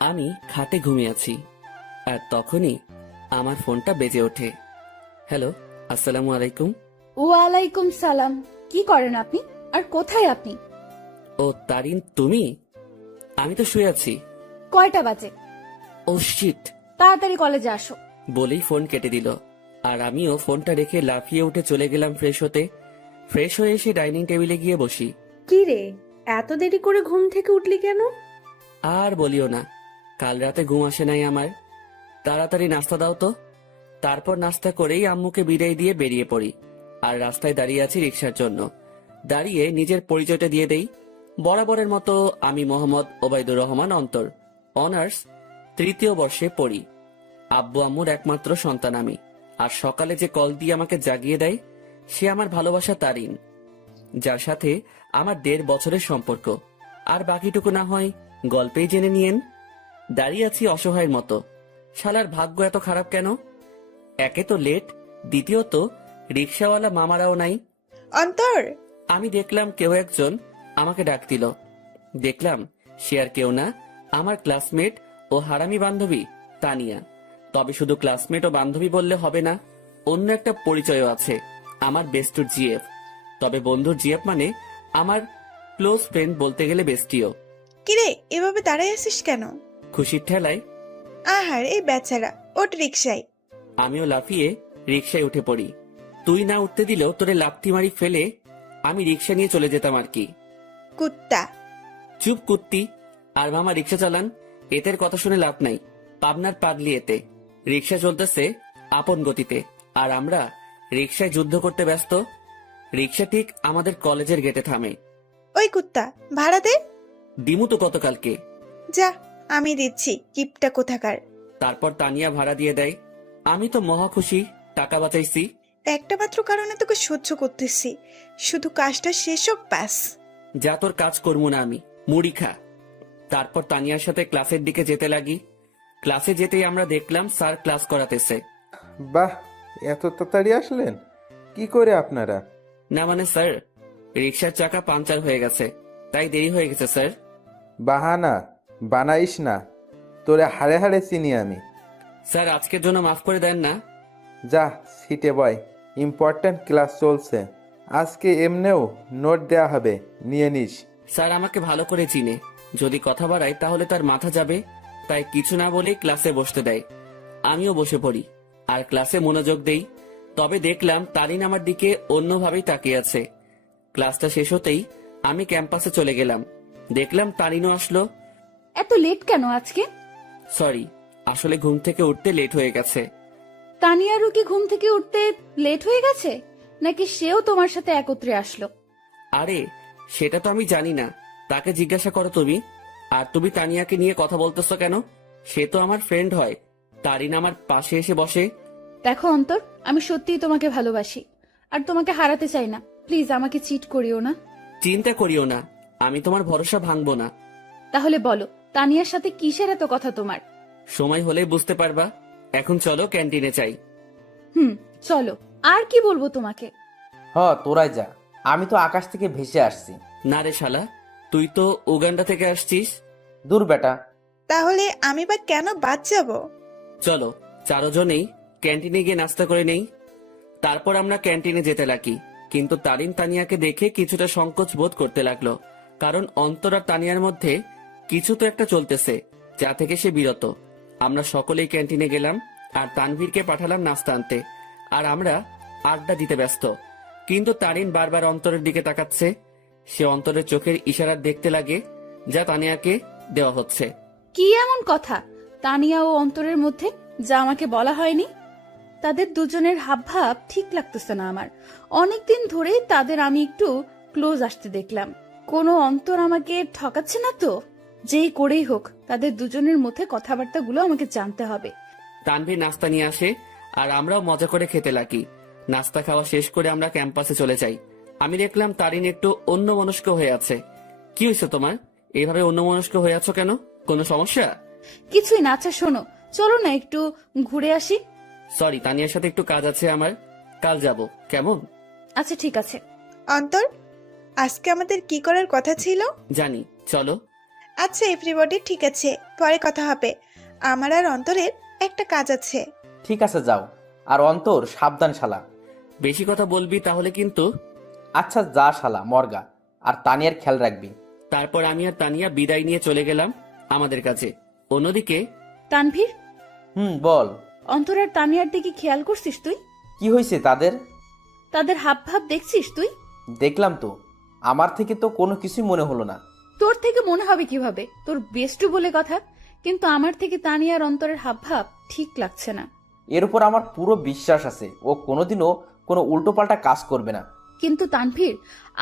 আমি খাটে ঘুমিয়ে আছি, আর তখনই আমার ফোনটা বেজে ওঠে। হ্যালো, আসসালামু আলাইকুম। ওয়ালাইকুম সালাম। কি করেন আপনি, আর কোথায় আপনি? ও তারিন, তুমি? আমি তো শুয়ে আছি। কয়টা বাজে? ও শিট! তাড়াতাড়ি কলেজে আসো। বলেই ফোন কেটে দিল, আর আমিও ফোনটা রেখে লাফিয়ে উঠে চলে গেলাম ফ্রেশ হতে। ফ্রেশ হয়ে এসে ডাইনিং টেবিলে গিয়ে বসি। কি রে, এত দেরি করে ঘুম থেকে উঠলি কেন? আর বলিও না, কাল রাতে ঘুম আসে নাই আমার। তাড়াতাড়ি নাস্তা দাও তো। তারপর নাস্তা করেই আম্মুকে বিদায় দিয়ে বেরিয়ে পড়ি, আর রাস্তায় দাঁড়িয়ে আছি রিক্সার জন্য। দাঁড়িয়ে নিজের পরিচয়টা দিয়ে দেই। বরাবরের মতো আমি মোহাম্মদ ওবায়দুর রহমান অন্তর, অনার্স 3য় বর্ষে পড়ি। আব্বু আম্মুর একমাত্র সন্তান আমি। আর সকালে যে কল দিয়ে আমাকে জাগিয়ে দেয় সে আমার ভালোবাসা তারিন, যার সাথে আমার 1.5 বছরের সম্পর্ক। আর বাকিটুকু না হয় গল্পেই জেনে নিয়েন। দাঁড়িয়ে আছি অসহায়ের মতো। শালার ভাগ্য এত খারাপ কেন? একে তো লেট, দ্বিতীয়ত রিক্সাওয়ালা মামারাও নাই। অন্তর, আমি দেখলাম কেউ একজন আমাকে ডাক দিল। দেখলাম সে আর কেউ না, আমার ক্লাসমেট ও হারামি বান্ধবী তানিয়া। তবে শুধু ক্লাসমেট ও বান্ধবী বললে হবে না, অন্য একটা পরিচয়ও আছে, আমার বেস্টুর জিএফ। তবে বন্ধুর জিএফ মানে আমার ক্লোজ ফ্রেন্ড, বলতে গেলে বেস্টিও। কিরে এভাবে দাঁড়ায় আছিস কেন? খুশির ঠেলায় আহার এই বেচারা, ওঠ রিক্সায়। আমিও লাফিয়ে রিক্সায় উঠে পড়ি। তুই না উঠতে দিলেও তোরে লাথি মারি ফেলে আমি রিক্সা নিয়ে চলে যেতাম আর কি। কুত্তা। চুপ কুত্তি। আর মামা রিক্সা চালান, এতের কথা শুনে লাভ নাই। পাবনার পাগলি এতে। রিক্সা চলতেছে আপন গতিতে, আর আমরা রিক্সায় যুদ্ধ করতে ব্যস্ত। রিক্সা ঠিক আমাদের কলেজের গেটে থামে। ওই কুত্তা, ভাড়া দে। দিমু তো গতকালকে। যা, আমি দিচ্ছি, কিপটা কোথাকার। তারপর তানিয়া ভাড়া দিয়ে দেয়। আমি তো মহা খুশি, টাকা বাঁচাইছি। একটা মাত্র কারণে তোকে সহ্য করতেছি, শুধু কাজটা শেষ হোক ব্যাস। যা, তোর কাজ করবো না আমি, মুড়ি খা। তারপর তানিয়ার সাথে ক্লাসের দিকে যেতে লাগি। ক্লাসে যেতেই আমরা দেখলাম স্যার ক্লাস করাতেছে। বাহ, এত তাড়াতাড়ি আসলেন? কি করে আপনারা? না মানে স্যার, রিক্সার চাকা পাঞ্চার হয়ে গেছে, তাই দেরি হয়ে গেছে স্যার। বাহানা বানাইস না, তোরে হাড়ে হাড়ে চিনি আমি। স্যার আজকের জন্য মাফ করে দেন না। যা সিটে বয়, ইম্পর্ট্যান্ট ক্লাস চলছে। আজকে এমনেও নোট দেয়া হবে, নিয়ে নিস। স্যার আমাকে ভালো করে চিনে, যদি কথা বাড়াই তাহলে তার মাথা যাবে, তাই কিছু না বলেই ক্লাসে বসতে দেয়। আমিও বসে পড়ি আর ক্লাসে মনোযোগ দেই। তবে দেখলাম তারিন আমার দিকে অন্যভাবেই তাকিয়ে আছে। ক্লাসটা শেষ হতেই আমি ক্যাম্পাসে চলে গেলাম। দেখলাম তারিনও আসলো। এত লেট কেন আজকে? সরি, আসলে ঘুম থেকে উঠতে লেট হয়ে গেছে। তানিয়ারও কি ঘুম থেকে উঠতে লেট হয়ে গেছে, নাকি সেও তোমার সাথে একত্রে আসলো? আরে সেটা তো আমি জানি না, তাকে জিজ্ঞাসা করো তুমি। আর তুমি তানিয়াকে নিয়ে কথা বলতেছো কেন? সে তো আমার ফ্রেন্ড হয়। তারিন আমার পাশে এসে বসে। দেখো অন্তর, আমি সত্যিই তোমাকে ভালোবাসি, আর তোমাকে হারাতে চাই না। প্লিজ আমাকে চিট করিও না। চিন্তা করিও না, আমি তোমার ভরসা ভাঙবো না। তাহলে বলো, তানিয়ার সাথে কিসের এত কথা তোমার? সময় হলেই বুঝতে পারবা। এখন চলো ক্যান্টিনে চাই। চলো। আর কি বলবো তোমাকে? তোরাই যা, আমি তো আকাশ থেকে ভেসে আসছি। না রে শালা, তুই তো উগান্ডা থেকে আসছিস। দূর বেটা। তাহলে আমি বা কেন বাদ যাব? চলো চারজনেই ক্যান্টিনে গিয়ে নাস্তা করে নেই। তারপর আমরা ক্যান্টিনে যেতে লাগি, কিন্তু তারিন তানিয়াকে দেখে কিছুটা সংকোচ বোধ করতে লাগলো, কারণ অন্তর আর তানিয়ার মধ্যে কিছু তো একটা চলতেছে, যা থেকে সে বিরত। আমরা সকলেই ক্যান্টিনে গেলাম, আর তানভীরকে পাঠালাম নাস্তা আনতে, আর আমরা আড্ডা দিতে ব্যস্ত। কিন্তু তারিন বারবার অন্তরের দিকে তাকাচ্ছে। সে অন্তরের চোখের ইশারা দেখতে লাগে, যা তানিয়াকে দেওয়া হচ্ছে। কি এমন কথা তানিয়া ও অন্তরের মধ্যে, যা আমাকে বলা হয়নি? তাদের দুজনের হাবভাব ঠিক লাগতেছে না আমার। অনেকদিন ধরেই তাদের আমি একটু ক্লোজ আসতে দেখলাম। কোনো অন্তর আমাকে ঠকাচ্ছে না তো? যেই করেই হোক, তাদের দুজনের মধ্যে কথাবার্তাগুলো আমাকে জানতে হবে। তানভীর নাস্তা নিয়ে আসে, আর আমরাও মজা করে খেতে লাগি। নাস্তা খাওয়া শেষ করে আমরা ক্যাম্পাসে চলে যাই। আমি দেখলাম তারিন একটু অন্যমনস্ক হয়ে আছে। কি হয়েছে তোমার? এইভাবে অন্যমনস্ক হয়ে আছো কেন? কোনো সমস্যা? কিছুই না। আচ্ছা শোনো, চলো না একটু ঘুরে আসি। সরি, তানিয়ার সাথে একটু কাজ আছে আমার, কাল যাব, কেমন? আচ্ছা ঠিক আছে। অন্তর, আজকে আমাদের কি করার কথা ছিল? জানি, চলো। আচ্ছা এভরিবডি, ঠিক আছে, পরে কথা হবে। আমার আর অন্তরের একটা কাজ আছে। ঠিক আছে যাও। আর অন্তর সাবধান শালা। বেশি কথা বলবি তাহলে কিন্তু। আচ্ছা যা শালা মর্গা। আর তানিয়ার খেয়াল রাখবি। তারপর আমি আর তানিয়া বিদায় নিয়ে চলে গেলাম আমাদের কাছে। অন্যদিকে তানভীর, বল। অন্তর আর তানিয়ার দিকে খেয়াল করছিস তুই? কি হয়েছে তাদের? তাদের হাব ভাব দেখছিস তুই? দেখলাম তো। আমার থেকে তো কোনো কিছুই মনে হলো না। তোর থেকে মনে হবে কিভাবে? তোর বেস্টু বলে কথা। কিন্তু আমার থেকে তানিয়ার অন্তরের হাব ভাব ঠিক লাগছে না। এর উপর আমার পুরো বিশ্বাস আছে ও কোনোদিনও কোনো উল্টোপাল্টা কাজ করবে না। কিন্তু তানভীর,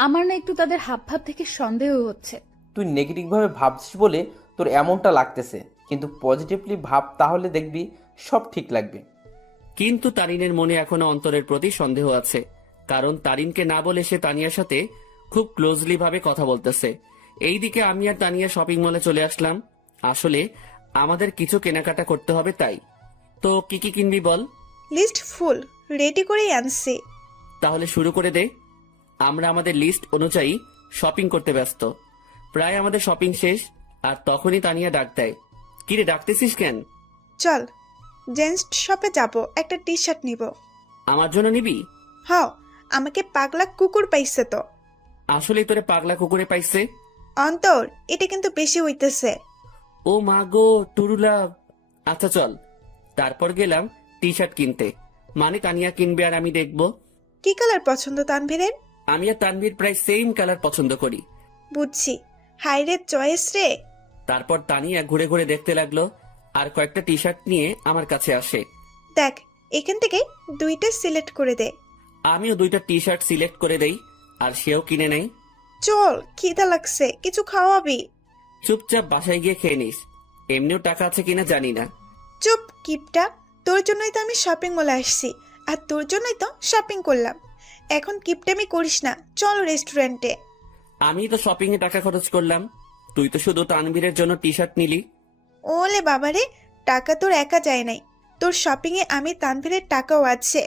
আমার না একটু তাদের হাব ভাব থেকে সন্দেহ হচ্ছে। তুই নেগেটিভভাবে ভাবছিস বলে তোর এমনটা লাগতেছে, কিন্তু পজিটিভলি ভাব, তাহলে দেখবি সব ঠিক লাগবে। কিন্তু তারিনের মনে এখনো অন্তরের প্রতি সন্দেহ আছে, কারণ তারিনকে না বলে সে তানিয়ার সাথে খুব ক্লোজলি ভাবে কথা বলতেছে। এইদিকে আমি আর তানিয়া শপিং মলে চলে আসলাম। আসলে আমাদের কিছু কেনাকাটা করতে হবে, তাই। তো কি কি কিনবি বল? লিস্ট ফুল রেডি করেই আনছি। তাহলে শুরু করে দে। আমরা আমাদের লিস্ট অনুযায়ী শপিং করতে ব্যস্ত। প্রায় আমাদের শপিং শেষ, আর তখনই তানিয়া ডাক দেয়। কিরে, ডাকতেছিস কেন? চল জেন্টস শপে যাব, একটা টি শার্ট নিব। আমার জন্য নিবি? হ্যাঁ, আমাকে পাগলা কুকুর পাইছে তো। আসলে তোরে পাগলা কুকুরে পাইছে? অন্তর, এটা কিন্তু বেশি হইতেছে। ও মা গো, টুরুলা। আচ্ছা চল। তারপর গেলাম টি শার্ট কিনতে, মানে তানিয়া কিনবে আর আমি দেখবো। কি কালার পছন্দ তানভীরের? আমি আর তানভীর প্রায় সেম কালার পছন্দ করি। বুঝছি, হাইরে চয়েস রে। তারপর তানিয়া ঘুরে ঘুরে দেখতে লাগলো, আর কয়েকটা টি শার্ট নিয়ে আমার কাছে আসে। দেখ, এখান থেকে দুইটা সিলেক্ট করে দে। আমিও দুইটা টি শার্ট সিলেক্ট করে দেই, আর সেও কিনে নেই। চল, খিদা লাগছে, কিছু খাওয়াবি? চুপচাপ বাসায় গিয়ে খেয়ে নিস, এমনিও টাকা আছে কিনা জানি না। চুপ কিপটা, তোর জন্যই তো আমি শপিং মলে আসছি, আর তোর জন্যই তো শপিং করলাম। এখন কিপটামি করিস না, চল রেস্টুরেন্টে। আমি তো শপিং এ টাকা খরচ করলাম, তুই তো শুধু তানভীরের জন্য টি শার্ট নিলি। ওলে বাবারে, টাকা তোর একা যায় নাই, তোর শপিং এ আমি তানভীরের টাকাও আছে।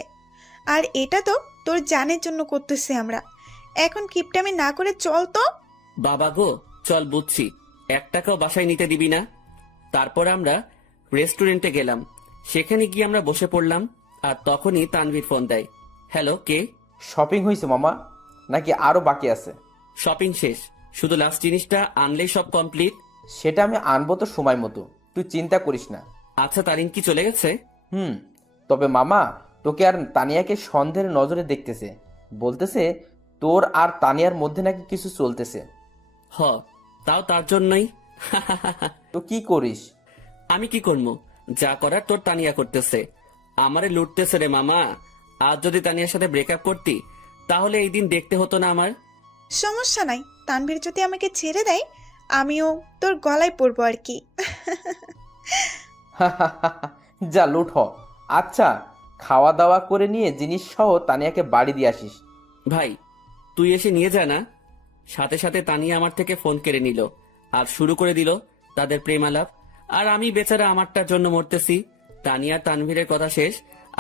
আর এটা তো তোর জানের জন্য করতেছি আমরা। এখন কিপটামি না করে চল তো। বাবা গো, চল বুঝছি, 1 টাকাও বাসায় নিতে দিবি না। তারপর আমরা রেস্টুরেন্টে গেলাম, সেখানে গিয়ে আমরা বসে পড়লাম, আর তখনই তানভীর ফোন দেয়। হ্যালো, কে? শপিং হয়েছে মামা, নাকি আরো বাকি আছে? শপিং শেষ, শুধু লাস্ট জিনিসটা আনলেই সব কমপ্লিট। সেটা আমি আনবো তো সময় মতো, তুই চিন্তা করিস না। আচ্ছা, তারিন কি চলে গেছে? তবে মামা, তোকে আর তানিয়াকে সন্দেহের নজরে দেখতেছে। বলতেছে তোর আর তানিয়ার মধ্যে নাকি কিছু চলতেছে। হ, তাও তার জন্যই। তো কি করিস? আমি কি করবো? যা করার তোর তানিয়া করতেছে, আমারে লুটতেছে রে মামা। আজ যদি তানিয়ার সাথে ব্রেকআপ করতি, তাহলে এই দিন দেখতে হতো না আমার। সমস্যা নাই, তানভীর যদি আমাকে ছেড়ে দেয়, আমিও তোর গলায় পড়বো আর কি। যা লুট হ। আচ্ছা, খাওয়া দাওয়া করে নিয়ে জিনিস সহ তানিয়াকে বাড়ি দিয়ে আসিস। ভাই, তুই এসে নিয়ে যা না। সাথে সাথে তানিয়া আমার থেকে ফোন কেড়ে নিল, আর শুরু করে দিল তাদের প্রেমালাপ। আর আমি বেচারা আমারটার জন্য মরতেছি। তানিয়া তানভীরের কথা শেষ,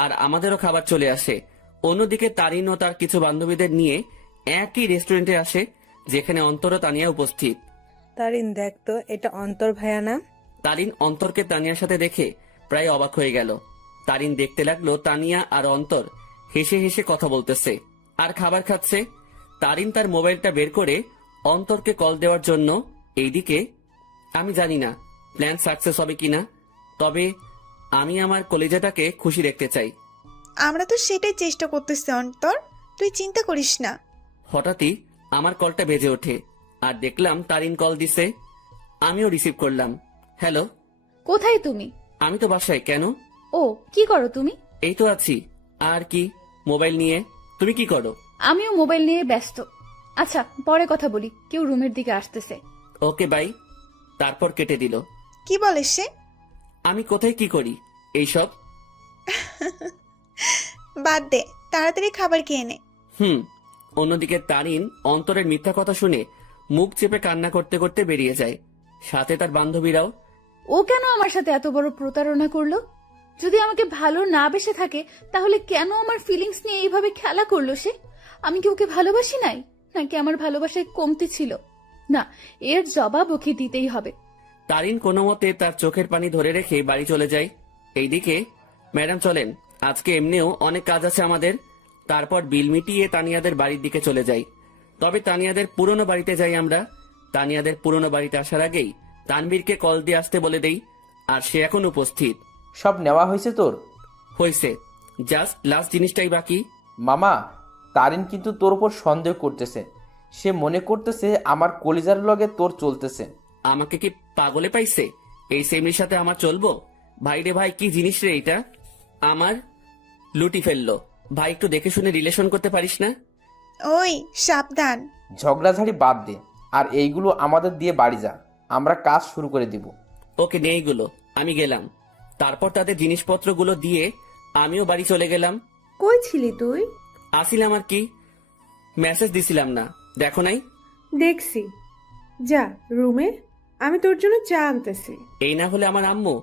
আর আমাদেরও খাবার চলে আসে। অন্যদিকে তারিন ও তার কিছু বান্ধবীদের নিয়ে একই রেস্টুরেন্টে আসে, যেখানে অন্তর ও তানিয়া উপস্থিত। তারিন, দেখ তো, এটা অন্তর ভাইয়া না? তারিন অন্তরকে তানিয়ার সাথে দেখে প্রায় অবাক হয়ে গেল। তারিন দেখতে লাগলো তানিয়া আর অন্তর হেসে হেসে কথা বলতেছে আর খাবার খাচ্ছে। তারিন তার মোবাইলটা বের করে অন্তরকে কল দেওয়ার জন্য। এইদিকে আমি জানি না প্ল্যান সাকসেস হবে কিনা, তবে আমি আমার কলেজাটাকে খুশি দেখতে চাই। আমরা তো সেটাই চেষ্টা করতেছি অন্তর, তুই চিন্তা করিস না। হঠাৎই আমার কলটা বেজে ওঠে, আর দেখলাম তারিন কল দিছে। আমিও রিসিভ করলাম। হ্যালো। কোথায় তুমি? আমি তো বাসায়। কেন? ও, কি করো তুমি? এই তো আছি। আর কি, মোবাইল নিয়ে। তুমি কি করো? আমিও মোবাইল নিয়ে ব্যস্ত। আচ্ছা, পরে কথা বলি, কেউ রুমের দিকে আসতেছে। Okay bye. তারপর কেটে দিল। কি বলে সে? আমি কোথায় কি করি এইসব? বাদ দে, তাড়াতাড়ি খাবার খেয়ে নে। অন্যদিকে তারিন অন্তরের মিথ্যা কথা শুনে মুখ চেপে কান্না করতে করতে বেরিয়ে যায়, সাথে তার বান্ধবীরাও। ও কেন আমার সাথে এত বড় প্রতারণা করলো? যদি আমাকে ভালো না বেসে থাকে, তাহলে কেন আমার ফিলিংস নিয়ে এইভাবে খেলা করলো সে? আমি কি ওকে ভালোবাসি নাই, নাকি আমার ভালোবাসায় কমতি ছিল? না, এর জবাব ওকে দিতেই হবে। তারিন কোনো মতে তার চোখের পানি ধরে রেখে বাড়ি চলে যায়। এইদিকে, ম্যাডাম চলেন, আজকে এমনিও অনেক কাজ আছে আমাদের। তারপর বিল মিটিয়ে তানিয়াদের বাড়ির দিকে চলে যাই। তবে তানিয়াদের পুরনো বাড়িতে যাই আমরা। তানিয়াদের পুরনো বাড়িতে আসার আগেই তানবীরকে কল দিয়ে আসতে বলে দেই, আর সে এখন উপস্থিত। সব নেওয়া হয়েছে তোর? হয়েছে, জাস্ট লাস্ট জিনিসটাই বাকি। মামা, তারিন কিন্তু তোর উপর সন্দেহ করতেছে। সে মনে করতেছে আমার কলিজার লগে তোর চলতেছে। আমাকে কি পাগলে পাইছে? এই সেমরির সাথে আমার চলবো? ভাই রে ভাই, কি জিনিস রে এটা! আমার লুটি ফেললো। ভাই, একটু দেখে শুনে রিলেশন করতে পারিস না? ওই সাবধান। ঝগড়াঝাড়ি বাদ দে, আর এইগুলো আমাদের দিয়ে বাড়ি যা, আমরা কাজ শুরু করে দিব। ওকে, নেইগুলো, আমি গেলাম। তারপর তাদের জিনিসপত্রগুলো দিয়ে আমিও বাড়ি চলে গেলাম। কই ছিলি তুই? আসিলাম আর কি, মেসেজ দিছিলাম না, দেখো নাই? দেখছি। যা রুমে, আমি তোর জন্য চা আনতেছি। এই না হলে আমার আম্মু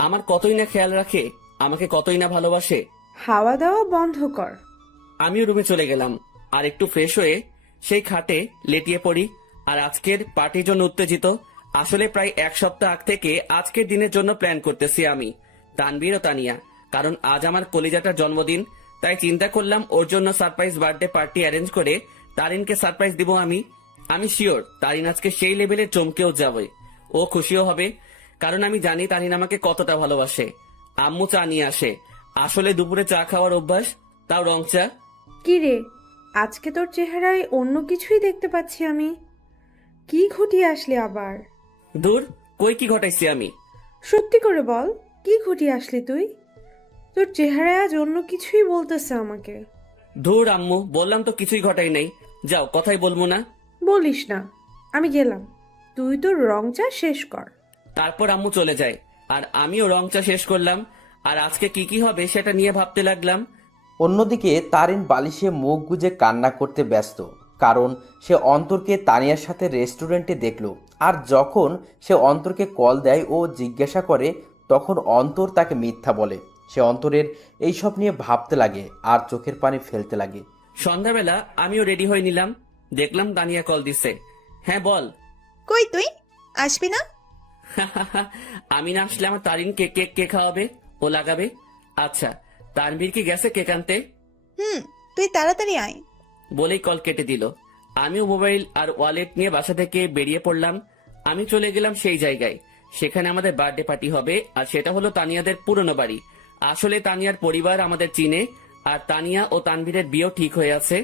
আমার কতই না খেয়াল রাখে, আমাকে কতই না ভালোবাসে। হাওয়া দাওয়া বন্ধ কর। আমিও রুমে চলে গেলাম, আর একটু ফ্রেশ হয়ে সেই খাটে লেটিয়ে পড়ি। আর আজকের পার্টির জন্য উত্তেজিত। আসলে প্রায় এক সপ্তাহ আগ থেকে আজকের দিনের জন্য প্ল্যান করতেছি আমি, তানবীর ও তানিয়া। কারণ আজ আমার কলিজাটার জন্মদিন, তাই চিন্তা করলাম ওর জন্য সারপ্রাইজ বার্থডে পার্টি অ্যারেঞ্জ করে তারিনকে সারপ্রাইজ দিব আমি। আমি শিওর তারিন আজকে সেই লেভেলে চমকেও যাবে, ও খুশিও হবে। কারণ আমি জানি তারিন আমাকে কতটা ভালোবাসে। আম্মু চা নিয়ে আসে। আসলে দুপুরে চা খাওয়ার অভ্যাস, তাও রং চা। কি রে, আজকে তোর চেহারায় অন্য কিছুই দেখতে পাচ্ছি আমি। কি ঘটিয়ে আসলি আবার? দূর, কই কি ঘটাইছি আমি? সত্যি করে বল, কি ঘটিয়ে আসলি তুই? তোর চেহারায় আজ অন্য কিছুই বলতেছে আমাকে। ধুর আম্মু, বললাম তো কিছুই ঘটাই নাই। যাও, কথাই বলবো না। বলিস না, আমি গেলাম। তুই তোর রং চা শেষ কর। তারপর আম্মু চলে যায়, আর আমিও রং চা শেষ করলাম। আর আজকে কি কি হবে সেটা নিয়ে ভাবতে লাগলাম। অন্যদিকে তারিন বালিশে মুখ গুজে কান্না করতে ব্যস্ত, কারণ সে অন্তরকে তানিয়ার সাথে রেস্টুরেন্টে দেখলো। আর যখন সে অন্তরকে কল দেয় ও জিজ্ঞাসা করে, তখন অন্তর তাকে মিথ্যা বলে। সে অন্তরের এইসব নিয়ে ভাবতে লাগে আর চোখের পানি ফেলতে লাগে। সন্ধ্যাবেলা আমিও রেডি হয়ে নিলাম, দেখলাম তানিয়া কল দিছে। হ্যাঁ বল। কই তুই আসবি না? আমি না আসলে আমার তারিনকে কেক কে খাওয়াবে, ও লাগাবে। আচ্ছা, তানবীর কি গেছে কেক আনতে? তুই তাড়াতাড়ি আয়। বলেই কল কেটে দিল। আমিও মোবাইল আর ওয়ালেট নিয়ে বাসা থেকে বেরিয়ে পড়লাম। আমি চলে গেলাম সেই জায়গায়, সেখানে আমাদের বার্থডে পার্টি হবে। আর সেটা হলো তানিয়াদের পুরনো বাড়ি। আসলে তানিয়ার পরিবার আমাদের চিনে, আর তানিয়া ও তানভীরের বিয়েও ঠিক হয়ে আছে।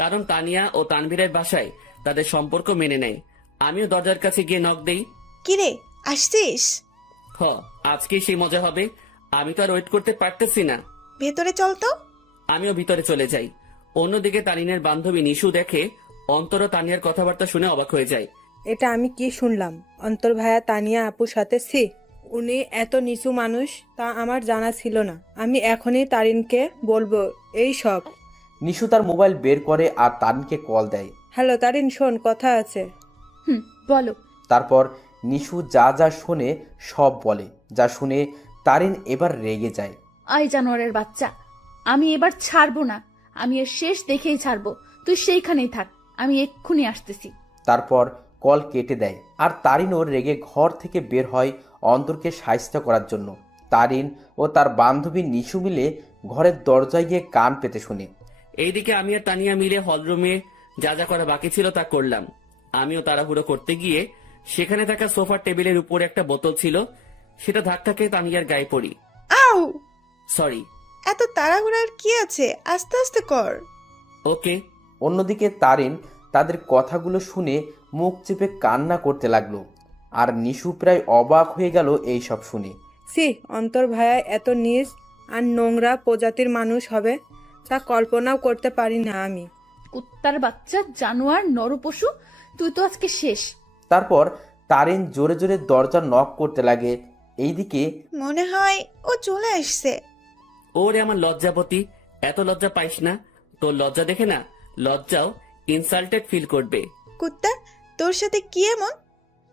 কারণ তানিয়া ও তানভীরের বাসায় তাদের সম্পর্ক মেনে নেয়। আমিও দরজার কাছে গিয়ে নক দেই। কিরে, আসছিস? হ, আজকেই সেই মজা হবে। আমি তো আর ওয়েট করতে পারতেছি না। ভেতরে চল তো। আমিও ভিতরে চলে যাই। অন্যদিকে তানিনের বান্ধবী নিশু দেখে অন্তর ও তানিয়ার কথাবার্তা শুনে অবাক হয়ে যায়। এটা আমি কি শুনলাম? অন্তর ভাইয়া তানিয়া আপুর সাথে উনি এত নিচু মানুষ তা আমার জানা ছিল না। আমি এখনই তারিনকে বলবো এই সব। নিশু তার মোবাইল বের করে আর তারিনকে কল দেয়। হ্যালো তারিন, শোন, কথা আছে। বলো। তারপর নিশু যা যা শোনে সব বলে। যা শুনে তারিন এবার রেগে যায়। আই জানোয়ারের বাচ্চা, আমি এবার ছাড়বো না। আমি এর শেষ দেখেই ছাড়বো। তুই সেইখানেই থাক, আমি এক্ষুনি আসতেছি। তারপর কল কেটে দেয়। আর তারিনও রেগে ঘর থেকে বের হয় অন্তরকে সাহায্য করার জন্য। তারিন ও তার বান্ধবী নিশু মিলে ঘরের দরজায় গিয়ে কান পেতে শুনে। এইদিকে আমি আর তানিয়া মিলে হলরুমে যা যা করা বাকি ছিল তা করলাম। আমিও তাড়াহুড়ো করতে গিয়ে সেখানে থাকা সোফার টেবিলের উপরে একটা বোতল ছিল, সেটা ধাক্কা খেয়ে তানিয়ার গায়ে পড়ি। আউ! সরি। এত তাড়াহুড়ার কি আছে, আস্তে আস্তে কর। ওকে। অন্যদিকে তারিন তাদের কথাগুলো শুনে মুখ চেপে কান্না করতে লাগলো। আর নিশু প্রায় অবাক হয়ে গেল এই সব শুনে। অন্তর ভাইয়া এত নিজ আর নোংরা প্রজাতির মানুষ হবে তা কল্পনাও করতে পারি না আমি। কুত্তার বাচ্চা, জানোয়ার, নরপশু, তুই তো আজকে শেষ। তারপর তারিন জোরে জোরে দরজা নক করতে লাগে। এইদিকে মনে হয় ও চলে আসছে। ওরে আমার লজ্জাপতি, এত লজ্জা পাইস না। তোর লজ্জা দেখে না লজ্জাও ইনসাল্টেড ফিল করবে। কুত্তা, তোর সাথে কি এমন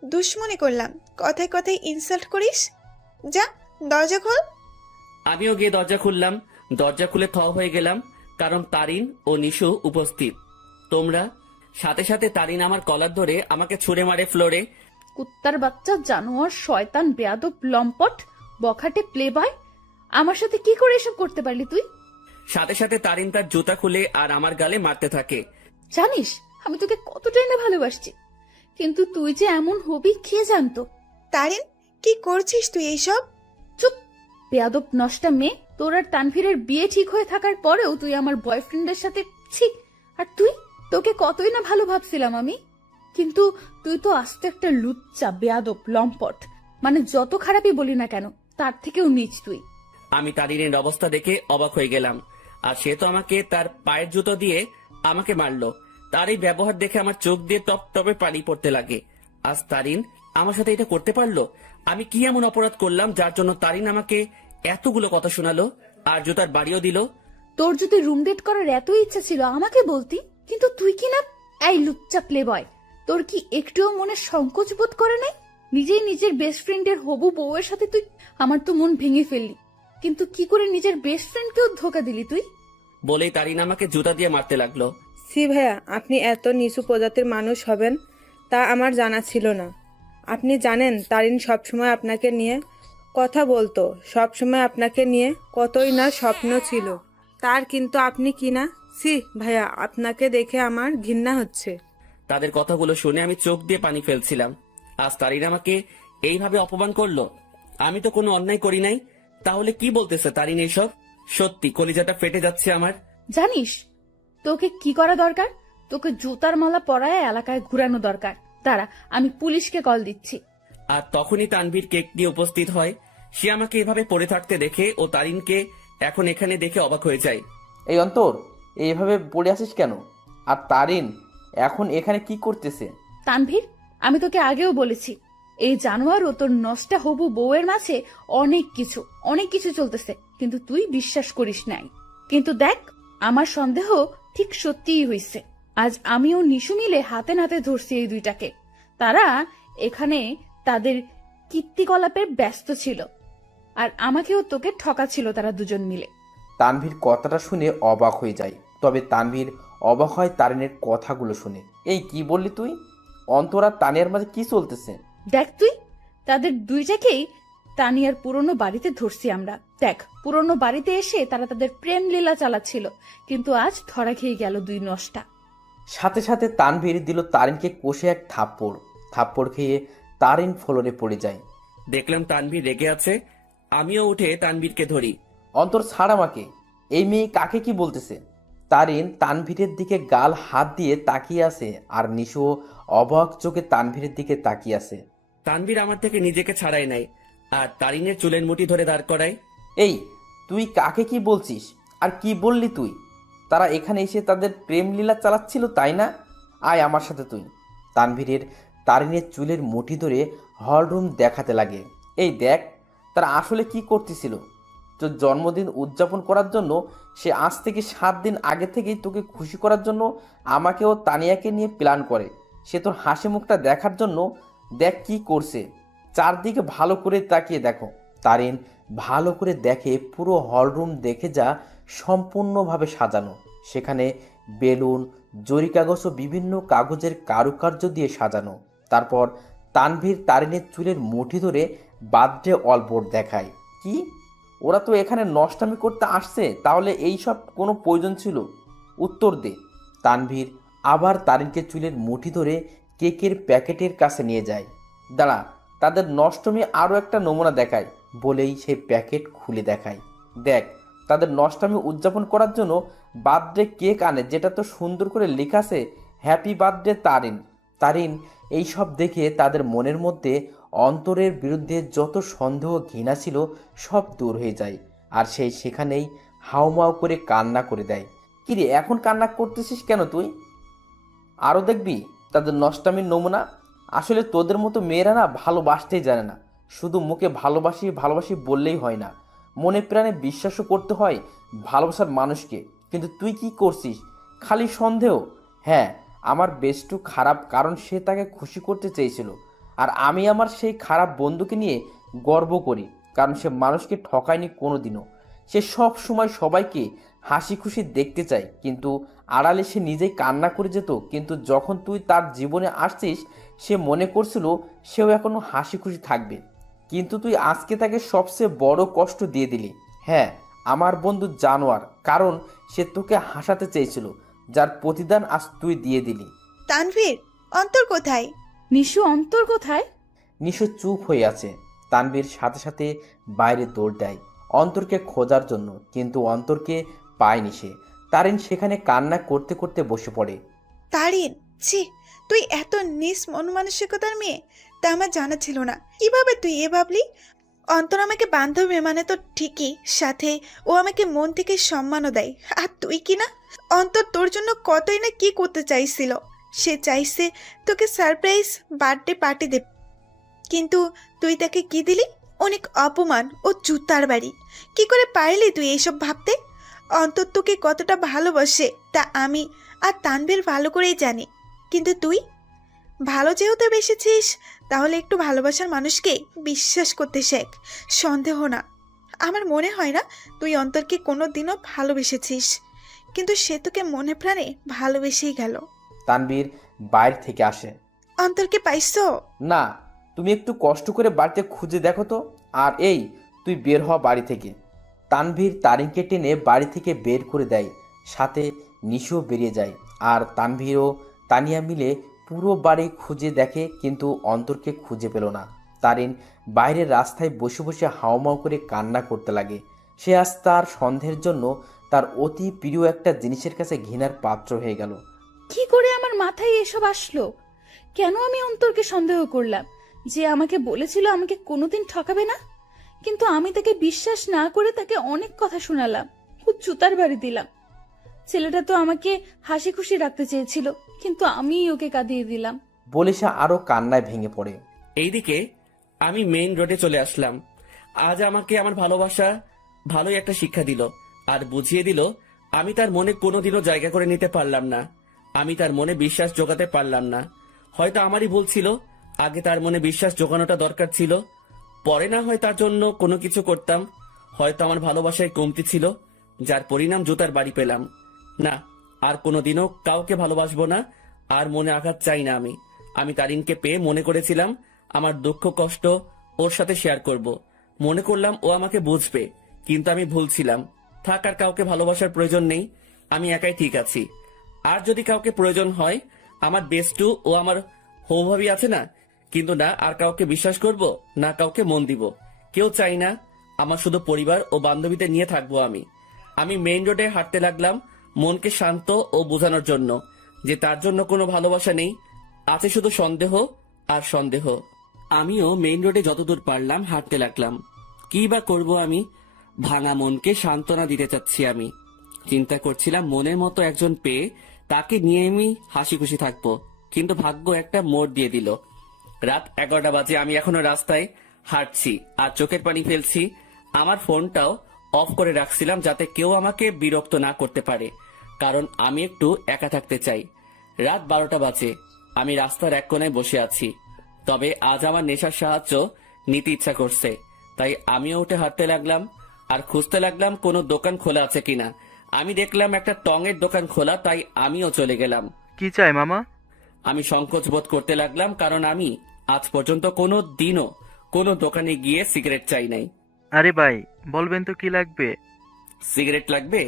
দুশ্মনী করলাম, কথায় কথায় ইনসাল্ট করিস? যা দরজা খোল। আমিও গিয়ে দরজা খুললাম। দরজা খুলে থ হয়ে গেলাম, কারণ তারিন ও নিশু উপস্থিত। তোমরা? সাথে সাথে তারিন আমার কলার ধরে আমাকে ছুঁড়ে মারে ফ্লোরে। কুত্তার বাচ্চা, জানোয়ার, শয়তান, বেয়াদব, লম্পট, বখাটে, প্লে বয়, আমার সাথে কি করে এসব করতে পারলি তুই? সাথে সাথে তারিন তার জুতা খুলে আর আমার গালে মারতে থাকে। জানিস আমি তোকে কতটাই না ভালোবাসছি, কিন্তু তুই যে এমন হবি কে জানতো? তারিন, কি করছিস তুই এইসব? চুপ, বেয়াদব নষ্টা মেয়ে। তোর আর তানভীরের বিয়ে ঠিক হয়ে থাকার পরেও তুই আমার বয়ফ্রেন্ডের সাথে ছি। আর তুই, তোকে কতই না ভালো ভাবছিলাম আমি, কিন্তু তুই তো আস্ত একটা লুচ্চা, বেয়াদব, লম্পট। মানে যত খারাপই বলি না কেন, তার থেকেও নিচ তুই। আমি তারিনের অবস্থা দেখে অবাক হয়ে গেলাম। আর সে তো আমাকে তার পায়ের জুতো দিয়ে আমাকে মারলো। তার এই ব্যবহার দেখে আমার চোখ দিয়ে টপ টপে পানি পড়তে লাগে। আজ তারিন আমার সাথে এটা করতে পারলো? আমি কি এমন অপরাধ করলাম যার জন্য তারিন আমাকে এতগুলো কথা শোনালো আর জুতার বাড়িও দিল? তোর যদি রুম ডেট করার এত ইচ্ছা ছিল আমাকে বলতি, কিন্তু তুই কি না। এই লুচ্চা প্লে বয়, তোর কি একটুও মনে সংকোচ বোধ করে নাই? নিজেই নিজের বেস্ট ফ্রেন্ডের হবু বউয়ের সাথে তুই আমার তো মন ভেঙে ফেললি, কিন্তু কি করে নিজের বেস্ট ফ্রেন্ডকেও ধোকা দিলি তুই? বলেই তারিন আমাকে জুতা দিয়ে মারতে লাগলো। সি ভাইয়া, আপনি এত নিচু প্রজাতির মানুষ হবেন তা আমার জানা ছিল না। আপনি জানেন তারিন সবসময় আপনাকে নিয়ে কথা বলতো, সবসময় আপনাকে নিয়ে কতই না স্বপ্ন ছিল তার, কিন্তু আপনি কি না। সি ভাইয়া, আপনাকে দেখে আমার ঘৃণা হচ্ছে। তাদের কথাগুলো শুনে আমি চোখ দিয়ে পানি ফেলছিলাম। আজ তারিন আমাকে এইভাবে অপমান করলো। আমি তো কোনো অন্যায় করি নাই, তাহলে কি বলতেছে তারিন এইসব? সত্যি কলিজাটা ফেটে যাচ্ছে আমার। জানিস তোকে কি করা দরকার? তোকে জুতার মালা পরায় এলাকায় ঘুরানো দরকার। দাঁড়া, আমি পুলিশকে কল দিচ্ছি। আর তখনই তানভীর কেক নিয়ে উপস্থিত হয়। সে আমাকে এভাবে পড়ে থাকতে দেখে ও তারিনকে এখন এখানে দেখে অবাক হয়ে যায়। এই অন্তর, এইভাবে পড়ে আছিস কেন? আর তারিন এখন এখানে কি করতেছে? তানভীর, আমি তোকে আগেও বলেছি এই জানোয়ার ও তোর নষ্টা হবু বউয়ের মাঝে অনেক কিছু চলতেছে, কিন্তু তুই বিশ্বাস করিস নাই। কিন্তু দেখ, আমার সন্দেহ ঠিক সত্যিই হইছে। আজ আমিও নিশু মিলে হাতে নাতে ধরছি এই দুইটাকে। তারা এখানে তাদের কীর্তিকলাপে ব্যস্ত ছিল, আর আমাকেও তোকে ঠকাছিল তারা দুজন মিলে। তানভীর কথাটা শুনে অবাক হয়ে যায়, তবে তানভীর অবাক হয় তারিনের কথাগুলো শুনে। এই কি বললি তুই? অন্তর আর তানিয়ার মাঝে কি চলতেছে? দেখ তুই, তাদের দুইটাকেই তানিয়ার পুরনো বাড়িতে ধরছি আমরা। দেখ, পুরনো বাড়িতে এসে তারা তাদের প্রেম লীলা চালাচ্ছিল, কিন্তু আজ ধরা খেয়ে গেল দুই নষ্টা। সাথে সাথে তানভীর দিল তারিনকে কষে এক থাপ্পড় খেয়ে তারিন ফ্লোরে পড়ে যায়। দেখলাম তানভীর রেগে আছে। আমিও উঠে তানভীরকে ধরি। অন্তর, ছাড় আমাকে। এই মেয়ে কাকে কি বলতেছে? তারিন তানভীরের দিকে গাল হাত দিয়ে তাকিয়ে আছে, আর নিশু অবাক চোখে তানভীরের দিকে তাকিয়ে আছে। তানভীর আমার থেকে নিজেকে ছাড়াই নাই আর তারিনের চুলের মুঠি ধরে দাঁড় করায়। এই, তুই কাকে কি বলছিস? আর কি বললি তুই? তারা এখানে এসে তাদের প্রেম লীলা চালাচ্ছিল, তাই না? আয় আমার সাথে তুই। তারিনের চুলের মুঠি ধরে হলরুম দেখাতে লাগে। এই দেখ, তারা আসলে কি করতেছিল। তোর জন্মদিন উদযাপন করার জন্য সে আজ থেকে 7 দিন আগে থেকেই তোকে খুশি করার জন্য আমাকেও তানিয়াকে নিয়ে প্ল্যান করে। সে তোর হাসি মুখটা দেখার জন্য দেখ কি করছে। চারদিকে ভালো করে তাকিয়ে দেখো। তারিন ভালো করে দেখে পুরো হলরুম দেখে যা সম্পূর্ণভাবে সাজানো। সেখানে বেলুন, জরি কাগজ ও বিভিন্ন কাগজের কারুকার্য দিয়ে সাজানো। তারপর তানভীর তারিনের চুলের মুঠি ধরে বার্থডে অলবোর্ড দেখায়। কি, ওরা তো এখানে নষ্টামি করতে আসছে, তাহলে এই সব কোনো প্রয়োজন ছিল? উত্তর দে। তানভীর আবার তারিনকে চুলের মুঠি ধরে কেকের প্যাকেটের কাছে নিয়ে যায়। দাঁড়া, তাদের নষ্টমী আরও একটা নমুনা দেখায় বলেই সেই প্যাকেট খুলে দেখায়। দেখ, তাদের নষ্টামি উদযাপন করার জন্য বার্থডে কেক আনে, যেটা তো সুন্দর করে লেখা আছে হ্যাপি বার্থডে তারিন। তারিন এইসব দেখে তাদের মনের মধ্যে অন্তরের বিরুদ্ধে যত সন্দেহ ঘৃণা ছিল সব দূর হয়ে যায়, আর সেই সেখানেই হাউমাউ করে কান্না করে দেয়। কিরে, এখন কান্না করতেছিস কেন তুই? আরও দেখবি তাদের নষ্টামির নমুনা। আসলে তোদের মতো মেয়েরা না ভালোবাসতেই জানে না, শুধু মুখে ভালোবাসি ভালোবাসি বললেই হয় না, মনে প্রাণে বিশ্বাসও করতে হয় ভালোবাসার মানুষকে। কিন্তু তুই কি করছিস? খালি সন্দেহ। হ্যাঁ, আমার বেস্টু খারাপ, কারণ সে তাকে খুশি করতে চেয়েছিল, আর আমি আমার সেই খারাপ বন্ধুকে নিয়ে গর্ব করি, কারণ সে মানুষকে ঠকায়নি কোনো দিনও। সে সব সময় সবাইকে হাসি খুশি দেখতে চায়, কিন্তু আড়ালে সে নিজেই কান্না করে যেত। কিন্তু যখন তুই তার জীবনে আসছিস, সে মনে করছিল সেও এখনো হাসি খুশি থাকবে, কিন্তু তুই আজকে তাকে সবচেয়ে বড় কষ্ট দিয়ে দিলি। হ্যাঁ, আমার বন্ধু জানোয়ার, কারণ সে তোকে হাসাতে চেয়েছিল, যার প্রতিদান আজ তুই দিয়ে দিলি। তানভীর, অন্তর কোথায়? নিশু, অন্তর কোথায়? নিশু চুপ হয়ে আছে। তানভীর সাথে সাথে বাইরে দৌড় দেয় অন্তরকে খোঁজার জন্য, কিন্তু অন্তরকে পায়নি সে। তারিন সেখানে কান্না করতে করতে বসে পড়ে। তারিন, ছি, তুই এত নিস মন মানসিকতার মেয়ে, তা আমার জানা ছিল না। কিভাবে তুই এ ভাবলি? অন্তর আমাকে বান্ধবী মানে তো ঠিকই, সাথে ও আমাকে মন থেকে সম্মানও দেয়। আর তুই কি না, অন্তর তোর জন্য কতই না কি করতে চাইছিল। সে চাইছে তোকে সারপ্রাইজ বার্থডে পার্টি দেবে, কিন্তু তুই তাকে কি দিলি? অনেক অপমান ও জুতার বাড়ি। কি করে পারলি তুই এইসব ভাবতে? অন্তর তোকে কতটা ভালোবাসে তা আমি আর তানভীর ভালো করেই জানি, কিন্তু তুই ভালো যেহেতু বেসেছিস, তাহলে একটু ভালোবাসার মানুষকে বিশ্বাস করতে শেখ, সন্দেহ না। আমার মনে হয় না তুই অন্তরকে কোনো দিনও ভালোবেসেছিস, কিন্তু সে তোকে মনে প্রাণে ভালোবেসেই গেল। তানভীর বাইরে থেকে আসে। অন্তরকে পাইছো? না, তুমি একটু কষ্ট করে বাড়িতে খুঁজে দেখো তো। আর এই, তুই বের হ বাড়ি থেকে। তানভীর তারিনকে টেনে বাড়ি থেকে বের করে দেয়, সাথে নিশিও বেরিয়ে যায়। আর তানভীর ও তানিয়া মিলে পুরো বাড়ি খুঁজে দেখে, কিন্তু অন্তরকে খুঁজে পেল না। তারিন বাইরের রাস্তায় বসে বসে হাওমাও করে কান্না করতে লাগে। সে আজ তার সন্দেহের জন্য তার অতি প্রিয় একটা জিনিসের কাছে ঘৃণার পাত্র হয়ে গেল। কি করে আমার মাথায় এসব আসলো? কেন আমি অন্তরকে সন্দেহ করলাম? যে আমাকে বলেছিল আমাকে কোনোদিন ঠকাবে না, কিন্তু আমি তাকে বিশ্বাস না করে তাকে অনেক কথা শোনালাম ও জুতার বাড়ি দিলাম। ছেলেটা তো আমাকে হাসি খুশি রাখতে চেয়েছিল, কিন্তু আমিই ওকে কাঁদিয়ে দিলাম। বলে সে আরো কান্নায় ভেঙে পড়ে। এইদিকে আমি মেইন রোডে চলে আসলাম। আজ আমাকে আমার ভালোবাসা ভালোই একটা শিক্ষা দিল, আর বুঝিয়ে দিল আমি তার মনে কোনোদিনও জায়গা করে নিতে পারলাম না। আমি তার মনে বিশ্বাস জোগাতে পারলাম না। হয়তো আমারই ভুল ছিল, আগে তার মনে বিশ্বাস জোগানোটা দরকার ছিল, পরে না হয় তার জন্য কোনো কিছু করতাম। হয়তো আমার ভালোবাসায় কমতি ছিল, যার পরিণাম জুতার বাড়ি পেলাম। না, আর কোনোদিনও কাউকে ভালোবাসবো না, আর মনে আঘাত চাই না। আমি তারিনকে পেয়ে মনে করেছিলাম আমার দুঃখ কষ্ট ওর সাথে শেয়ার করব। মনে করলাম ও আমাকে বুঝবে, কিন্তু আমি ভুল ছিলাম। থাক, আর কাউকে ভালোবাসার প্রয়োজন নেই, আমি একাই ঠিক আছি। আর যদি কাউকে প্রয়োজন হয়, আমার বেস্টু ও আমার হৌভাবি আছে না, কিন্তু না আর কাউকে বিশ্বাস করব, না কাউকে মন দিব। কেউ চাই না, আমার শুধু পরিবার ও বান্ধবীদের নিয়ে থাকবো আমি মেইন রোডে হাঁটতে লাগলাম, মনকে শান্ত ও বোঝানোর জন্য যে তার জন্য কোনো ভালোবাসা নেই, আছে শুধু সন্দেহ আর সন্দেহ। আমিও মেইন রোডে যতদূর পারলাম হাঁটতে লাগলাম। কি বা করব আমি? ভাঙা মনকে সান্ত্বনা দিতে চাচ্ছি। আমি চিন্তা করছিলাম মনের মতো একজন পেয়ে তাকে নিয়ে আমি হাসি খুশি থাকবো, কিন্তু ভাগ্য একটা মোড় দিয়ে দিল। রাত 11টা বাজে, আমি এখনো রাস্তায় হাঁটছি আর চোখের পানি ফেলছি। আমার ফোনটাও অফ করে রাখছিলাম যাতে কেউ আমাকে বিরক্ত না করতে পারে, কারণ আমি একটু একা থাকতে চাই। রাত 12টা বাজে, আমি রাস্তার এক কোণায় বসে আছি। তবে আজ আমার নেশার সাহায্য নিতে ইচ্ছা করছে, তাই আমিও উঠে হাঁটতে লাগলাম আর খুঁজতে লাগলাম কোনো দোকান খোলা আছে কিনা। আমি দেখলাম একটা টঙের দোকান খোলা, তাই আমিও চলে গেলাম। কি চাই মামা? আমি সংকোচ বোধ করতে লাগলাম, কারণ আমি আজ পর্যন্ত কোনো দিনও কোনো দোকানে গিয়ে সিগারেট চাই নাই। আরে ভাই, বলবেন তো কি লাগবে? সিগারেট লাগবে?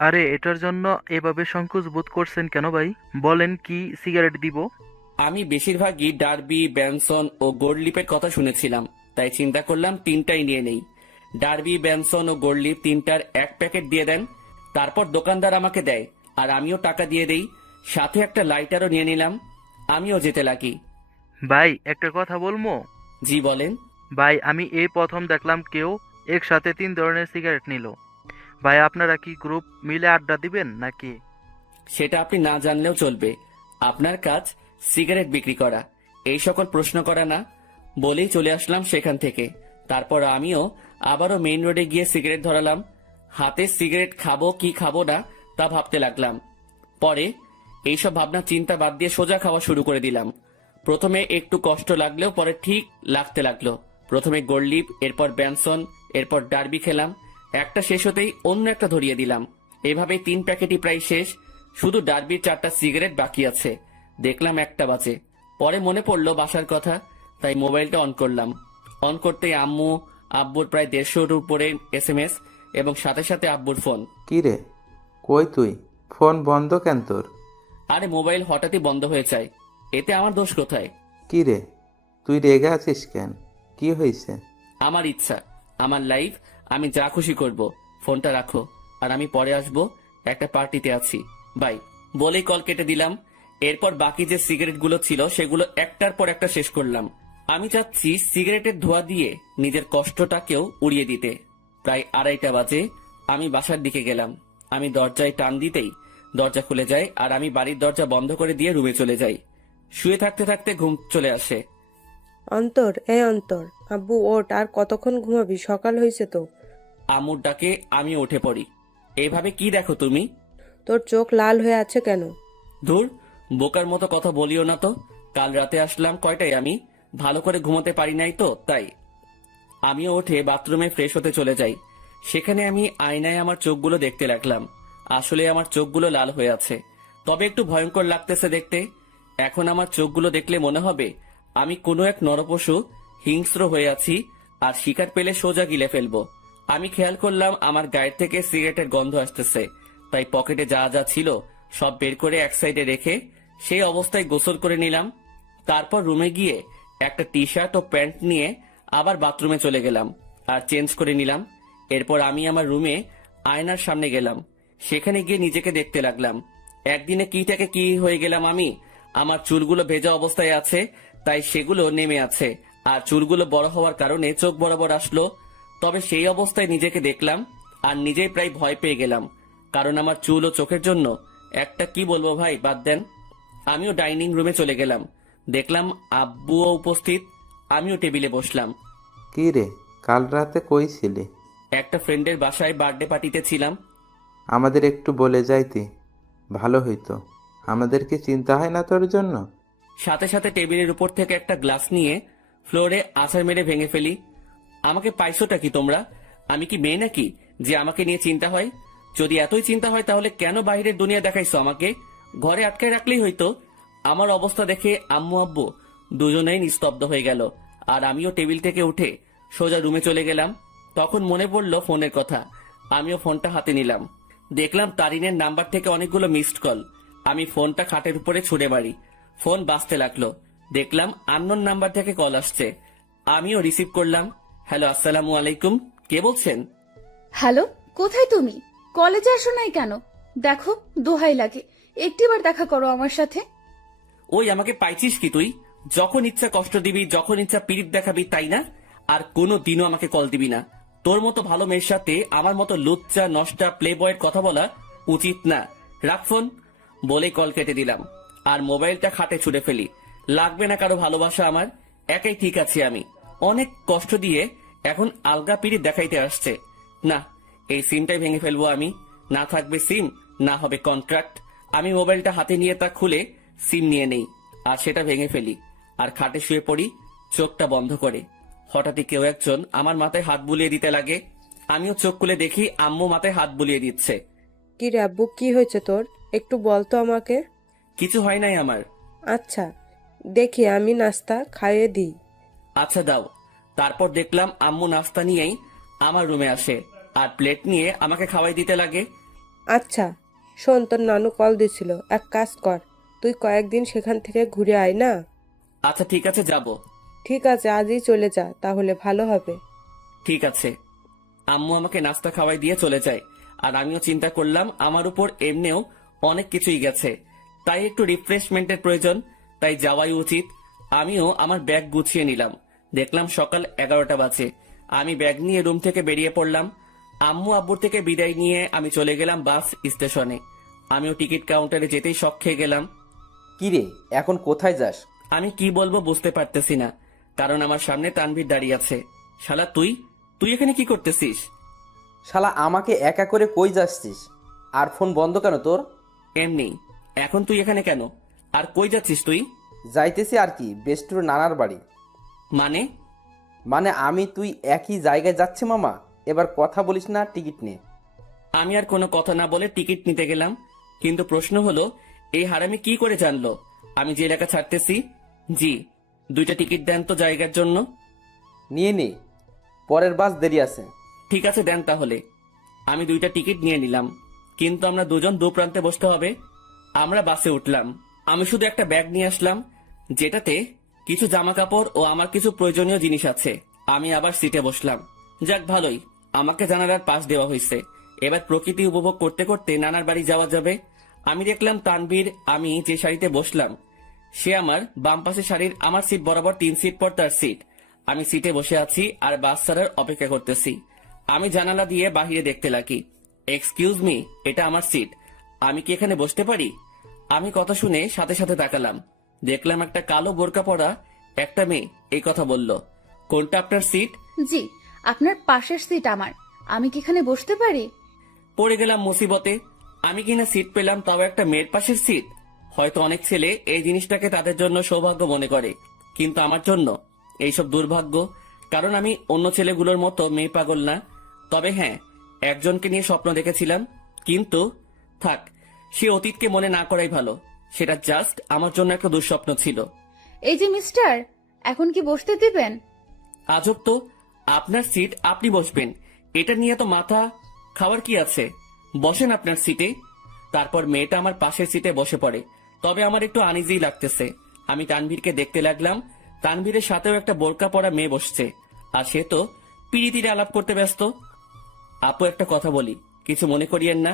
আরে এটার জন্য এভাবে সংকোচ বোধ করছেন কেন ভাই? বলেন, কি সিগারেট দিব? আমি বেশিরভাগই ডার্বি, ব্যানসন ও গোল্ডলিপের কথা শুনেছিলাম, তাই চিন্তা করলাম তিনটাই নিয়ে নেই। ডার্বি, ব্যানসন ও গোল্ডলিপ তিনটার এক প্যাকেট দিয়ে দেন। তারপর দোকানদার আমাকে দেয় আর আমিও টাকা দিয়ে দেই। সাথে একটা লাইটারও নিয়ে নিলাম। আমিও যেতে লাগি। ভাই, একটা কথা বলবো? জি বলেন। ভাই, আমি এই প্রথম দেখলাম কেউ একসাথে 3 ধরনের সিগারেট নিল। ভাই, আপনারা কি গ্রুপ মিলে আড্ডা দিবেন নাকি? সেটা আপনি না জানলেও চলবে। আপনার কাজ সিগারেট বিক্রি করা, এই সকল প্রশ্ন করা না। বলেই চলে আসলাম সেখান থেকে। তারপর আমিও আবারও মেইন রোডে গিয়ে সিগারেট ধরালাম। হাতে সিগারেট খাবো কি খাবো না তা ভাবতে লাগলাম। পরে এইসব ভাবনা চিন্তা বাদ দিয়ে সোজা খাওয়া শুরু করে দিলাম। প্রথমে একটু কষ্ট লাগলেও পরে ঠিক লাগতে লাগলো। প্রথমে গোল্ডলিপ, এরপর ব্যানসন, এরপর ডার্বি খেলাম। একটা শেষ হতেই অন্য একটা ধরিয়ে দিলাম। এভাবেই 3 প্যাকেটই প্রায় শেষ। শুধু ডার্বির 4টা সিগারেট বাকি আছে। দেখলাম 1টা বাজে। পরে মনে পড়লো বাসার কথা, তাই মোবাইলটা অন করলাম। অন করতেই আম্মু আব্বুর প্রায় 150-র উপরে SMS এবং সাথে সাথে আব্বুর ফোন। কি রে, কই তুই? ফোন বন্ধ কেন তোর? আরে মোবাইল হঠাৎই বন্ধ হয়ে যায়, এতে আমার দোষ কোথায়? কি রে, তুই রেগে আছিস কেন? কি হয়েছে? আমার ইচ্ছা, আমার লাইফ, আমি যা খুশি করব। ফোনটা রাখো, আর আমি পরে আসবো, একটা পার্টিতে আছি, বাই বলেই কল কেটে দিলাম। এরপর বাকি যে সিগারেটগুলো ছিল সেগুলো একটার পর একটা শেষ করলাম। আমি চাচ্ছি সিগারেটের ধোঁয়া দিয়ে নিজের কষ্টটাকেও উড়িয়ে দিতে। প্রায় 2:30 বাজে আমি বাসার দিকে গেলাম। আমি দরজায় টান দিতেই দরজা খুলে যায়, আর আমি বাড়ির দরজা বন্ধ করে দিয়ে রুমে চলে যাই। শুয়ে থাকতে থাকতে ঘুম চলে আসে। অন্তর, অন্তর, আব্বু ওঠ, আর কতক্ষণ ঘুমাবি? সকাল হয়েছে তো। আম্মুর ডাকে আমি উঠে পড়ি। এইভাবে কি দেখো তুমি? তোর চোখ লাল হয়ে আছে কেন? ধুর, বোকার মতো কথা বলিও না তো। কাল রাতে আসলাম কয়টায়, আমি ভালো করে ঘুমোতে পারি নাই তো, তাই। আমিও উঠে বাথরুমে ফ্রেশ হতে চলে যাই। সেখানে আমি আয়নায় আমার চোখগুলো দেখতে লাগলাম। আসলে আমার চোখগুলো লাল হয়ে আছে, তবে একটু ভয়ঙ্কর লাগতেছে দেখতে। এখন আমার চোখগুলো দেখলে মনে হবে আমি কোনো এক নরপশু হিংস্র হয়ে আছি, আর শিকার পেলে সোজা গিলে ফেলবো। আমি খেয়াল করলাম আমার গায়ের থেকে সিগারেটের গন্ধ আসতেছে, তাই পকেটে যা যা ছিল সব বের করে এক সাইডে রেখে সেই অবস্থায় গোসল করে নিলাম। তারপর রুমে গিয়ে একটা টি শার্ট ও প্যান্ট নিয়ে আবার বাথরুমে চলে গেলাম আর চেঞ্জ করে নিলাম। এরপর আমি আমার রুমে আয়নার সামনে গেলাম। সেখানে গিয়ে নিজেকে দেখতে লাগলাম। একদিনে কি থেকে কি হয়ে গেলাম আমি। আমার চুলগুলো ভেজা অবস্থায় আছে, তাই সেগুলো নেমে আছে, আর চুলগুলো বড় হওয়ার কারণে চোখ বরাবর আসলো। তবে সেই অবস্থায় নিজেকে দেখলাম আর নিজেই প্রায় ভয় পেয়ে গেলাম, কারণ আমার চুল ও চোখের জন্য একটা কি বলবো ভাই, বাদ দেন। আমিও ডাইনিং রুমে চলে গেলাম। দেখলাম আব্বুও উপস্থিত। আমিও টেবিলে বসলাম। কি রে, কাল রাতে কই ছিলি? একটা ফ্রেন্ডের বাসায় বার্থডে পার্টিতে ছিলাম। আমাদের একটু বলে যাইতি, ভালো হইতো। আমাদের কি চিন্তা হয় না তোর জন্য? সাথে সাথে টেবিলের উপর থেকে একটা গ্লাস নিয়ে ফ্লোরে আছাড় মেরে ভেঙে ফেলি। আমাকে পাইছোটা কি তোমরা? আমি কি মেয়ে নাকি যে আমাকে নিয়ে চিন্তা হয়? যদি এতই চিন্তা হয় তাহলে কেন বাইরের দুনিয়া দেখাইছো আমাকে? ঘরে আটকায় রাখলেই হইতো। আমার অবস্থা দেখে আম্মু আব্বু দুজনেই নিস্তব্ধ হয়ে গেল, আর আমিও টেবিল থেকে উঠে সোজা রুমে চলে গেলাম। তখন মনে পড়লো ফোনের কথা। আমিও ফোনটা হাতে নিলাম। দেখলাম তারিনের নাম্বার থেকে অনেকগুলো মিসড কল। আমি ফোনটা খাটের উপরে ছুড়ে মারি। ফোন বাজতে লাগলো। দেখলাম আননোন নাম্বার থেকে কল আসছে। আমিও রিসিভ করলাম। হ্যালো, আসসালামু আলাইকুম, কে বলছেন? হ্যালো, কোথায় তুমি? কলেজে আসো নাই কেন? দেখো, দোহাই লাগে, একটিবার দেখা করো আমার সাথে। ওই আমাকে পাইছিস কি তুই? যখন ইচ্ছা কষ্ট দিবি, যখন ইচ্ছা পিরিত দেখাবি, তাই না? আর কোনো দিনও আমাকে কল দিবি না। তোর মতো ভালো মেয়ের সাথে আমার মতো লুচ্চা নষ্টা প্লে বয়ের কথা বলা উচিত না। রাখ ফোন বলেই কল কেটে দিলাম আর মোবাইলটা খাটে ছুড়ে ফেলি। লাগবে না কারো ভালোবাসা আমার, একাই ঠিক আছি আমি। অনেক কষ্ট দিয়ে এখন আলগা পিরিত দেখাইতে আসছে। না, এই সিমটাই ভেঙে ফেলবো আমি। না থাকবে সিম, না হবে কন্ট্রাক্ট। আমি মোবাইলটা হাতে নিয়ে তা খুলে সিম নিয়ে নেই আর সেটা ভেঙে ফেলি, আর খাটে শুয়ে পড়ি চোখটা বন্ধ করে। হঠাৎই কেউ একজন আমার মাথায় হাত বুলিয়ে দিতে লাগে। আমিও চোখ খুলে দেখি আম্মু মাথায় হাত বুলিয়ে দিচ্ছে। কি রে আব্বু, কি হয়েছে তোর? একটু বলতো আমাকে। কিছু হয় নাই আমার। আচ্ছা, দেখি আমি নাস্তা খাইয়ে দিই। আচ্ছা দাও। তারপর দেখলাম আম্মু নাস্তা নিয়েই আমার রুমে আসে আর প্লেট নিয়ে আমাকে খাওয়াই দিতে লাগে। আচ্ছা শোন, তোর নানু কল দিছিল, এক কাজ কর, তুই কয়েকদিন সেখান থেকে ঘুরে আয় না। আচ্ছা ঠিক আছে, যাব। ঠিক আছে, আজই চলে যা, তাহলে ভালো হবে। ঠিক আছে। আম্মু আমাকে নাস্তা খাওয়াই দিয়ে চলে যায়, আর আমিও চিন্তা করলাম আমার উপর এমনিও অনেক কিছুই গেছে, তাই একটু রিফ্রেশমেন্টের প্রয়োজন, তাই যাওয়াই উচিত। আমিও আমার ব্যাগ গুছিয়ে নিলাম। দেখলাম সকাল 11টা বাজে। আমি ব্যাগ নিয়ে রুম থেকে বেরিয়ে পড়লাম। আম্মু আব্বুর থেকে বিদায় নিয়ে আমি চলে গেলাম বাস স্টেশনে। আমিও টিকিট কাউন্টারে যেতেই শক খেয়ে গেলাম। কি রে, এখন কোথায় যাস? আমি কি বলবো বুঝতে পারতেছি না, কারণ আমার সামনে তানভীর দাঁড়িয়ে আছে। শালা তুই তুই এখানে কি করতেছিস? শালা আমাকে একা করে কই যাচ্ছিস? আর ফোন বন্ধ কেন তোর? এমনি। এখন তুই এখানে কেন? আর কই যাচ্ছিস তুই? যাইতেছি আর কি, বেস্টুর নানার বাড়ি। মানে? মানে আমি তুই একই জায়গায় যাচ্ছে মামা। এবার কথা বলিস না, টিকিট নে। আমি আর কোনো কথা না বলে টিকিট নিতে গেলাম, কিন্তু প্রশ্ন হলো এই হারামি কি করে জানলো আমি যে এলাকা ছাড়তেছি? জি, 2টা টিকিট দেন তো জায়গার জন্য। নিয়ে নে, পরের বাস দেরি আছে। ঠিক আছে, দেন তাহলে। আমি 2টা টিকিট নিয়ে নিলাম, কিন্তু আমরা দুজন দু প্রান্তে বসতে হবে। আমরা বাসে উঠলাম। আমি শুধু একটা ব্যাগ নিয়ে আসলাম, যেটাতে কিছু জামা কাপড় ও আমার কিছু প্রয়োজনীয় জিনিস আছে। আমি আবার সিটে বসলাম। যাক ভালোই, আমাকে জানালার পাশ দেওয়া হয়েছে। এবার প্রকৃতি উপভোগ করতে করতে নানার বাড়ি যাওয়া যাবে। আমি দেখলাম তানভীর, আমি যে শাড়িতে বসলাম সে আমার বাম পাশের শাড়ির আমার সিট বরাবর 3 সিট পর তার সিট। আমি সিটে বসে আছি আর বাস ছাড়ার অপেক্ষা করতেছি। আমি জানালা দিয়ে বাহিরে দেখতে লাগি। এক্সকিউজ মি, এটা আমার সিট, আমি কি এখানে বসতে পারি? আমি কথা শুনে সাথে সাথে তাকালাম। দেখলাম একটা কালো বোরকা পরা একটা মেয়ে এই কথা বলল। কোনটা আপনার সিট? জি, আপনার পাশের সিট আমার। আমি কি এখানে বসতে পারি? পড়ে গেলাম মুসিবতে। আমি কিনা সিট পেলাম, তাও একটা মেয়ের পাশের সিট। হয়তো অনেক ছেলে এই জিনিসটাকে তাদের জন্য সৌভাগ্য মনে করে, কিন্তু আমার জন্য এইসব দুর্ভাগ্য। কারণ আমি অন্য ছেলেগুলোর মতো মেয়ে পাগল না। তবে হ্যাঁ, একজনকে নিয়ে স্বপ্ন দেখেছিলাম, কিন্তু থাক, সে অতীতকে মনে না করাই ভালো। সেটা জাস্ট আমার জন্য একটা দুঃস্বপ্ন ছিল। এই যে মিস্টার, এখন কি বসতে দিবেন? আজব তো, আপনার সিট আপনি বসবেন, এটা নিয়ে তো মাথা খাওয়ার কি আছে? বসেন আপনার সিটে। তারপর মেয়েটা আমার পাশের সিটে বসে পড়ে। তবে আমার একটু আনইজি লাগতেছে। আমি তানভীরকে দেখতে লাগলাম। তানভীরের সাথেও একটা বোরকা পরা মেয়ে বসছে, আর সে তো পিড়িতিরে আলাপ করতে ব্যস্ত। আপু, একটা কথা বলি, কিছু মনে করিয়েন না।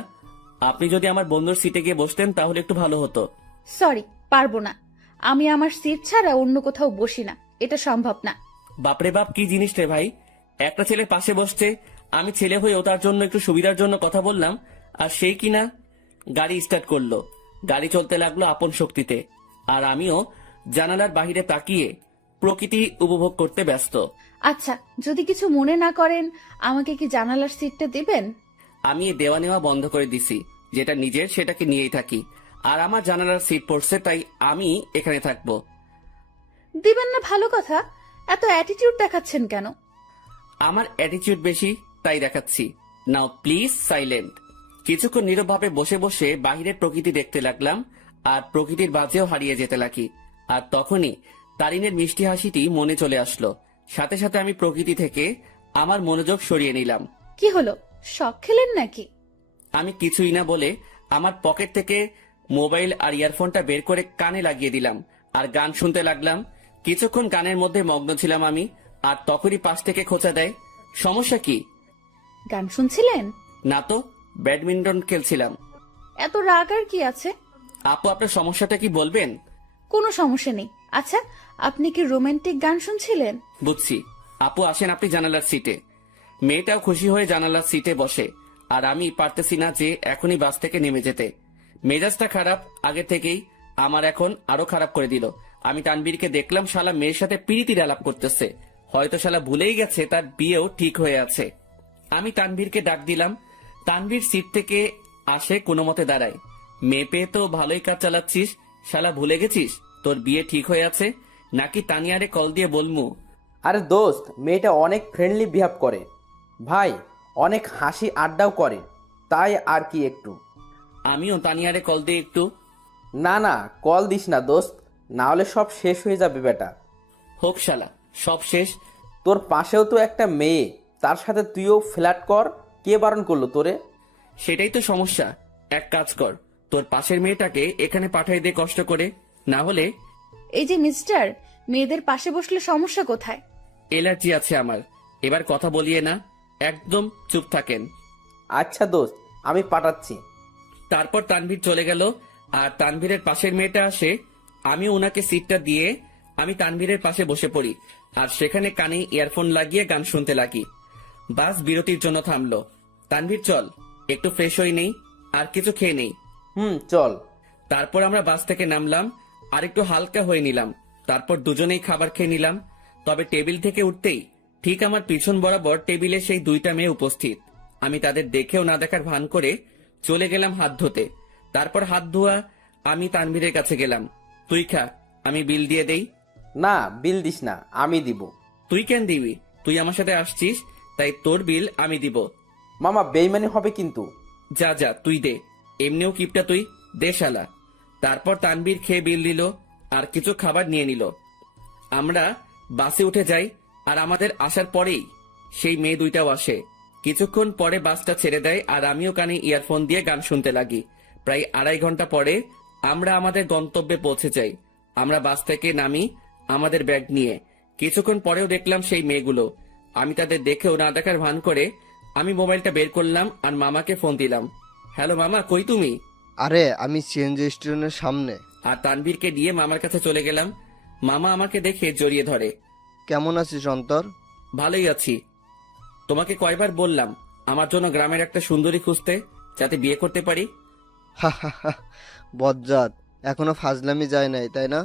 আপনি যদি আমার বন্ধুর সিটে গিয়ে বসতেন তাহলে একটু ভালো হতো। সরি, পারবো না। আমি আমার সিট ছাড়া অন্য কোথাও বসি না, এটা সম্ভব না। বাপরে বাপ, কি জিনিস রে ভাই! একটা ছেলে পাশে বসছে, আমি ছেলে হয়েও তার জন্য একটু সুবিধার জন্য কথা বললাম, আর সেই কিনা গাড়ি স্টার্ট করলো। গাড়ি চলতে লাগলো আপন শক্তিতে, আর আমিও জানালার বাহিরে তাকিয়ে প্রকৃতি উপভোগ করতে ব্যস্ত। আচ্ছা, যদি কিছু মনে না করেন, আমাকে কি জানালার সিটটা দিবেন? আমি এ দেওয়া নেওয়া বন্ধ করে দিছি। যেটা নিজের সেটাকে নিয়েই থাকি, আর আমার জানালার সিট পড়ছে তাই আমি এখানে থাকবো। দিবেন না ভালো কথা, এত অ্যাটিটিউড দেখাচ্ছেন কেন? আমার অ্যাটিটিউড বেশি তাই দেখাচ্ছি। নাও প্লিজ সাইলেন্ট। কিছুক্ষণ নীরবভাবে বসে বসে বাহিরের প্রকৃতি দেখতে লাগলাম, আর প্রকৃতির বাজেও হারিয়ে যেতে লাগি। আর তখনই তারিনের মিষ্টি হাসিটি মনে চলে আসলো। সাথে সাথে আমি প্রকৃতি থেকে আমার মনোযোগ সরিয়ে নিলাম। কি হলো, শখ খেলেন নাকি? আমি কিছুই না বলে আমার পকেট থেকে মোবাইল আর ইয়ারফোনটা বের করে কানে লাগিয়ে দিলাম, আর গান শুনতে লাগলাম। কিছুক্ষণ গানের মধ্যে মগ্ন ছিলাম আমি, আর তখনই পাশ থেকে খোঁচা দেয়। সমস্যা কি? গান শুনছিলেন? না তো, ব্যাডমিন্টন খেলছিলাম। এত রাগ আর কি আছে? আপু, আপনার সমস্যাটা কি বলবেন? কোনো সমস্যা নেই। আচ্ছা, আপনি কি রোমান্টিক গান শুনছিলেন? বুঝছি। আপু আসেন আপনি জানালার সিটে। মেয়েটাও খুশি হয়ে জানালার সিটে বসে, আর আমি পারতেছি না যে এখনই বাস থেকে নেমে যেতে। মেজাজটা খারাপ আগে থেকেই, আমার এখন আরো খারাপ করে দিল। আমি তানবীরকে দেখলাম শালা মেয়ের সাথে পিড়িতির আলাপ করতেছে। হয়তো শালা ভুলেই গেছে তার বিয়েও ঠিক হয়ে আছে। আমি তানবীরকে ডাক দিলাম। তানবীর সিট থেকে আসে, কোনো মতে দাঁড়ায়। মেয়ে পেয়ে তো ভালোই কাজ চালাচ্ছিস, শালা ভুলে গেছিস তোর বিয়ে ঠিক হয়ে আছে? নাকি তানিয়ারে কল দিয়ে বলমু? আরে দোস্ত, মেয়েটা অনেক ফ্রেন্ডলি বিহেভ করে ভাই, অনেক হাসি আড্ডাও করে, তাই আর কি একটু। আমিও তানিয়ারে কল দিয়ে একটু। না না, কল দিস না দোস্ত, না হলে সব শেষ হয়ে যাবে বেটা। হোক শালা, সব শেষ। তোর পাশেও তো একটা মেয়ে, তার সাথে তুইও ফ্ল্যাট কর, কে বারণ করলো তোরে? সেটাই তো সমস্যা। এক কাজ কর, তোর পাশের মেয়েটাকে এখানে পাঠাই দে কষ্ট করে, না হলে। এই যে মিস্টার, মেয়েদের পাশে বসলে সমস্যা কোথায়? এলার্জি আছে আমার। এবার কথা বলিয়ে না, একদম চুপ থাকেন। আচ্ছা দোস্ত, আমি পাঠাচ্ছি। তারপর তানভীর চলে গেল, আর তানভীরের পাশের মেয়েটা আসে। আমি ওনাকে সিটটা দিয়ে আমি তানভীরের পাশে বসে পড়ি, আর সেখানে কানে ইয়ারফোন লাগিয়ে গান শুনতে লাগি। বাস বিরতির জন্য থামলো। তানভীর চল, একটু ফ্রেশ হয়ে নেই, আর কিছু খেয়ে নেই। চল। তারপর আমরা বাস থেকে নামলাম, আর একটু হালকা হয়ে নিলাম। তারপর দুজনেই খাবার খেয়ে নিলাম। তবে টেবিল থেকে উঠতেই ঠিক আমার পিছন বরাবর টেবিলে সেই 2টা মেয়ে উপস্থিত। আমি তাদের দেখেও না দেখার ভান করে চলে গেলাম হাত ধুতে। তারপর হাত ধোয়া আমি তানভীরের কাছে গেলাম। তুই খা, আমি বিল দিয়ে দেই। না, বিল দিস না, আমি দিব। তুই কেন দিবি? তুই আমার সাথে আসছিস, তাই তোর বিল আমি দিব। মামা বেইমানি হবে কিন্তু। যা যা তুই দে, এমনিও কিপটা তুই, দে শালা। তারপর তানবীর খেয়ে বিল দিল আর কিছু খাবার নিয়ে নিল। আমরা বাসে উঠে যাই আর আমাদের আসার পরেই সেই মেয়ে দুইটাও আসে। কিছুক্ষণ পরে বাসটা ছেড়ে দেয় আর আমিও কানে ইয়ারফোন দিয়ে গান শুনতে লাগি। প্রায় 2.5 ঘন্টা পরে আমরা আমাদের গন্তব্যে পৌঁছে যাই। আমরা বাস থেকে নামি আমাদের ব্যাগ নিয়ে। কিছুক্ষণ পরেও দেখলাম সেই মেয়েগুলো। আমি তাদের দেখেও না দেখার ভান করে আমি মোবাইলটা বের করলাম আর মামাকে ফোন দিলাম। হ্যালো মামা, কই তুমি? আরে আমি সিএনজি স্টেশনের সামনে। আর তানভীরকে দিয়ে মামার কাছে চলে গেলাম। মামা আমাকে দেখে জড়িয়ে ধরে। কেমন আছিস অন্তর? ভালোই আছি। তোমাকে কয়বার বললাম আমার জন্য গ্রামের একটা সুন্দরী খুঁজতে, যাতে বিয়ে করতে পারি। হা হা হা, বজ্জাত, এখনো ফাজলামি যায় নাই তাই না?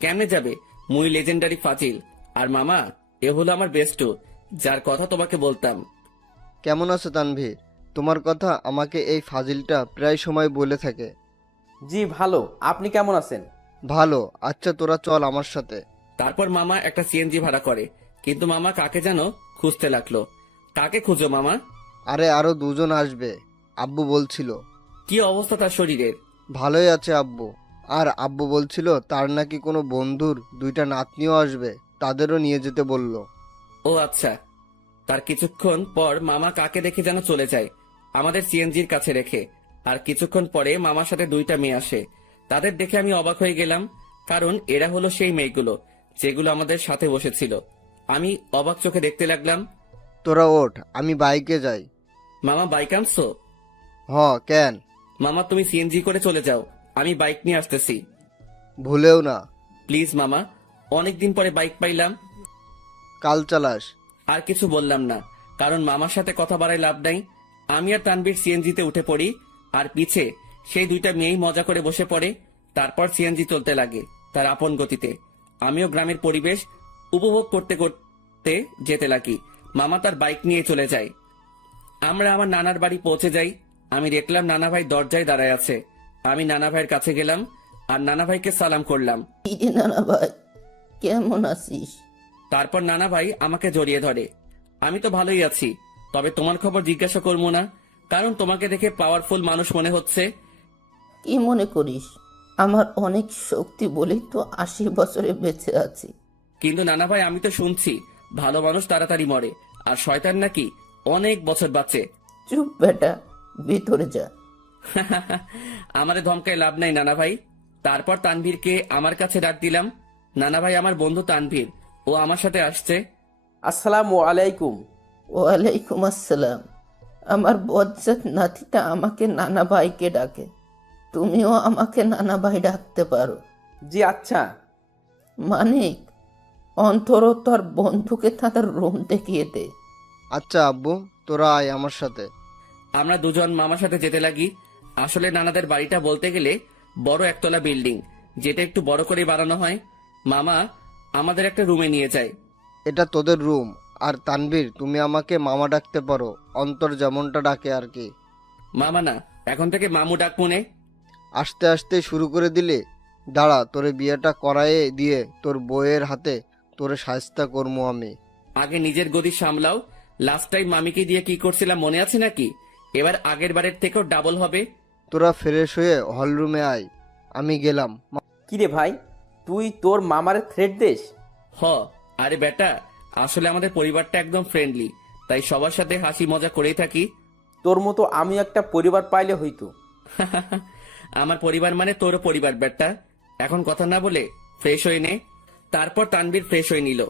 কেমনে যাবে? মুই লেজেন্ডারি ফাজিল। আর মামা, এ হলো আমার বেস্টু, যার কথা তোমাকে বলতাম। কেমন আছো তানভীর? তোমার কথা আমাকে এই ফাজিলটা প্রায় সময় বলে থাকে। জি ভালো, আপনি কেমন আছেন? ভালো। আচ্ছা তোরা চল আমার সাথে। তারপর মামা একটা সিএনজি ভাড়া করে, কিন্তু মামা কাকে যেন খুঁজতে লাগলো। কাকে খুঁজো মামা? আরে আরো 2 জন আসবে, আব্বু বলছিল। কি অবস্থা তার শরীরের? ভালোই আছে আব্বু। আর আব্বু বলছিল তার নাকি কোনো বন্ধুর 2টা নাতনিও আসবে, তাদেরও নিয়ে যেতে বলল। ও আচ্ছা। তার কিছুক্ষণ পর মামা কাকে দেখে যেন চলে যায় আমাদের সিএনজির কাছে রেখে। আর কিছুক্ষণ পরে মামার সাথে 2টা মেয়ে আসে। তাদের দেখে আমি অবাক হয়ে গেলাম, কারণ এরা হলো সেই মেয়েগুলো যেগুলো আমাদের সাথে বসেছিল। আমি অবাক চোখে দেখতে লাগলাম। তোরা ওঠ, আমি বাইকে যাই। মামা বাইক আনছো? কেন? মামা তুমি সিএনজি করে চলে যাও, আমি বাইক নিয়ে আসতেছি। ভুলেও না। প্লিজ মামা, অনেকদিন পরে বাইক পাইলাম। কাল চালাস। আর কিছু বললাম না, কারণ মামার সাথে কথা বাড়ায় লাভ নাই। আমি আর তানবীর সিএনজিতে উঠে পড়ি আর পিছে সেই 2টা মেয়েই মজা করে বসে পড়ে। তারপর সিএনজি চলতে লাগে তার আপন গতিতে। আমিও গ্রামের পরিবেশ উপভোগ করতে করতে যেতে লাগি। মামা তার বাইক নিয়ে চলে যায়। আমরা আমার নানার বাড়ি পৌঁছে যাই। আমি দেখলাম নানা ভাই দরজায় দাঁড়ায় আছে। আমি নানা ভাইয়ের কাছে গেলাম আর নানা ভাইকে সালাম করলাম। কিরে নানা ভাই, কেমন আছিস? তারপর নানা ভাই আমাকে জড়িয়ে ধরে। আমি তো ভালোই আছি, তবে তোমার খবর জিজ্ঞাসা করবো না, কারণ তোমাকে দেখে পাওয়ারফুল মানুষ মনে হচ্ছে। কি মনে করিস? আমার অনেক শক্তি বলেই তো 80 বছরে বেঁচে আছি। কিন্তু নানা ভাই, আমি তো শুনছি ভালো মানুষ তাড়াতাড়ি মরে আর শয়তান নাকি অনেক বছর বাঁচে। চুপ বেটা, ভিতরে যা। আমারে ধমকায় লাভ নাই নানা ভাই। তারপর তানভীরকে আমার কাছে ডাক দিলাম। নানা ভাই, আমার বন্ধু তানভীর, ও আমার সাথে আসছে। আসসালামু আলাইকুম। ওয়ালাইকুম আসসালাম। আমার বজ্জাত নাতিটা আমাকে নানা ভাইকে ডাকে, তুমিও আমাকে নানা ভাই ডাকতে পারো। জি আচ্ছা। মানিক, অন্তর তোর বন্ধুকে তাদের রুম দেখিয়ে দে। আচ্ছা আব্বু, তোরা আয় আমার সাথে। আমরা 2 জন মামার সাথে যেতে লাগি। আসলে নানাদের বাড়িটা বলতে গেলে বড় একতলা বিল্ডিং, যেটা একটু বড় করে বানানো হয়। মামা আমাদের একটা রুমে নিয়ে যায়। এটা তোদের রুম। আর তানভীর, তুমি আমাকে মামা ডাকতে পারো, অন্তর যেমনটা ডাকে আর কি। মামা না, এখন থেকে মামু ডাক মনে। আস্তে আস্তে শুরু করে দিলে। দাঁড়া, তোরে বিয়েটা করায়ে দিয়ে তোর বউয়ের হাতে তোরে শায়েস্তা করবো আমি। আগে নিজের গদি সামলাও। লাস্ট টাইম মামিকে দিয়ে কি করছিলাম মনে আছে নাকি? এবার আগের বারের থেকেও ডাবল হবে। তোরা ফ্রেশ হয়ে হলরুমে আয়, আমি গেলাম। কিরে ভাই, তুই তোর মামার থ্রেট দেশ? আরে বেটা, আসলে আমাদের পরিবারটা একদম ফ্রেন্ডলি, তাই সবার সাথে হাসি মজা করেই থাকি। তোর মতো আমি একটা পরিবার পাইলে হইতো। আমার পরিবার মানে তোরও পরিবার বেটা। এখন কথা না বলে ফ্রেশ হয়ে নে। তারপর তানভীর ফ্রেশ হয়ে নিল।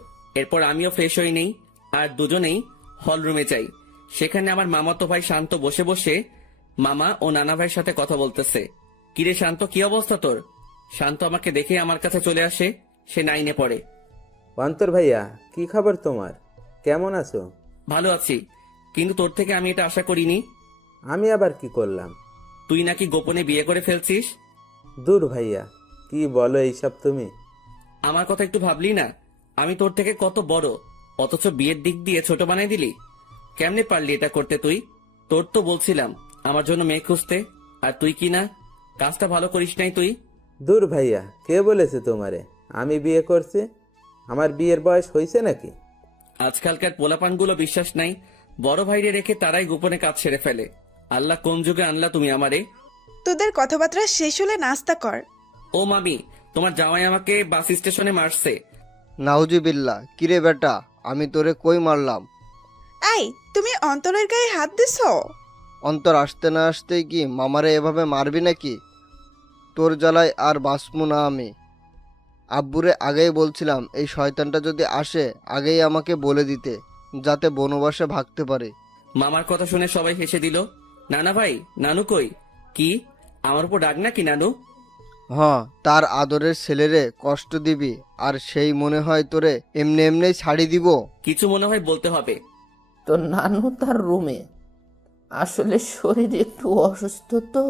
এরপর আমিও ফ্রেশ হয়ে নেই আর দুজনেই হল রুমে যাই। সেখানে আমার মামাতো ভাই শান্ত বসে বসে মামা ও নানা ভাইয়ের সাথে কথা বলতেছে। কিরে শান্ত, কি অবস্থা তোর? শান্ত আমাকে দেখে আমার কাছে চলে আসে। সে 9-এ পড়ে। অন্তর ভাইয়া, কি খবর তোমার? কেমন আছো? ভালো আছি, কিন্তু তোর থেকে আমি এটা আশা করিনি। আমি আবার কি করলাম? তুই নাকি গোপনে বিয়ে করে ফেলছিস। দূর ভাইয়া, কি বলো এইসব তুমি? আমার কথা একটু ভাবলি না? আমি তোর থেকে কত বড়, অথচ বিয়ের দিক দিয়ে ছোট বানাই দিলি। কেমনে পারলি এটা করতে তুই? তোর তো বলছিলাম আমার জন্য মেয়ে খুঁজতে, আর তুই কি না, কাজটা ভালো করিস নাই তুই। দূর ভাইয়া, কে বলেছে তোমারে আমি বিয়ে করছি? আমার বিয়ের বয়স হয়েছে নাকি? আজকালকার পোলাপানগুলো বিশ্বাস নাই, বড় ভাইরে রেখে তারাই গোপনে কাজ সেরে ফেলে। আল্লাহ কোন যুগে আনলা তুমি আমারে? তোদের কথাবার্তা শেষ হলে নাস্তা কর। ও মামি, তোমার জামাই আমাকে বাস স্টেশনে মারছে। নাউজুবিল্লাহ, কিরে বেটা, আমি তোরে কই মারলাম? আই, তুমি অন্তরের গায়ে হাত দিছো? অন্তর আসতে না আসতেই কি মামারে এভাবে মারবি নাকি? তোর জ্বালায় আর বাঁচমু না আমি। আব্বুরে আগেই বলছিলাম এই শয়তানটা যদি আসে আগেই আমাকে বলে দিতে, যাতে বনবাসে ভাগতে পারে। মামার কথা শুনে সবাই হেসে দিল। নানা ভাই, নানু কই? কি আমার উপর ডাক নাকি নানু? হ্যাঁ, তার আদরের ছেলেরে কষ্ট দিবি আর সেই মনে হয় তোরে এমনি এমনি ছাড়ি দিব? কিছু মনে হয় বলতে হবে। তো নানু তার রুমে, আসলে শরীর একটু অসুস্থ তো,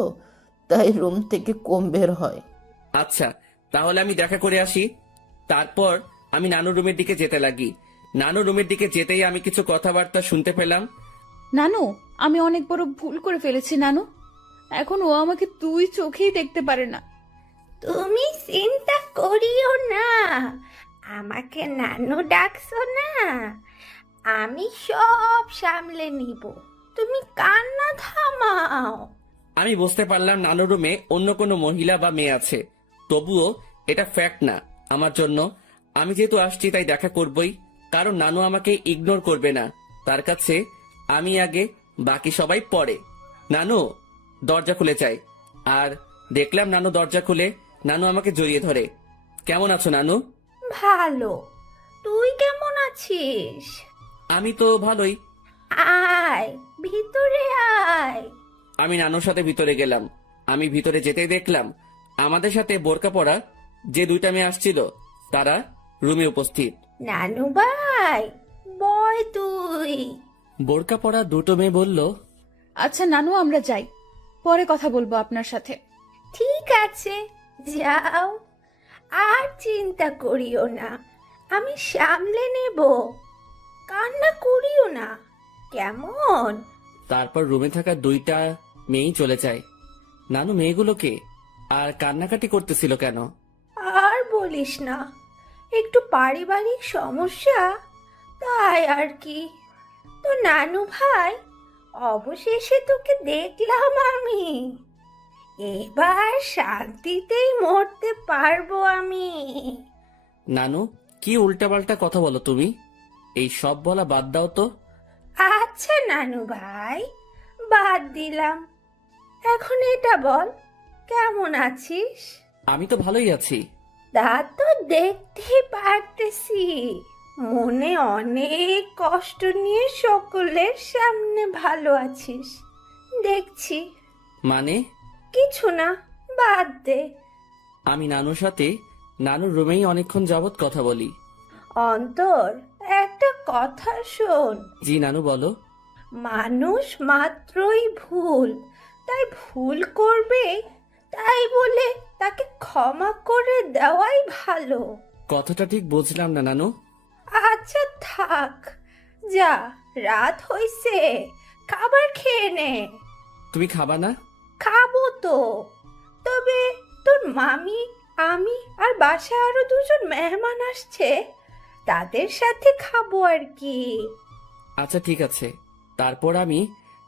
তাই রুম থেকে কম বের হয়। আচ্ছা, তাহলে আমি দেখা করে আসি। তারপর আমি নানু রুমের দিকে যেতে লাগি। নানু রুমের দিকে যেতেই আমি কিছু কথাবার্তা শুনতে পেলাম। নানু, আমি অনেক বড় ভুল করে ফেলেছি নানু। এখন ও আমাকে দুই চোখেই দেখতে পারে না। তুমি চিন্তা করিও না, আমাকে নানু ডাকছো না, আমি সব সামলে নিব, তুমি কান্না থামাও। আমি বুঝতে পারলাম নানু রুমে অন্য কোনো মহিলা বা মেয়ে আছে, তবুও এটা ফ্যাক্ট না আমার জন্য। আমি যেহেতু আসছি তাই দেখা করবই, কারণ নানু আমাকে ইগনোর করবে না। তার কাছে আমি আগে, বাকি সবাই পরে। নানু, দরজা খুলে যায়। আর দেখলাম নানু দরজা খুলে নানু আমাকে জড়িয়ে ধরে। কেমন আছো নানু? ভালো, তুই কেমন আছিস? আমি তো ভালোই। আয় ভিতরে আয়। আমি নানুর সাথে ভিতরে গেলাম। আমি ভিতরে যেতেই দেখলাম আমাদের সাথে বোরকা পরা যে দুইটা মেয়ে আসছিল তারা রুমে উপস্থিত। নানু ভাই, বয় তুই। বোরকা পরা দুটো মেয়ে বলল, আচ্ছা নানু, আমরা যাই, পরে কথা বলবো আপনার সাথে। ঠিক আছে, যাও, আর চিন্তা করিও না, আমি সামলে নেব, কান্না করিও না, কেমন? তারপর রুমে থাকা দুইটা মেয়েই চলে যায়। নানু মেয়েগুলোকে আর কান্নাকাটি করতেছিল কেন? আর বলিস না, একটু পারিবারিক সমস্যা, তাই আর কি। তো নানু ভাই, অবশেষে তোকে দেখলাম আমি, এবার শান্তিতেই মরতে পারবো আমি। নানু, কি উল্টাপাল্টা কথা বলো তুমি? এই সব বলা বাদ দাও তো। আচ্ছা নানু ভাই, বাদ দিলাম, এখন এটা বল, কেমন আছিস? আমি তো ভালোই আছি। তা তো দেখতেই পারতেছি, মনে অনেক কষ্ট নিয়ে সকলের সামনে ভালো আছিস দেখছি। মানে? কিছু না, বাদ দে। আমি নানুর সাথে নানুর রুমেই অনেকক্ষণ যাবৎ কথা বলি। অন্তর, একটা কথা শোন। জি নানু, বলো। মানুষ মাত্রই ভুল, তাই ভুল করবে, তাই বলে তাকে ক্ষমা করে দেওয়াই ভালো। কথাটা ঠিক বুঝলাম না নানু। আচ্ছা থাক, যা, রাত হইছে, খাবার খেয়ে নে। তুমি খাবা না? খাবো তো, তবে তোর মামি, আমি আর বাসায় আরো দুজন মেহমান আসছে, তাদের সাথে খাবো আর কি। আচ্ছা ঠিক আছে। তারপর আমি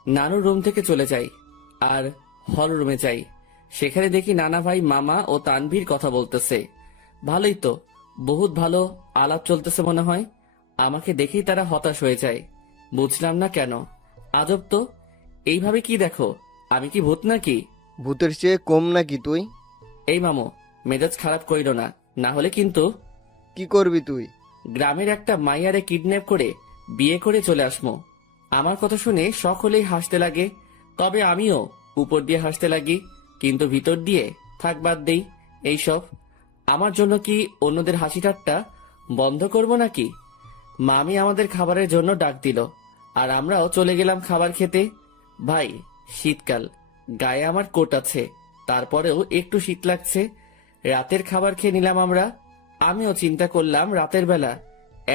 নানুর রুম থেকে চলে যাই আর হল রুমে যাই। সেখানে দেখি নানা ভাই, মামা ও তানভীর কথা বলতেছে। ভালোই তো, বহুত ভালো আলাপ চলতেছে মনে হয়। আমাকে দেখেই তারা হতাশ হয়ে যায়। বুঝলাম না কেন। আজব তো, এইভাবে কি দেখো? আমি কি ভূত নাকি? ভূতের চেয়ে কম নাকি তুই? এই মামু, মেজাজ খারাপ কইরো না, না হলে কিন্তু। কি করবি তুই? গ্রামের একটা মাইয়ারে কিডন্যাপ করে বিয়ে করে চলে আসমো। আমার কথা শুনে সকলেই হাসতে লাগে, তবে আমিও উপর দিয়ে হাসতে লাগি, কিন্তু ভিতর দিয়ে থাক বাদ দেই এইসব। আমার জন্য কি অন্যদের হাসি ঠাট্টা বন্ধ করব নাকি? মামি আমাদের খাবারের জন্য ডাক দিল আর আমরাও চলে গেলাম খাবার খেতে। ভাই, শীতকাল, গায়ে আমার কোট আছে, তারপরেও একটু শীত লাগছে। রাতের খাবার খেয়ে নিলাম আমরা। আমিও চিন্তা করলাম রাতের বেলা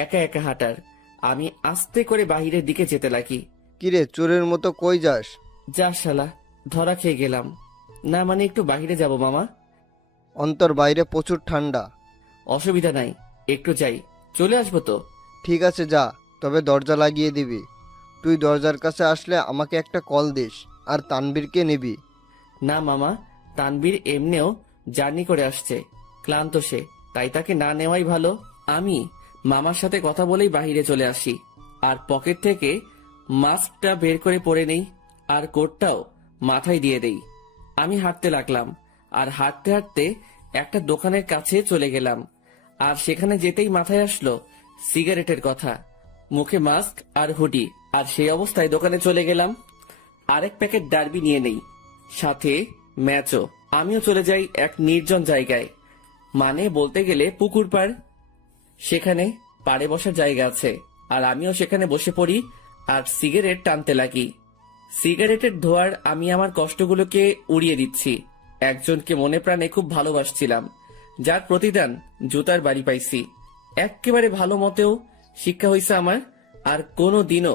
একা একা হাঁটার। আমি আস্তে করে বাহিরের দিকে যেতে লাগি। কিরে, চোরের মতো কই যাস? যা শালা, ধরা খেয়ে গেলাম। না মানে একটু বাহিরে যাব মামা। অন্তর, বাইরে প্রচুর ঠান্ডা। অসুবিধা নাই, একটু যাই, চলে আসবো তো। ঠিক আছে, যা, তবে দরজা লাগিয়ে দিবি। তুই দরজার কাছে আসলে আমাকে একটা কল দিস, আর তানবীরকে নিবি। না মামা, তানবীর এমনিও জার্নি করে আসছে, ক্লান্ত সে, তাই তাকে না নেওয়াই ভালো। আমি মামার সাথে কথা বলেই বাহিরে চলে আসি আর পকেট থেকে মাস্কটা বের করে পরে নেই আর কোটটাও মাথায় দিয়ে দেই। আমি হাঁটতে লাগলাম আর হাঁটতে হাঁটতে একটা দোকানের কাছে চলে গেলাম। আর সেখানে যেতেই মাথায় আসলো সিগারেটের কথা, মুখে মাস্ক আর হুডি, আর সেই অবস্থায় দোকানে চলে গেলাম। আরেক প্যাকেট ডার্বি নিয়ে নেই, সাথে ম্যাচও। আমিও চলে যাই এক নির্জন জায়গায়, মানে বলতে গেলে পুকুর পাড়। সেখানে পাড়ে বসার জায়গা আছে আর আমিও সেখানে বসে পড়ি আর সিগারেট টানতে লাগি। সিগারেটের ধোঁয়ার আমি আমার কষ্টগুলোকে উড়িয়ে দিচ্ছি। একজনকে মনে প্রাণে খুব ভালোবাসছিলাম, যার প্রতিদান জুতার বাড়ি পাইছি। একেবারে ভালো মতেও শিক্ষা হয়েছে আমার, আর কোনো দিনও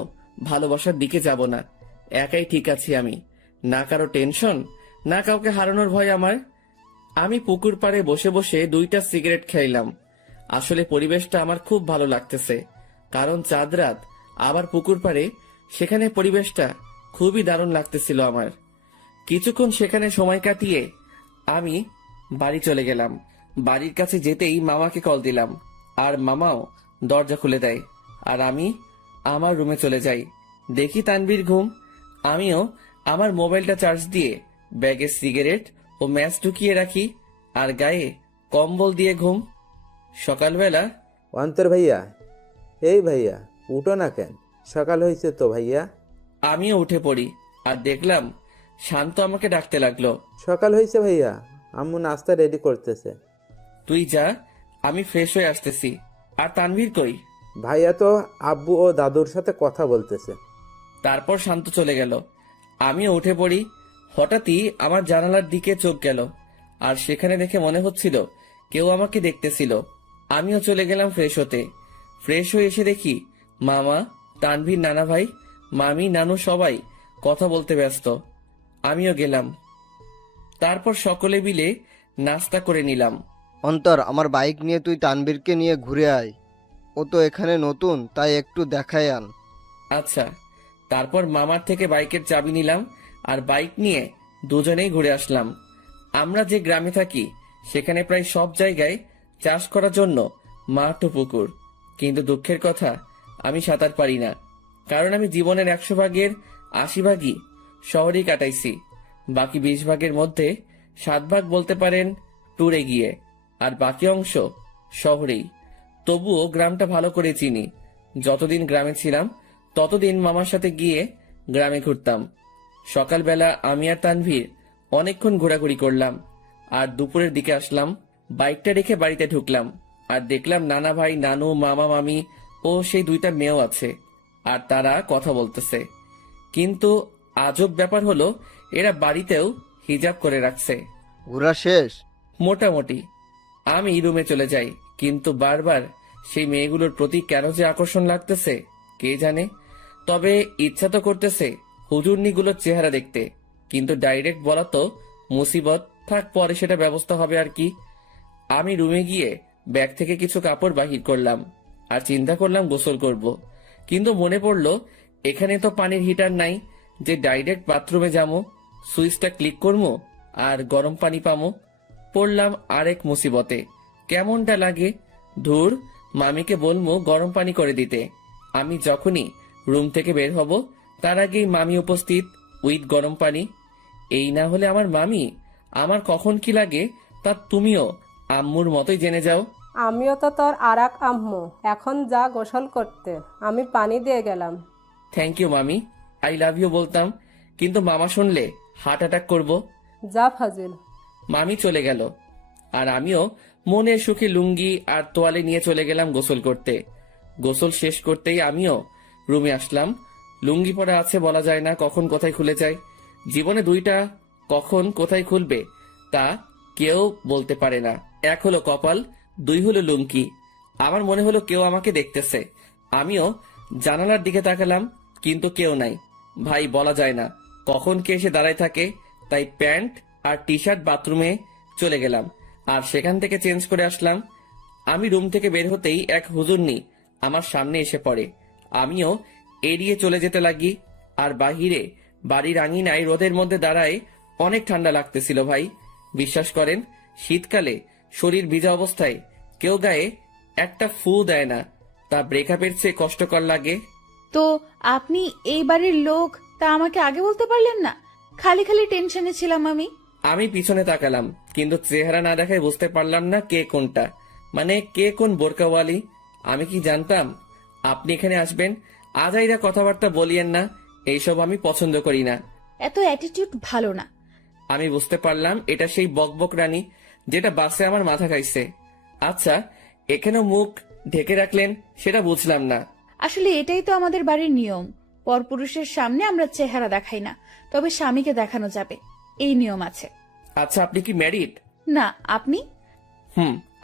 ভালোবাসার দিকে যাব না। একাই ঠিক আছি আমি, না কারো টেনশন, না কাউকে হারানোর ভয় আমার। আমি পুকুর পাড়ে বসে বসে 2টা সিগারেট খাইলাম। আসলে পরিবেশটা আমার খুব ভালো লাগতেছে, কারণ চাঁদ রাত, আবার পুকুর পাড়ে, সেখানে পরিবেশটা খুবই দারুণ লাগতেছিল আমার। কিছুক্ষণ সেখানে সময় কাটিয়ে আমি বাড়ি চলে গেলাম। বাড়ির কাছে যেতেই মামাকে কল দিলাম আর মামাও দরজা খুলে দেয় আর আমি আমার রুমে চলে যাই। দেখি তানবীর ঘুম। আমিও আমার মোবাইলটা চার্জ দিয়ে ব্যাগে সিগারেট ও ম্যাচ ঢুকিয়ে রাখি আর গায়ে কম্বল দিয়ে ঘুম। সকালবেলা অন্তর ভাইয়া, এই ভাইয়া উঠো না কেন? সকাল হয়েছে তো ভাইয়া। আমিও উঠে পড়ি আর দেখলাম শান্ত আমাকে ডাকতে লাগলো। সকাল হয়েছে ভাইয়া, আম্মু নাস্তা রেডি করতেছে। তুই যা, আমি ফ্রেশ হয়ে আসতেছি। আর তানভীর কই? ভাইয়া তো আব্বু ও দাদুর সাথে কথা বলতেছে। তারপর শান্ত চলে গেল। আমিও উঠে পড়ি। হঠাৎই আমার জানালার দিকে চোখ গেল আর সেখানে দেখে মনে হচ্ছিল কেউ আমাকে দেখতেছিল। আমিও চলে গেলাম ফ্রেশ হতে। ফ্রেশ হয়ে এসে দেখি মামা, তানভীর, নানা ভাই, মামি, নানু সবাই কথা বলতে ব্যস্ত। আমিও গেলাম। তারপর সকলে মিলে নাস্তা করে নিলাম। অন্তর, আমার বাইক নিয়ে তুই তানবীরকে নিয়ে ঘুরে আয়। ও তো এখানে নতুন, তাই একটু দেখায় আন। আচ্ছা। তারপর মামার থেকে বাইকের চাবি নিলাম আর বাইক নিয়ে দুজনেই ঘুরে আসলাম। আমরা যে গ্রামে থাকি সেখানে প্রায় সব জায়গায় চাষ করার জন্য মাঠ ও পুকুর, কিন্তু দুঃখের কথা আমি সাঁতার পারি না, কারণ আমি জীবনের 100 ভাগের 80 ভাগই শহরেই কাটাইছি। বাকি 20 ভাগের মধ্যে 7 ভাগ বলতে পারেন ট্যুরে গিয়ে, আর বাকি অংশ শহরেই। তবুও গ্রামটা ভালো করে চিনি। যতদিন গ্রামে ছিলাম ততদিন মামার সাথে গিয়ে গ্রামে ঘুরতাম। সকালবেলা আমি আর তানভীর অনেকক্ষণ ঘোরাঘুরি করলাম আর দুপুরের দিকে আসলাম। বাইকটা রেখে বাড়িতে ঢুকলাম আর দেখলাম নানা ভাই, নানু, মামা, মামি ও সেই 2টা মেয়েও আছে আর তারা কথা বলতেছে। কিন্তু আজব ব্যাপার হলো, এরা বাড়িতেও হিজাব করে রাখছে। ঘোরা শেষ? মোটামুটি। আমি রুমে চলে যাই, কিন্তু বারবার সেই মেয়েগুলোর প্রতি কেন যে আকর্ষণ লাগতেছে কে জানে। তবে ইচ্ছা তো করতেছে হুজুরনিগুলোর চেহারা দেখতে, কিন্তু ডাইরেক্ট বলা তো মুসিবত, থাক পরে সেটা ব্যবস্থা হবে আর কি। আমি রুমে গিয়ে ব্যাগ থেকে কিছু কাপড় বাহির করলাম আর চিন্তা করলাম গোসল করব, কিন্তু মনে পড়লো এখানে তো পানির হিটার নাই যে ডাইরেক্ট বাথরুমে যাবো, সুইচটা ক্লিক করবো আর গরম পানি পামো। পড়লাম আরেক মুসিবতে। কেমনটা লাগে, ধুর, মামিকে বলবো গরম পানি করে দিতে। আমি যখনই রুম থেকে বের হব তার আগেই মামি উপস্থিত উইথ গরম পানি। এই না হলে আমার মামি আমার কখন কি লাগে তা তুমিও আম্মুর মতোই জেনে যাও। আমিও তো তোর আরাক আম্মু, এখন যা গোসল করতে, আমি পানি দিয়ে গেলাম। থ্যাংক ইউ মামি, আই লাভ ইউ বলতাম, কিন্তু মামা শুনলে হার্ট অ্যাটাক করবো। যা ফাজিল। মামি চলে গেল আর আমিও মনের সুখে লুঙ্গি আর তোয়ালে নিয়ে চলে গেলাম গোসল করতে। গোসল শেষ করতেই আমিও রুমে আসলাম। লুঙ্গি পরা আছে, বলা যায় না কখন কোথায় খুলে যায়। জীবনে 2টা কখন কোথায় খুলবে তা কেউ বলতে পারে না। 1 হলো কপাল, 2 হলো লুঙ্গি। আমার মনে হলো কেউ আমাকে দেখতেছে। আমিও জানালার দিকে তাকালাম, কিন্তু কেউ নাই। ভাই, বলা যায় না কখন কে এসে দাঁড়ায় থাকে, তাই প্যান্ট আর টি শার্ট বাথরুমে চলে গেলাম আর সেখান থেকে চেঞ্জ করে আসলাম। আমি রুম থেকে বের হতেই এক হুজুরনি আমার সামনে এসে পড়ে আমিও এড়িয়ে চলে যেতে লাগি। আর বাহিরে বাড়ির আঙিনায় রোদের মধ্যে দাঁড়ায় অনেক ঠান্ডা লাগতেছিল ভাই। বিশ্বাস করেন, শীতকালে শরীর ভিজা অবস্থায় কেউ গায়ে একটা ফু দেয় না, তা ব্রেকআপের চেয়ে কষ্টকর লাগে। তো আপনি এই বাড়ির লোক, তা আমাকে আগে বলতে পারলেন না? খালি খালি টেনশনে ছিলাম আমি। আমি পিছনে তাকালাম, কিন্তু চেহারা না দেখায় বুঝতে পারলাম না কে কোনটা, মানে কে কোন বোরকাওয়ালি। আমি কি জানতাম আপনি এখানে আসবেন? আজাইরা কথাবার্তা বলিয়েন না, এইসব আমি পছন্দ করি না। এত অ্যাটিটিউড ভালো না। আমি বুঝতে পারলাম এটা সেই বকবক রানী যেটা বাসে আমার মাথা খাইছে। আচ্ছা, এখানেও মুখ ঢেকে রাখলেন সেটা বুঝলাম না। আসলে এটাই তো আমাদের বাড়ির নিয়ম। পরপুরুষের সামনে আমরা চেহারা দেখাই না, তবে স্বামীকে দেখানো যাবে, এই নিয়ম আছে। আচ্ছা, আপনি কি ম্যারিড? না, আপনি?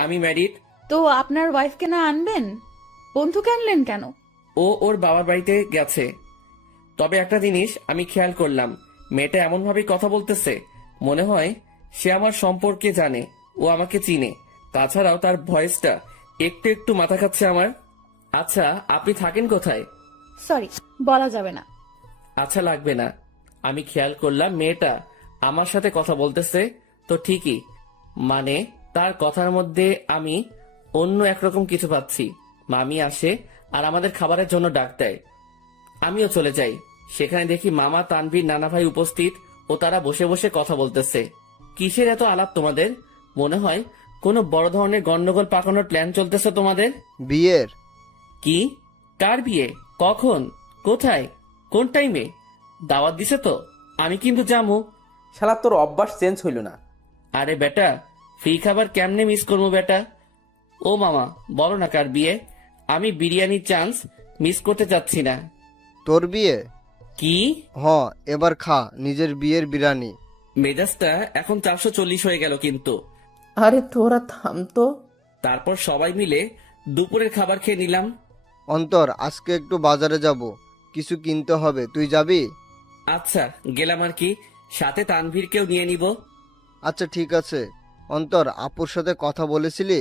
আমি ম্যারিড। তো আপনার ওয়াইফকে না আনবেন? বন্ধুকে আনলেন কেন? ও ওর বাবার বাড়িতে গেছে। তবে একটা জিনিস আমি খেয়াল করলাম, মেয়েটা এমন ভাবে কথা বলতেছে মনে হয় সে আমার সম্পর্কে জানে, ও আমাকে চিনে। তাছাড়াও তার ভয়েসটা একটু একটু মাথা খাচ্ছে আমার। আচ্ছা, আপনি থাকেন কোথায়? সরি, বলা যাবে না। আচ্ছা, লাগবে না। আমি খেয়াল করলাম মেয়েটা আমার সাথে কথা বলতেছে তো ঠিকই, মানে তার কথার মধ্যে আমি অন্য একরকম কিছু পাচ্ছি। মামি আসে আর আমাদের খাবারের জন্য ডাক দেয়। আমিও চলে যাই। সেখানে দেখি মামা, তানভীর, নানা ভাই উপস্থিত ও তারা বসে বসে কথা বলতেছে। কিসের এত আলাপ তোমাদের? মনে হয় কোনো বড় ধরনের গন্ডগোল পাকানোর প্ল্যান চলতেছে তোমাদের। বিয়ের? কি? কার বিয়ে? কখন? কোথায়? কোন টাইমে? দাওয়াত দিছে তো? আমি কিন্তু যাবো। শালা তোর অভ্যাস চেঞ্জ হইল না। আরে বেটা, ফ্রি খাবার কেমনে মিস করবো বেটা? ও মামা, বলো না কার বিয়ে? আমি বিরিয়ানির চান্স মিস করতে চাচ্ছি না। তোর বিয়ে? কি? এবার খা নিজের বিয়ের বিরিয়ানি। মেজাজটা এখন 440 হয়ে গেল কিন্তু। আরে তোরা থাম তো। তারপর সবাই মিলে দুপুরের খাবার খেয়ে নিলাম। অন্তর, আজকে একটু বাজারে যাব, কিছু কিনতে হবে, তুই যাবি? আচ্ছা, গেলাম আর কি, সাথে তানভীরকেও নিয়ে নিব। আচ্ছা ঠিক আছে। অন্তর, আপুর সাথে কথা বলেছিলি?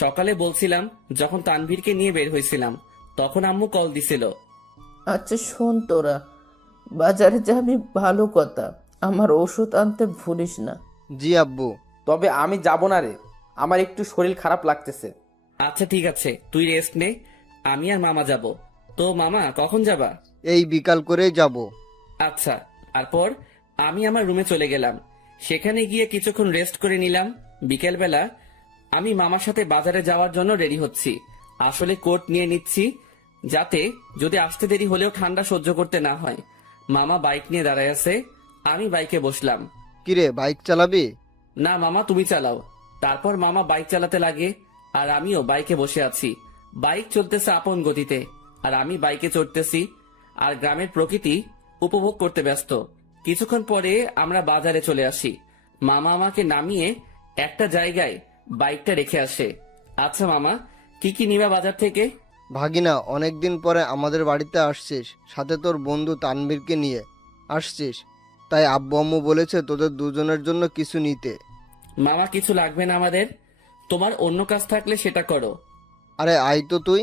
সকালে বলছিলাম, যখন তানভীরকে নিয়ে বের হয়েছিলাম তখন আম্মু কল দিছিল। আচ্ছা শোন, তোরা বাজারে যাবি ভালো কথা, আমার ওষুধ আনতে ভুলিস না। জি আব্বু। তবে আমি যাব না রে, আমার একটু শরীর খারাপ লাগতেছে। আচ্ছা ঠিক আছে, তুই রেস্ট নে, আমি আর মামা যাব। তো মামা কখন যাবা? এই বিকাল করেই যাব। আচ্ছা। তারপর আমি আমার রুমে চলে গেলাম। সেখানে গিয়ে কিছুক্ষণ রেস্ট করে নিলাম। বিকেলবেলা আমি মামার সাথে বাজারে যাওয়ার জন্য রেডি হচ্ছি। আসলে কোট নিয়ে নিচ্ছি, যাতে যদি আসতে দেরি হলেও ঠান্ডা সহ্য করতে না হয়। মামা বাইক নিয়ে দাঁড়ায় আছে, আমি বাইকে বসলাম। কিরে, বাইক চালাবি? না মামা, তুমি চালাও। তারপর মামা বাইক চালাতে লাগে আর আমিও বাইকে বসে আছি। বাইক চলতেছে আপন গতিতে আর আমি বাইকে চড়তেছি আর গ্রামের প্রকৃতি উপভোগ করতে ব্যস্ত। কিছুক্ষণ পরে আমরা বাজারে চলে আসি। মামা আমাকে নামিয়ে একটা জায়গায় বাইকটা রেখে আসে। আচ্ছা মামা, কি কি নিবা বাজার থেকে? ভাগিনা, অনেকদিন পরে আমাদের বাড়িতে আসছিস, সাথে তোর বন্ধু তানভীরকে নিয়ে আসছিস, তাই আব্বু আম্মু বলেছে তোদের দুজনের জন্য কিছু নিতে। মামা, কিছু লাগবে না আমাদের, তোমার অন্য কাজ থাকলে সেটা করো। আরে আয় তো তুই।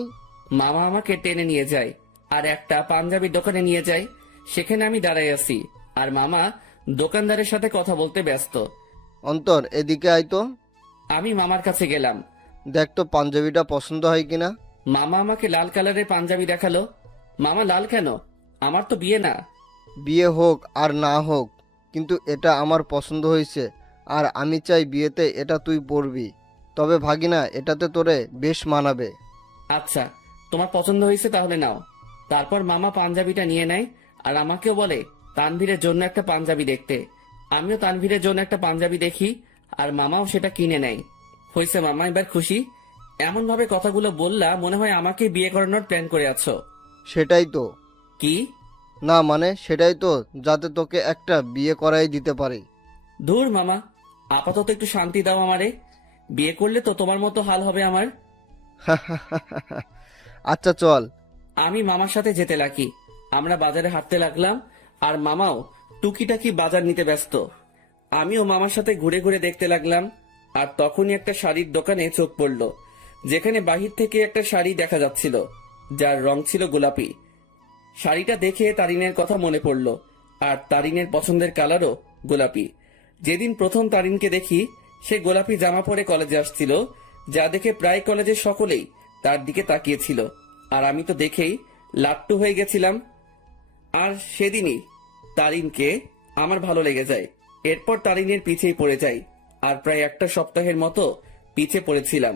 মামা আমাকে টেনে নিয়ে যায় আর একটা পাঞ্জাবির দোকানে নিয়ে যায়। সেখানে আমি দাঁড়াই আছি আর মামা দোকানদারের সাথে কথা বলতে ব্যস্ত। অন্তর, এদিকে আয় তো। আমি মামার কাছে গেলাম। দেখ তো পাঞ্জাবিটা পছন্দ হয় কিনা। মামা আমাকে লাল কালারের পাঞ্জাবি দেখালো। মামা, লাল কেন? আমার তো বিয়ে না। বিয়ে হোক আর না হোক, কিন্তু এটা আমার পছন্দ হয়েছে আর আমি চাই বিয়েতে এটা তুই পরবি। তবে ভাগিনা, এটাতে তোরে বেশ মানাবে। আচ্ছা, তোমার পছন্দ হয়েছে তাহলে নাও। তারপর মামা পাঞ্জাবিটা নিয়ে নেয় আর আমাকেও বলে তানভীরের জন্য একটা পাঞ্জাবি দেখতে। আমিও তানভীরের জন্য একটা পাঞ্জাবি দেখি আর মামাও সেটা কিনে নেয়। হয়েছে মামা, এবার খুশি? এমন ভাবে কথাগুলো বললা মনে হয় আমাকে বিয়ে করানোর প্ল্যান করে আছো। সেটাই তো। কি? না মানে সেটাই তো, যাতে তোকে একটা বিয়ে করাই দিতে পারি। ধুর মামা, আপাতত একটু শান্তি দাও আমারে। বিয়ে করলে তো তোমার মতো হাল হবে আমার। আচ্ছা চল। আমি মামার সাথে যেতে লাগি। আমরা বাজারে হাঁটতে লাগলাম আর মামাও টুকিটাকি বাজার নিতে ব্যস্ত। আমিও মামার সাথে ঘুরে ঘুরে দেখতে লাগলাম। আর তখনই একটা শাড়ির দোকানে চোখ পড়লো, যেখানে বাহির থেকে একটা শাড়ি দেখা যাচ্ছিল। যার রং ছিল গোলাপি। শাড়িটা দেখে তারিনের কথা মনে পড়ল, আর তারিনের পছন্দের কালারও গোলাপি। যেদিন প্রথম তারিনকে দেখি, সে গোলাপি জামা পরে কলেজে আসছিল, যা দেখে প্রায় কলেজের সকলেই তার দিকে তাকিয়েছিল, আর আমি তো দেখেই লাট্টু হয়ে গেছিলাম। আর সেদিনই তারিনকে আমার ভালো লেগে যায়। এরপর তারিনের পিছেই পড়ে যাই, আর প্রায় একটা সপ্তাহের মতো পিছে পড়েছিলাম।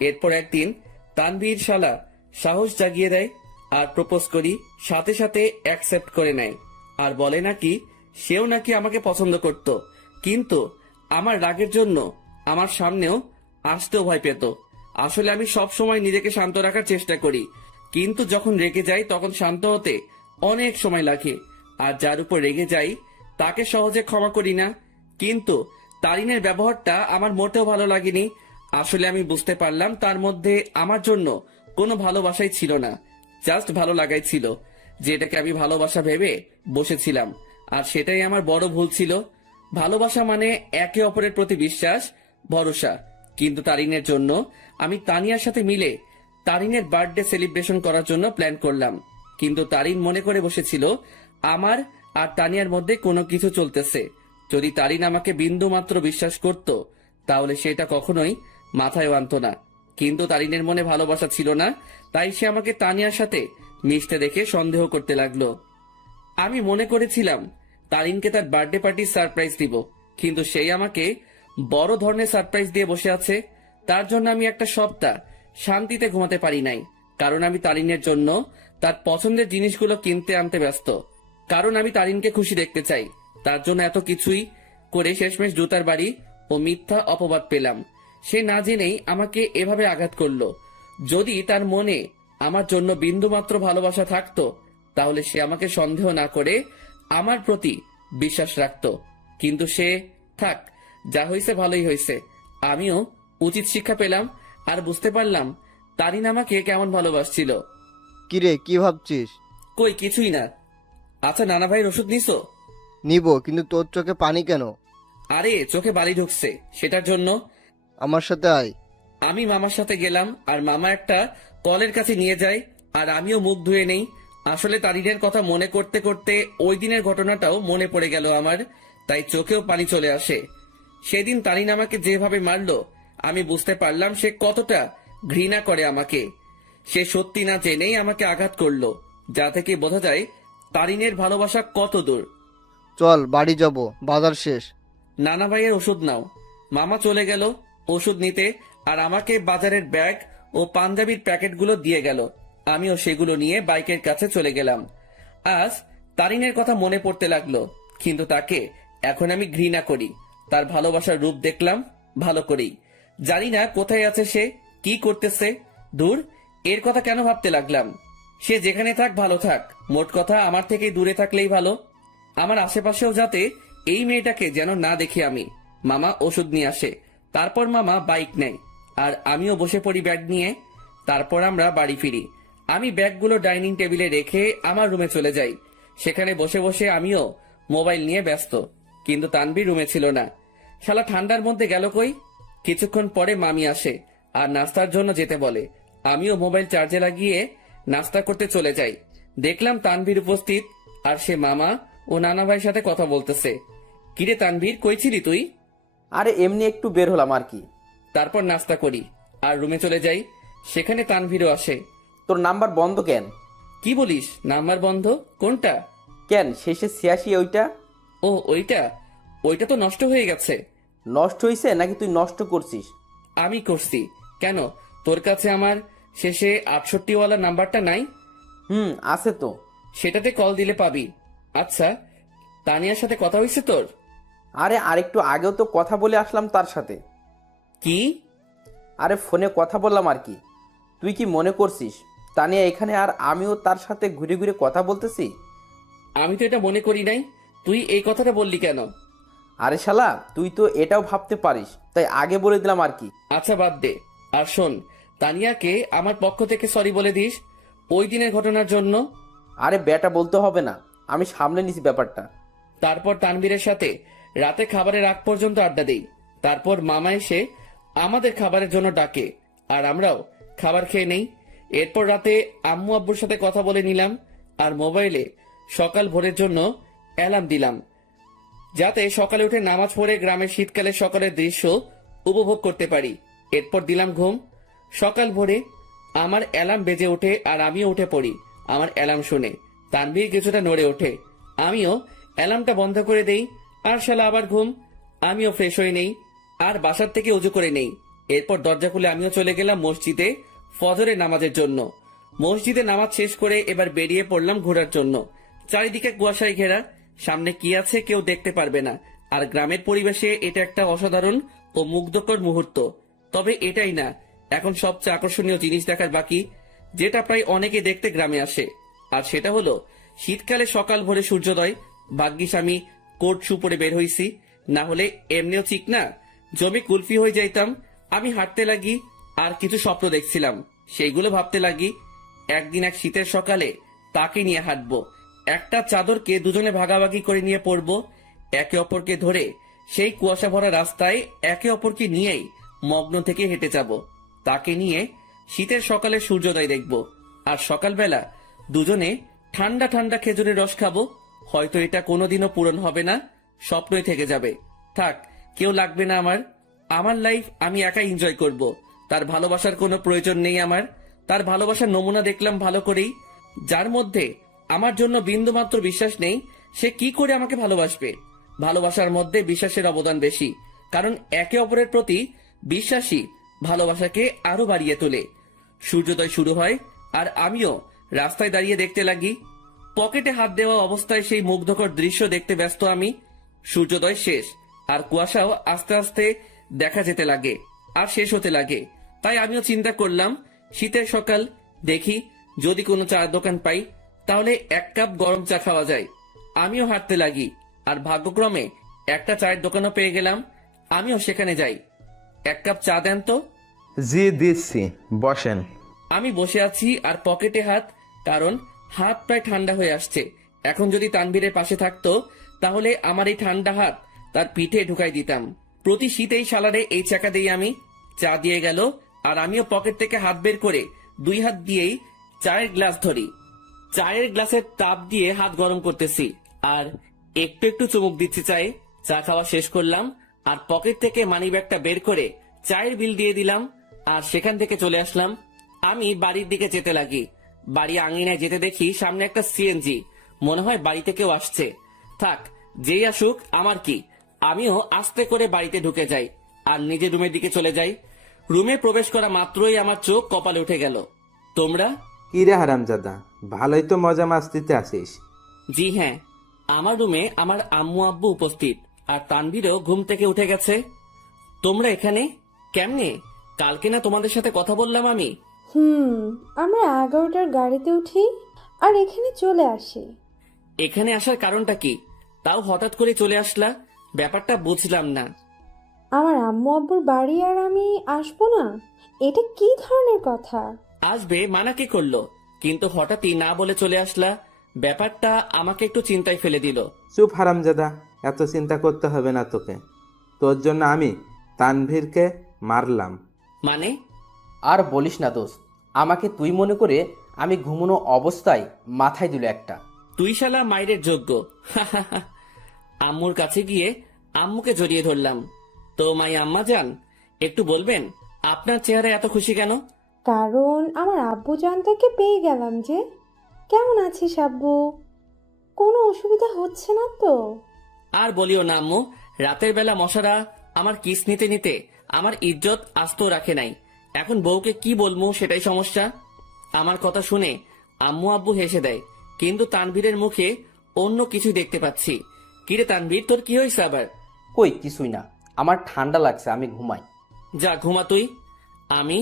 এরপর একদিন তানভীর শালা সাহস জাগিয়ে দেয় আর প্রপোজ করি, সাথে সাথে অ্যাকসেপ্ট করে নেয়, আর বলে নাকি সেও নাকি আমাকে পছন্দ করত, কিন্তু আমার রাগের জন্য আমার সামনেও আসতেও ভয় পেত। আসলে আমি সব সময় নিজেকে শান্ত রাখার চেষ্টা করি, কিন্তু যখন রেগে যাই তখন শান্ত হতে অনেক সময় লাগে। আর যার উপর রেগে যাই তাকে সহজে ক্ষমা করি না। কিন্তু তারিনের ব্যবহারটা আমার মোটেও ভালো লাগেনি। আসলে আমি বুঝতে পারলাম তার মধ্যে আমার জন্য কোনো ভালোবাসাই ছিল না, জাস্ট ভালো লাগাই ছিল, যেটাকে আমি ভালোবাসা ভেবে বসেছিলাম। আর সেটাই আমার বড় ভুল ছিল। ভালোবাসা মানে একে অপরের প্রতি বিশ্বাস, ভরসা। কিন্তু তারিনের জন্য আমি তানিয়ার সাথে মিলে তারিনের বার্থডে সেলিব্রেশন করার জন্য প্ল্যান করলাম, কিন্তু তারিন মনে করে বসেছিল আমার আর তানিয়ার মধ্যে কোনো কিছু চলতেছে। যদি তারিন আমাকে বিন্দু মাত্র বিশ্বাস করত, তাহলে সেটা কখনোই মাথায় আনত না। কিন্তু তারিনের মনে ভালোবাসা ছিল না, তাই সে আমাকে তানিয়ার সাথে মিশতে দেখে সন্দেহ করতে লাগলো। আমি মনে করেছিলাম তারিনকে তার বার্থডে পার্টির সারপ্রাইজ দিব, কিন্তু সেই আমাকে বড় ধরনের সারপ্রাইজ দিয়ে বসে আছে। তার জন্য আমি একটা সপ্তাহ শান্তিতে ঘুমাতে পারি নাই, কারণ আমি তারিনের জন্য তার পছন্দের জিনিসগুলো কিনতে আনতে ব্যস্ত। কারণ আমি তারিনকে খুশি দেখতে চাই। তার জন্য এত কিছুই করে শেষমেশ জুতার বাড়ি ও মিথ্যা অপবাদ পেলাম। সে না জেনেই আমাকে এভাবে আঘাত করলো। যদি তার মনে আমার জন্য বিন্দুমাত্র ভালোবাসা থাকতো, তাহলে সে আমাকে সন্দেহ না করে আমার প্রতি বিশ্বাস রাখতো। কিন্তু সে থাক, যা হয়েছে ভালোই হয়েছে। আমিও উচিত শিক্ষা পেলাম আর বুঝতে পারলাম তারিন আমাকে কেমন ভালোবাসছিল। কিরে, কি ভাবছিস? কই কিছুই না। আচ্ছা, নানা ভাইয়ের ওষুধ নিছো? নিব, কিন্তু তোর চোখে পানি কেন? আরে চোখে বালি ঢুকছে, সেটার জন্য। আমার সাথে আয়। আমি মামার সাথে গেলাম, আর মামা একটা কলের কাছে নিয়ে যায়, আর আমিও মুখ ধুয়ে নেই। আসলে তারিনের কথা মনে করতে করতে ওই দিনের ঘটনাটাও মনে পড়ে গেল আমার, তাই চোখেও পানি চলে আসে। সেদিন তারিন আমাকে যেভাবে মারলো, আমি বুঝতে পারলাম সে কতটা ঘৃণা করে আমাকে। সে সত্যি না জেনেই আমাকে আঘাত করলো, যা থেকে বোঝা যায় তারিনের ভালোবাসা কত দূর। চল বাড়ি যাব, বাজার শেষ। নানা ভাইয়ের ওষুধ নাও। মামা চলে গেল ওষুধ নিতে, আর আমাকে বাজারের ব্যাগ ও পাঞ্জাবির প্যাকেটগুলো দিয়ে গেল। আমিও সেগুলো নিয়ে বাইকের কাছে চলে গেলাম। আজ তারিনের কথা মনে পড়তে লাগলো, কিন্তু তাকে এখন আমি ঘৃণা করি। তার ভালোবাসার রূপ দেখলাম ভালো করেই। জানি না কোথায় আছে সে, কি করতেছে। দূর, এর কথা কেন ভাবতে লাগলাম? সে যেখানে থাক ভালো থাক, মোট কথা আমার থেকে দূরে থাকলেই ভালো। আমার আশেপাশেও যাতে এই মেয়েটাকে যেন না দেখি আমি। মামা ওষুধ নিয়ে আসে, তারপর মামা বাইক নেয়, আর আমিও বসে পড়ি ব্যাগ নিয়ে। তারপর আমরা বাড়ি ফিরি। আমি ব্যাগগুলো ডাইনিং টেবিলে রেখে আমার রুমে চলে যাই। সেখানে বসে বসে আমিও মোবাইল নিয়ে ব্যস্ত, কিন্তু তানভীর রুমে ছিল না। শালা ঠান্ডার মধ্যে গেল কই? কিছুক্ষণ পরে মামি আসে আর নাস্তার জন্য যেতে বলে। আমিও মোবাইল চার্জে লাগিয়ে নাস্তা করতে চলে যাই। দেখলাম তানভীর উপস্থিত, আর সে মামা ও নানা ভাইয়ের সাথে কথা বলতেছে। কিরে তানভীর, কই ছিলি তুই? আরে এমনি একটু বের হলাম আর কি। তারপর নাস্তা করি আর রুমে চলে যাই। সেখানে তানভীরও আসে। তোর নাম্বার বন্ধ কেন? কি বলিস? নাম্বার বন্ধ? কোনটা? কেন, শেষে 86 ওইটা? ও ওইটা? ওইটা তো নষ্ট হয়ে গেছে। নষ্ট হয়েছে নাকি তুই নষ্ট করছিস? আমি করছি। কেন, তোর কাছে আমার শেষে 68 ওয়ালা নাম্বারটা নাই? আছে তো। সেটাতে কল দিলে পাবি। আচ্ছা, তানিয়ার সাথে কথা হয়েছে তোর? আরে আরেকটু আগেও তো কথা বলে আসলাম তার সাথে। কি? আরে ফোনে কথা বললাম আর কি। তুই কি মনে করছিস তানিয়া এখানে আর আমিও তার সাথে ঘুরে ঘুরে কথা বলতেছি? আমি তো এটা মনে করি নাই। তুই এই কথাটা বললি কেন? আরে শালা, তুই তো এটাও ভাবতে পারিস, তাই আগে বলে দিলাম আর কি। আচ্ছা বাদ দে। আর শোন, তানিয়াকে আমার পক্ষ থেকে সরি বলে দিস ওই দিনের ঘটনার জন্য। আরে বেটা বলতে হবে না, আমি সামলে নিছি ব্যাপারটা। তারপর তানভীরের সাথে রাতে খাবারের আগ পর্যন্ত আড্ডা দেই। তারপর মামা এসে আমাদের খাবারের জন্য ডাকে, আর আমরাও খাবার খেয়ে নেই। এরপর রাতে আম্মু আব্বুর সাথে কথা বলে নিলাম আর মোবাইলে সকাল ভোরের জন্য অ্যালার্ম দিলাম, যাতে সকালে উঠে নামাজ পড়ে গ্রামের শীতকালে সকালের দৃশ্য উপভোগ করতে পারি। এরপর দিলাম ঘুম। সকাল ভোরে আমার অ্যালার্ম বেজে ওঠে আর আমিও উঠে পড়ি। আমার অ্যালার্ম শুনে তানভীর কিছুটা নড়ে ওঠে, আমিও অ্যালার্মটা বন্ধ করে দেই আর শালা আবার ঘুম। আমিও ফ্রেশ হয়ে নেই আর বাসার থেকে উজু করে নেই। এরপর দরজা খুলে আমিও চলে গেলাম মসজিদে ফজরের নামাজের জন্য। মসজিদে নামাজ শেষ করে এবার বেরিয়ে পড়লাম ঘোরার জন্য। চারিদিকে কুয়াশায় ঘেরা, সামনে কি আছে কেউ দেখতে পারবে না। আর গ্রামের পরিবেশে এটা একটা অসাধারণ ও মুগ্ধকর মুহূর্ত। তবে এটাই না, এখন সবচেয়ে আকর্ষণীয় জিনিস দেখার বাকি, যেটা প্রায় অনেকে দেখতে গ্রামে আসে। আর সেটা হলো শীতকালে সকাল ভোরে সূর্যোদয়। ভাগ্যিস আমি কোট শু পরে বের হইছি, না হলে এমনিও ঠিক না জমে কুলফি হয়ে যাইতাম। আমি হাঁটতে লাগি আর কিছু স্বপ্ন দেখছিলাম, সেইগুলো ভাবতে লাগি। একদিন এক শীতের সকালে তাকে নিয়ে হাঁটবো, একটা চাদরকে দুজনে ভাগাভাগি করে নিয়ে পড়বো, একে অপরকে ধরে সেই কুয়াশা ভরা রাস্তায় একে অপরকে নিয়েই মগ্ন থেকে হেঁটে যাব। তাকে নিয়ে শীতের সকালে সূর্যোদয় দেখব আর সকালবেলা দুজনে ঠান্ডা ঠান্ডা খেজুরের রস খাবো। হয়তো এটা কোনোদিনও পূরণ হবে না, স্বপ্নই থেকে যাবে। থাক, কেউ লাগবে না আমার। আমার লাইফ আমি একাই এনজয় করব। তার ভালোবাসার কোনো প্রয়োজন নেই আমার। তার ভালোবাসার নমুনা দেখলাম ভালো করেই, যার মধ্যে আমার জন্য বিন্দুমাত্র বিশ্বাস নেই, সে কি করে আমাকে ভালোবাসবে? ভালোবাসার মধ্যে বিশ্বাসের অবদান বেশি, কারণ একে অপরের প্রতি বিশ্বাসী ভালোবাসাকে আরো বাড়িয়ে তোলে। সূর্যোদয় শুরু হয় আর আমিও রাস্তায় দাঁড়িয়ে দেখতে লাগি। পকেটে হাত দেওয়া অবস্থায় সেই মুগ্ধকর দৃশ্য দেখতে ব্যস্ত আমি। সূর্যোদয় শেষ আর কুয়াশাও আস্তে আস্তে দেখা যেতে লাগে আর শেষ হতে লাগে। তাই আমিও চিন্তা করলাম, শীতের সকাল, দেখি যদি কোনো চায়ের দোকান পাই তাহলে এক কাপ গরম চা খাওয়া যায়। আমিও হাঁটতে লাগি আর ভাগ্যক্রমে একটা চায়ের দোকানও পেয়ে গেলাম। আমিও সেখানে যাই। এক কাপ চা দেন তো। জি দিচ্ছি, বসেন। আমি বসে আছি আর পকেটে হাত, কারণ হাত প্রায় ঠান্ডা হয়ে আসছে। এখন যদি তানভীরের পাশে থাকতো তাহলে আমার এই ঠান্ডা হাত তার পিঠে ঢুকাই দিতাম। প্রতি শীতেই শালারে এই চাকা দিয়ে আমি। চা দিয়ে গেল আর আমিও পকেট থেকে হাত বের করে দুই হাত দিয়েই চায়ের গ্লাস ধরি। চায়ের গ্লাসের তাপ দিয়ে হাত গরম করতেছি আর একটু একটু চুমুক দিচ্ছি চায়ে। চা খাওয়া শেষ করলাম আর পকেট থেকে মানি ব্যাগটা বের করে চায়ের বিল দিয়ে দিলাম আর সেখান থেকে চলে আসলাম। আমি বাড়ির দিকে যেতে লাগি। বাড়ি আঙিনায় যেতে দেখি সামনে একটা সিএনজি। মনে হয় বাড়িতে কেউ আসছে। থাক, যেই আসুক আমার কি। আমিও আস্তে করে বাড়িতে ঢুকে যাই আর নিজের রুমের দিকে চলে যাই। রুমে প্রবেশ করা মাত্রই আমার চোখ কপালে উঠে গেল। তোমরা? কি রে হারামজাদা, ভালোই তো মজা মাস্তিতে আসিস। জি হ্যাঁ, আমার রুমে আমার আম্মু আব্বু উপস্থিত আর তানভীরও ঘুম থেকে উঠে গেছে। তোমরা এখানে কেমনে? কালকে না তোমাদের সাথে কথা বললাম আমি? আমরা 11টার গাড়িতে উঠি আর এখানে চলে আসি। এখানে আসার কারণটা কি? তাও হঠাৎ করে চলে আসলা, ব্যাপারটা বুঝলাম না। আমার আম্মু আব্বুর বাড়ি আর আমি আসবো না, এটা কি ধরনের কথা? আসবে মানা কি করলো, কিন্তু হঠাৎই না বলে চলে আসলা, ব্যাপারটা আমাকে একটু চিন্তায় ফেলে দিল। চুপ হারামজাদা, এত চিন্তা করতে হবে না তোকে। তোর জন্য আমি তানভীরকে মারলাম। মানে? আর বলিস না দোস্ত, আমাকে তুই মনে করে আমি ঘুমানো অবস্থায় মাথায় দিল একটা। তুই শালা মাইরের যোগ্য। আম্মুর কাছে গিয়ে আম্মুকে জড়িয়ে ধরলাম। তো মাই আম্মা যান, একটু বলবেন আপনার চেহারা এত খুশি কেন? কারণ আমার আব্বু জানতাকে পেয়ে গেলাম যে। কেমন আছিস আব্বু? কোনো অসুবিধা হচ্ছে না তো? আর বলিও না আম্মু, রাতের বেলা মশারা আমার কিস নিতে নিতে আমার ইজ্জত আস্ত রাখে নাই। এখন বউকে কি বলবো সেটাই সমস্যা। আমার কথা শুনে আম্মু আব্বু হেসে দেয়, কিন্তু তানভীরের মুখে অন্য কিছু দেখতে পাচ্ছি। কিরে তানভীর, তোর কি হয়েছে আবার? কই কিছুই না, আমার ঠান্ডা লাগছে, আমি ঘুমাই। যা ঘুমা তুই। আমি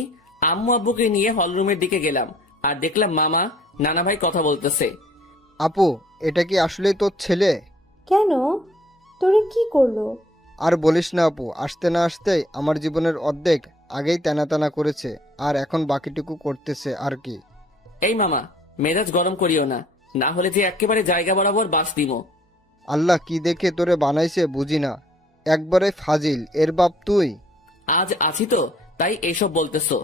আম্মু আব্বুকে নিয়ে হলরুমের দিকে গেলাম আর দেখলাম মামা নানা ভাই কথা বলতেছে। আপু, এটা কি আসলেই তোর ছেলে? কেন? তোরে কি করলো? আর বলিস না আপু, আসতে না আসতেই আমার জীবনের অর্ধেক আগেই টানা টানা করেছে, আর এখন বাকিটুকু করতেছে আর কি। এই মামা, মেজাজ গরম করিও না, না হলে যে একেবারে জায়গা বরাবর বাস দিমো। আল্লাহ কি দেখে তোরে বানাইছে বুঝি না, একবারে ফাজিল, এর বাপ তুই। আজ আছি তো তাই এইসব বলতেছো,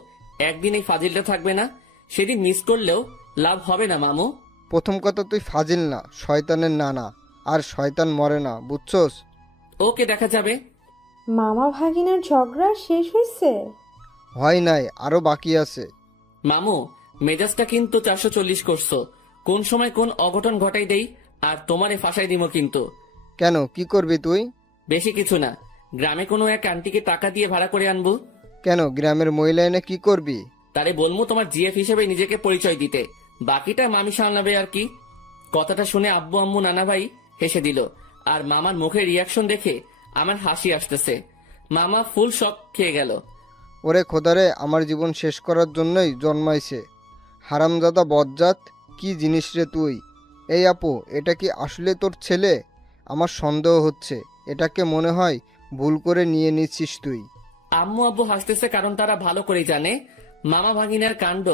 একদিন এই ফাজিলটা থাকবে না। সেদিন মিস করলেও লাভ হবে না মামু। প্রথম কথা, তুই ফাজিল না, শয়তানের নানা, আর শয়তান মরে না, বুঝছস? ওকে, দেখা যাবে। মামা ভাগিনার ঝগড়া শেষ হয়েছে? হয় নাই, আরো বাকি আছে। মামু, মেজাজটা কিন্তু 440 করছো। কোন সময় কোন অঘটন ঘটাই দেই আর তোমারে ফাঁসাই দিব কিন্তু। কেন, কি করবি তুই? বেশি কিছু না, গ্রামে কোনো এক আন্টিকে টাকা দিয়ে ভাড়া করে আনবো। কেন, গ্রামের মহিলা এনে কি করবি? তারে বলবো তোমার জিএফ হিসেবে নিজেকে পরিচয় দিতে, বাকিটা মামি সামলাবে আর কি। কথাটা শুনে আব্বু আম্মু নানা ভাই হেসে দিল, আর মামার মুখের রিয়াকশন দেখে আমার হাসি আসতেছে। মামা ফুল শক খেয়ে গেল। ওরে খোদারে, আমার জীবন শেষ করার জন্যই জন্মাইছে হারামজাদা বজ্জাত, কি জিনিস রে তুই? এই আপু, এটা কি আসলে তোর ছেলে? আমার সন্দেহ হচ্ছে, এটাকে মনে হয় ভুল করে নিয়ে নিচ্ছিস তুই। আম্মু আব্বু হাসতেছে কারণ তারা ভালো করে জানে মামা ভাগিনার কাণ্ড।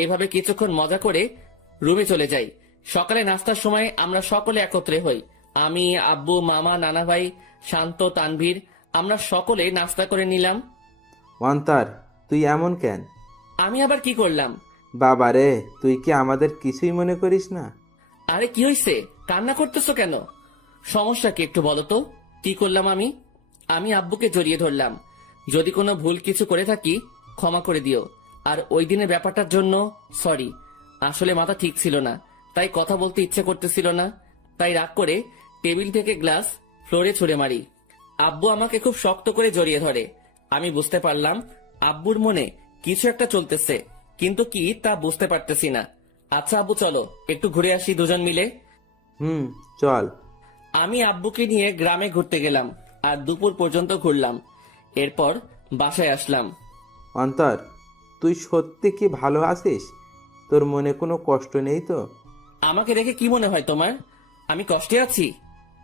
এইভাবে কিছুক্ষণ মজা করে রুমে চলে যাই। সকালে নাস্তার সময় আমরা সকলে একত্রে হই। আমি, আব্বু, মামা, নানা ভাই, শান্ত, তানভীর, আমরা সকলে নাস্তা করে নিলাম। অন্তর, তুই এমন কেন? আমি আবার কি করলাম? বাবা রে, তুই কি আমাদের কিছুই মনে করিস না? আরে কি হয়েছে, কান্না করতেছো কেন? সমস্যা কি একটু বলো তো, কি করলাম আমি? আমি আব্বুকে জড়িয়ে ধরলাম। যদি কোনো ভুল কিছু করে থাকি ক্ষমা করে দিও। আর ওই দিনের ব্যাপারটার জন্য সরি। আসলে মাথা ঠিক ছিল না, তাই কথা বলতে ইচ্ছে করতেছিল না। তাই রাগ করে টেবিল থেকে গ্লাস ফ্লোরে ছুঁড়ে মারি। আব্বু আমাকে খুব শক্ত করে জড়িয়ে ধরে। আমি বুঝতে পারলাম আব্বুর মনে কিছু একটা চলতেছে, কিন্তু কি তা বুঝতে পারতেছি না। আচ্ছা আব্বু, চলো একটু ঘুরে আসি দুজন মিলে। চল। আমি আব্বুকে নিয়ে গ্রামে ঘুরতে গেলাম আর দুপুর পর্যন্ত ঘুরলাম। এরপর বাসায় আসলাম। অন্তর, তুই সত্যি কি ভালো আছিস? তোর মনে কোনো কষ্ট নেই তো? আমাকে দেখে কি মনে হয় তোমার আমি কষ্টে আছি?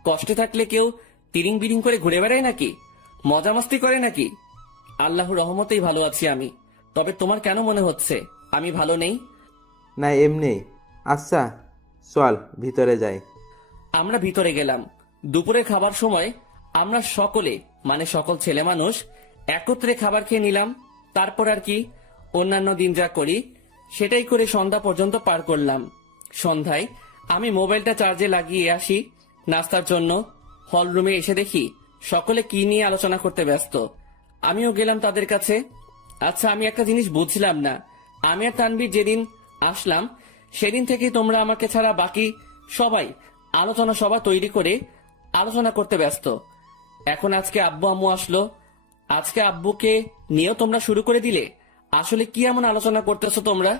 কষ্টে থাকলে কেউ তিরিং বিরিং করে ঘুরে বেড়ায় নাকি? মজা মাস্তি করে নাকি? আল্লাহর রহমতেই ভালো আছি আমি। তবে তোমার কেন মনে হচ্ছে আমি ভালো নেই? না, এমনি। আচ্ছা চল ভিতরে যাই। আমরা ভিতরে গেলাম। দুপুরে খাবার সময় আমরা সকলে মানে সকল ছেলে মানুষ একত্রে খাবার খেয়ে নিলাম। তারপর আর কি, অন্যান্য দিন যা করি সেটাই করে সন্ধ্যা পর্যন্ত পার করলাম। সন্ধ্যায় আমি মোবাইলটা চার্জে লাগিয়ে আসি নাস্তার জন্য। হল রুমে এসে দেখি সকলে কি নিয়ে আলোচনা করতে ব্যস্ত। আমিও গেলাম তাদের কাছে। আচ্ছা, আমি একটা জিনিস বুঝলাম না। আমি আর তানভীর যেদিন আসলাম সেদিন থেকে তোমরা আমাকে ছাড়া বাকি সবাই আলোচনা সভা তৈরি করে আলোচনা করতে ব্যস্ত। এখন আজকে আব্বু আম্মু আসলো, আজকে আব্বুকে নিয়েও তোমরা শুরু করে দিলে। আসলে কি এমন আলোচনা করতেছো তোমরা?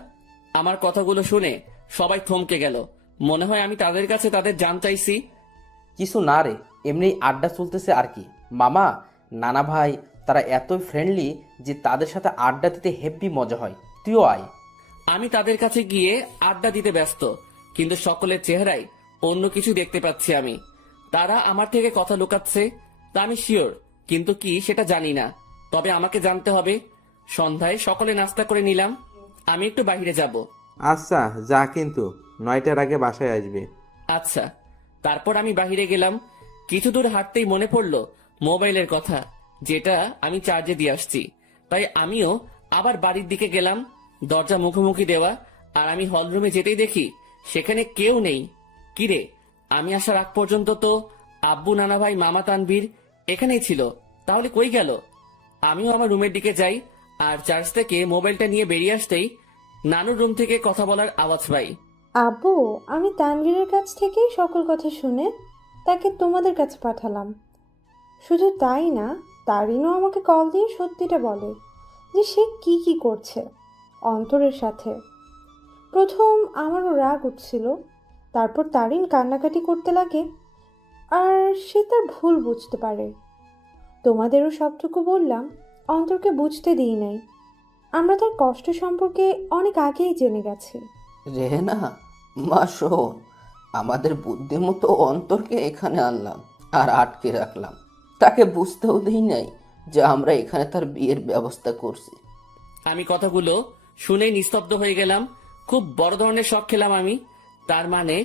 আমার কথাগুলো শুনে সবাই থমকে গেল। মনে হয় আমি তাদের কাছে তাদের জান চাইছি। কিছু না রে, এমনি আড্ডা চলতেছে আর কি। মামা, নানা ভাই তারা এতই ফ্রেন্ডলি যে তাদের সাথে আড্ডা দিতে হেব্বি মজা হয়। তুইও আয়। আমি তাদের কাছে গিয়ে আড্ডা দিতে ব্যস্ত, কিন্তু সকলের চেহারায় অন্য কিছু দেখতে পাচ্ছি আমি। তারা আমার থেকে কথা লুকাচ্ছে তা আমি শিওর, কিন্তু কি সেটা জানি না। তবে আমাকে জানতে হবে। সন্ধ্যায় সকলে নাস্তা করে নিলাম। আমি একটু বাইরে যাব। আচ্ছা যা, কিন্তু 9টার আগে বাসায় আসবে। আচ্ছা। তারপর আমি বাইরে গেলাম। কিছু দূর হাঁটতেই মনে পড়লো মোবাইলের কথা, যেটা আমি চার্জে দিয়ে আসছি। তাই আমিও আবার বাড়ির দিকে গেলাম। দরজা মুখোমুখি দেওয়া, আর আমি হলরুমে যেতেই দেখি সেখানে কেউ নেই। কিরে, আমি আসার আগ পর্যন্ত তো আব্বু, নানা ভাই, মামা, তানভীর এখানেই ছিল, তাহলে কই গেল? আমিও আমার রুমের দিকে যাই, আর চার্জ থেকে মোবাইলটা নিয়ে বেরিয়ে আসতেই নানুর রুম থেকে কথা বলার আওয়াজ পাই। আব্বু, আমি তানভীরের কাছ থেকেই সকল কথা শুনে তাকে তোমাদের কাছে পাঠালাম। শুধু তাই না, তারিনও আমাকে কল দিয়ে সত্যিটা বলে যে সে কি কি করছে অন্তরের সাথে। প্রথম আমারও রাগ উঠছিল, তারপর তারিন কান্নাকাটি করতে লাগে আর সে তার ভুল বুঝতে পারে। তোমাদেরও সবটুকু বললাম, অন্তরকে বুঝতে দিই নাই। আমরা তার কষ্ট সম্পর্কে অনেক আগেই জেনে গেছি। রেহেনা, মা শোন, আমাদের বুদ্ধিমতো অন্তরকে এখানে আনলাম আর আটকে রাখলাম। তাকে বুঝতেও দিই নাই যে আমরা এখানে তার বিয়ের ব্যবস্থা করছি। আমি কথাগুলো শুনে নিস্তব্ধ হয়ে গেলাম। খুব বড় ধরনের শখ খেলাম আমি। তার মানে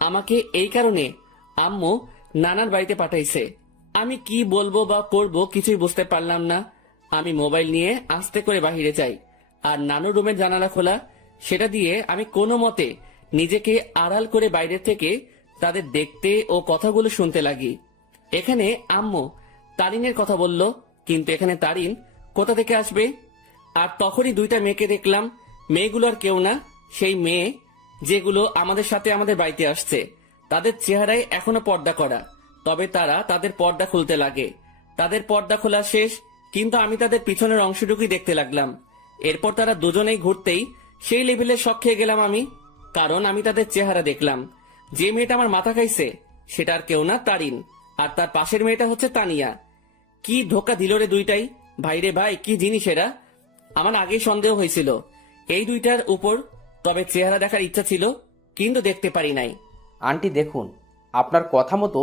আমাকে এই কারণে আম্মু নানার বাড়িতে পাঠাইছে। আমি কি বলবো বা করবো কিছুই বুঝতে পারলাম না। আমি মোবাইল নিয়ে আস্তে করে বাহিরে যাই, আর নানুর রুমের জানালা খোলা। সেটা দিয়ে আমি কোনো মতে নিজেকে আড়াল করে বাইরে থেকে তাদের দেখতে ও কথাগুলো শুনতে লাগি। এখানে আম্মু তারিনের কথা বলল, কিন্তু এখানে তারিন কোথা থেকে আসবে? আর তখনই দুইটা মেয়েকে দেখলাম। মেয়েগুলো আর কেউ না, সেই মেয়ে যেগুলো আমাদের সাথে আমাদের বাড়িতে আসছে। তাদের চেহারায় এখনো পর্দা করা, তবে তারা তাদের পর্দা খুলতে লাগে। তাদের পর্দা খোলা শেষ, কিন্তু আমি তাদের পিছনের অংশটুকুই দেখতে লাগলাম। এরপর তারা দুজনেই ঘুরতেই সেই লেভেলে শক খেয়ে গেলাম আমি, কারণ আমি তাদের চেহারা দেখলাম। যে মেয়েটা আমার মাথা খাইছে সেটা আর কেউ না, তারিন। আর তার পাশের মেয়েটা হচ্ছে তানিয়া। কি ধোকা দিল রে দুইটাই! ভাইরে ভাই, কি জিনিস এরা! আমার আগেই সন্দেহ হয়েছিল এই দুইটার উপর, তবে চেহারা দেখার ইচ্ছা ছিল, কিন্তু দেখতে পারি নাই। আন্টি দেখুন, আপনার কথা মতো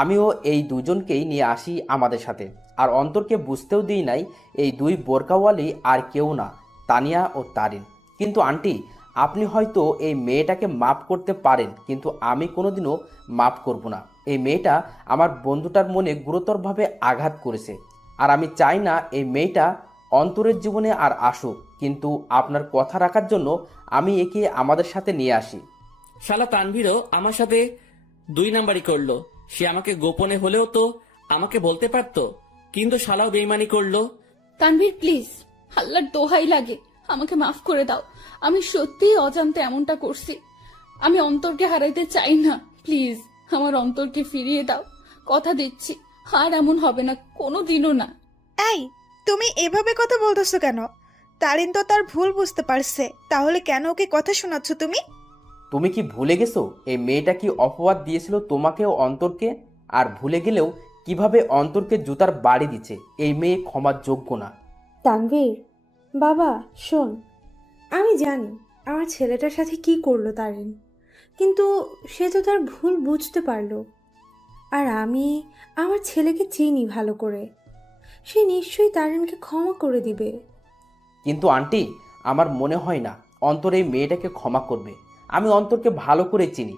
আমিও এই দুজনকেই নিয়ে আসি আমাদের সাথে, আর অন্তরকে বুঝতেও দিই নাই এই দুই বোরকাওয়ালি আর কেউ না, তানিয়া ও তারিন। কিন্তু আন্টি, আপনি হয়তো এই মেয়েটাকে মাফ করতে পারেন, কিন্তু আমি কোনোদিনও মাফ করব না। এই মেয়েটা আমার বন্ধুটার মনে গুরুতরভাবে আঘাত করেছে, আর আমি চাই না এই মেয়েটা অন্তরের জীবনে আর আসুক। কিন্তু আপনার কথা রাখার জন্য আমি একে আমাদের সাথে নিয়ে আসি। শালা তানভীরও আমার সাথে 2 নাম্বারই করলো। সে আমাকে গোপনে হলেও তো আমাকে বলতে পারতো, কিন্তু শালাও বেইমানি করলো। তানভীর প্লিজ, আল্লাহর দোহাই লাগে, আমাকে মাফ করে দাও। আমি সত্যিই অজান্তে এমনটা করছি। আমি অন্তরকে হারাইতে চাই না। প্লিজ আমার অন্তরকে ফিরিয়ে দাও। কথা দিচ্ছি আর এমন হবে না, কোনোদিনও না। এই, তুমি এভাবে কথা বলতেছো কেন? তারিন তো তার ভুল বুঝতে পারছে, তাহলে কেন ওকে কথা শোনাচ্ছ তুমি? তুমি কি ভুলে গেছো এই মেয়েটা কি অপবাদ দিয়েছিল তোমাকে ও অন্তরকে? আর ভুলে গেলেও কিভাবে অন্তরকে জুতার বাড়ি দিচ্ছে। এই মেয়ে ক্ষমার যোগ্য না। তানভীর বাবা শোন, আমি জানি আমার ছেলেটার সাথে কি করলো তারিন, কিন্তু সে তো তার ভুল বুঝতে পারলো। আর আমি আমার ছেলেকে চিনি ভালো করে, সে নিশ্চয়ই তারিনকে ক্ষমা করে দিবে। কিন্তু আন্টি, আমার মনে হয় না অন্তর এই মেয়েটাকে ক্ষমা করবে। আমি অন্তরকে ভালো করে চিনি,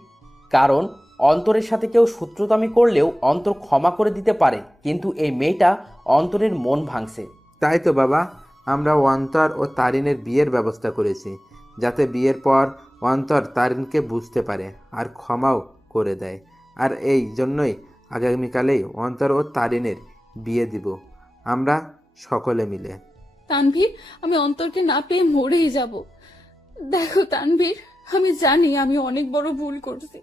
কারণ অন্তরের সাথে কেউ শত্রুতামি করলেও অন্তর ক্ষমা করে দিতে পারে, কিন্তু এই মেয়েটা অন্তরের মন ভাঙছে। তাই তো বাবা, আমরা অন্তর ও তারিনের বিয়ের ব্যবস্থা করেছি, যাতে বিয়ের পর অন্তর তারিনকে বুঝতে পারে আর ক্ষমাও করে দেয়। আর এই জন্যই আগামীকালেই অন্তর ও তারিনের বিয়ে দিব আমরা সকলে মিলে। তানভীর, আমি অন্তরকে না পেয়ে মরেই যাব। দেখো তানভীর, আমি জানি আমি অনেক বড় ভুল করছি,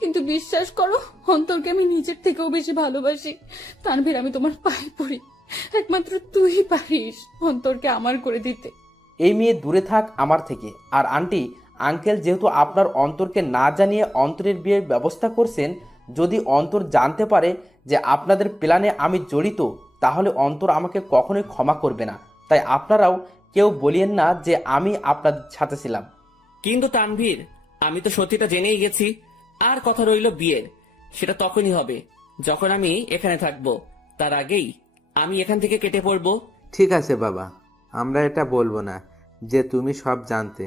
কিন্তু বিশ্বাস করো অন্তরকে আমি নিজের থেকেও বেশি ভালোবাসি। তানভীর, আমি তোমার পায়ে পড়ি, একমাত্র তুই পারিস অন্তরকে আমার করে দিতে। এই মেয়ে দূরে থাক আমার থেকে। আর আন্টি আঙ্কেল যেহেতু আপনার অন্তরকে না জানিয়ে অন্তরের বিয়ের ব্যবস্থা করছেন, যদি অন্তর জানতে পারে যে আপনাদের প্ল্যানে আমি জড়িত, তাহলে অন্তর আমাকে কখনোই ক্ষমা করবে না। তাই আপনারাও কেউ বলিয়েন না যে আমি আপনাদের সাথে ছিলাম। কিন্তু তানভীর, আমি তো সত্যিটা জেনেই গেছি। আর কথা রইল বিয়ের, সেটা তখনই হবে যখন আমি এখানে থাকবো। তার আগেই আমি এখান থেকে কেটে পড়বো। ঠিক আছে বাবা, আমরা এটা বলবো না যে তুমি সব জানতে।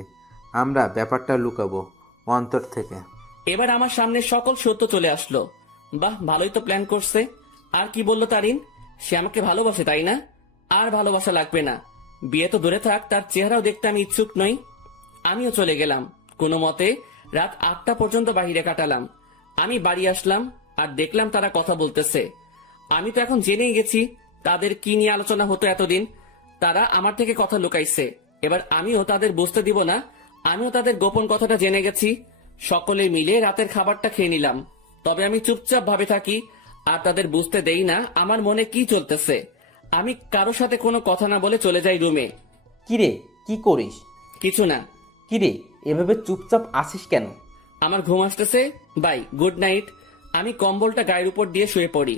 আমরা ব্যাপারটা লুকাবো অন্তর থেকে। এবার আমার সামনে সকল সত্য চলে আসলো। বাহ, ভালোই তো প্ল্যান করছে। আর কি বললো তারিন? সে আমাকে ভালোবাসে, তাই না? আর ভালোবাসা লাগবে না, বিয়ে তো দূরে থাক, তার চেহারাও দেখতে আমি ইচ্ছুক নই। আমিও চলে গেলাম। কোনো মতে রাত 8টা পর্যন্ত বাহিরে কাটালাম। আমি বাড়ি আসলাম আর দেখলাম তারা কথা বলতেছে। আমি তো এখন জেনেই গেছি তাদের কি নিয়ে আলোচনা হতো এতদিন। তারা আমার থেকে কথা লুকাইছে, এবার আমিও তাদের বুঝতে দিব না আমিও তাদের গোপন কথাটা জেনে গেছি। সকলে মিলে রাতের খাবারটা খেয়ে নিলাম, তবে আমি চুপচাপ ভাবে থাকি আর তাদের বুঝতে দেই না আমার মনে কি চলতেছে। আমি কারোর সাথে কোনো কথা না বলে চলে যাই রুমে। কিরে, কি করিস? কিছু না। কিরে, এভাবে চুপচাপ আসিস কেন? আমার ঘুম আসতেছে। Bye, good night. আমি কম্বলটা গায়ের উপর দিয়ে শুয়ে পড়ি।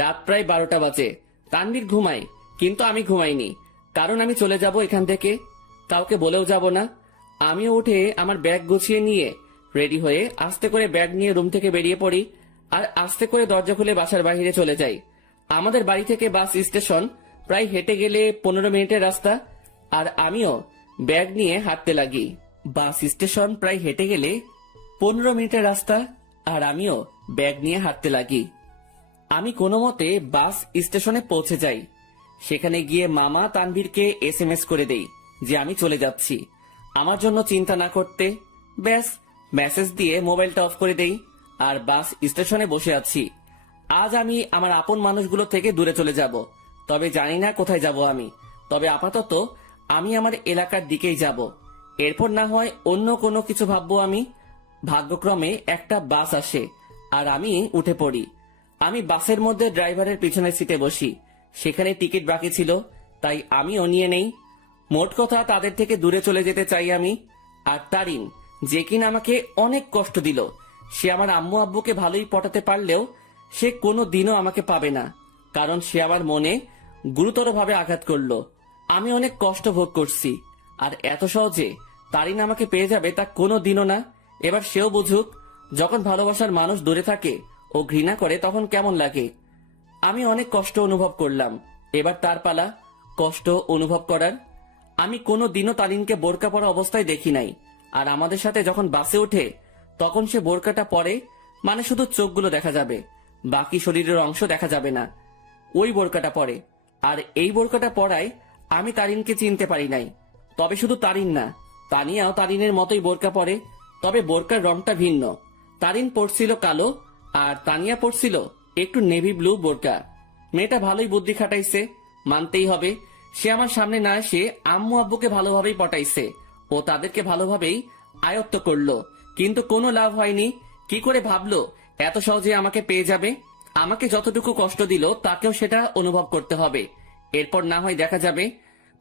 রাত প্রায় 12টা বাজে। তানভীর ঘুমাই, কিন্তু আমি ঘুমাইনি, কারণ আমি চলে যাব এখান থেকে, কাউকে বলেও যাব না। আমিও উঠে আমার ব্যাগ গুছিয়ে নিয়ে রেডি হয়ে আস্তে করে ব্যাগ নিয়ে রুম থেকে বেরিয়ে পড়ি আর আস্তে করে দরজা খুলে বাসার বাইরে চলে যাই। আমাদের বাড়ি থেকে বাস স্টেশন প্রায় হেঁটে গেলে 15 মিনিটের রাস্তা, আর আমিও ব্যাগ নিয়ে হাঁটতে লাগি। বাস স্টেশন প্রায় হেঁটে গেলে 15 মিনিটের রাস্তা, আর আমিও ব্যাগ নিয়ে হাঁটতে লাগি। আমি কোনো মতে বাস স্টেশনে পৌঁছে যাই। সেখানে গিয়ে মামা তানভীরকে SMS করে দেই যে আমি চলে যাচ্ছি। আমার জন্য চিন্তা না করতে। ব্যাস মেসেজ দিয়ে মোবাইলটা অফ করে দেই আর বাস স্টেশনে বসে আছি। আজ আমি আমার আপন মানুষগুলো থেকে দূরে চলে যাব, তবে জানি না কোথায় যাব আমি। তবে আপাতত আমি আমার এলাকার দিকেই যাব, এরপর না হয় অন্য কোনো কিছু ভাববো আমি। ভাগ্যক্রমে একটা বাস আসে আর আমি উঠে পড়ি। আমি বাসের মধ্যে ড্রাইভারের পিছনের সিটে বসি। সেখানে টিকিট বাকি ছিল, তাই আমিও নিয়ে নেই। মোট কথা তাদের থেকে দূরে চলে যেতে চাই আমি। আর তারিন, যে কিনা আমাকে অনেক কষ্ট দিল, সে আমার আম্মু আব্বুকে ভালোই পটাতে পারলেও সে কোনো দিনও আমাকে পাবে না, কারণ সে আমার মনে গুরুতরভাবে আঘাত করলো। আমি অনেক কষ্ট ভোগ করছি, আর এত সহজে তারিন আমাকে পেয়ে যাবে তা কোনো দিনও না। এবার সেও বুঝুক, যখন ভালোবাসার মানুষ দূরে থাকে ও ঘৃণা করে তখন কেমন লাগে। আমি অনেক কষ্ট অনুভব করলাম, এবার তার পালা কষ্ট অনুভব করার। আমি কোনো দিনও তারিনকে বোরকা পরা অবস্থায় দেখি নাই, আর আমাদের সাথে যখন বাসে ওঠে তখন সে বোরকাটা পরে, মানে শুধু চোখগুলো দেখা যাবে, বাকি শরীরের অংশ দেখা যাবে না। ওই বোরকাটা পরে, আর এই বোরকাটা পরায় আমি তারিনকে চিনতে পারি নাই। তবে শুধু তারিন না, তানিয়াও তারিনের মতোই বোরকা পরে, তবে বোরকার রংটা ভিন্ন। তারিন পরছিল কালো আর তানিয়া পরছিল একটু নেভি ব্লু বোরকা। মেয়েটা ভালোই বুদ্ধি খাটাইছে, মানতেই হবে। সে আমার সামনে না এসে আম্মু আব্বুকে ভালোভাবেই পটাইছে ও তাদেরকে ভালোভাবেই আয়ত্ত করলো, কিন্তু কোনো লাভ হয়নি। কি করে ভাবলো এত সহজে আমাকে পেয়ে যাবে? আমাকে যতটুকু কষ্ট দিল তাকেও সেটা অনুভব করতে হবে, এরপর না হয় দেখা যাবে।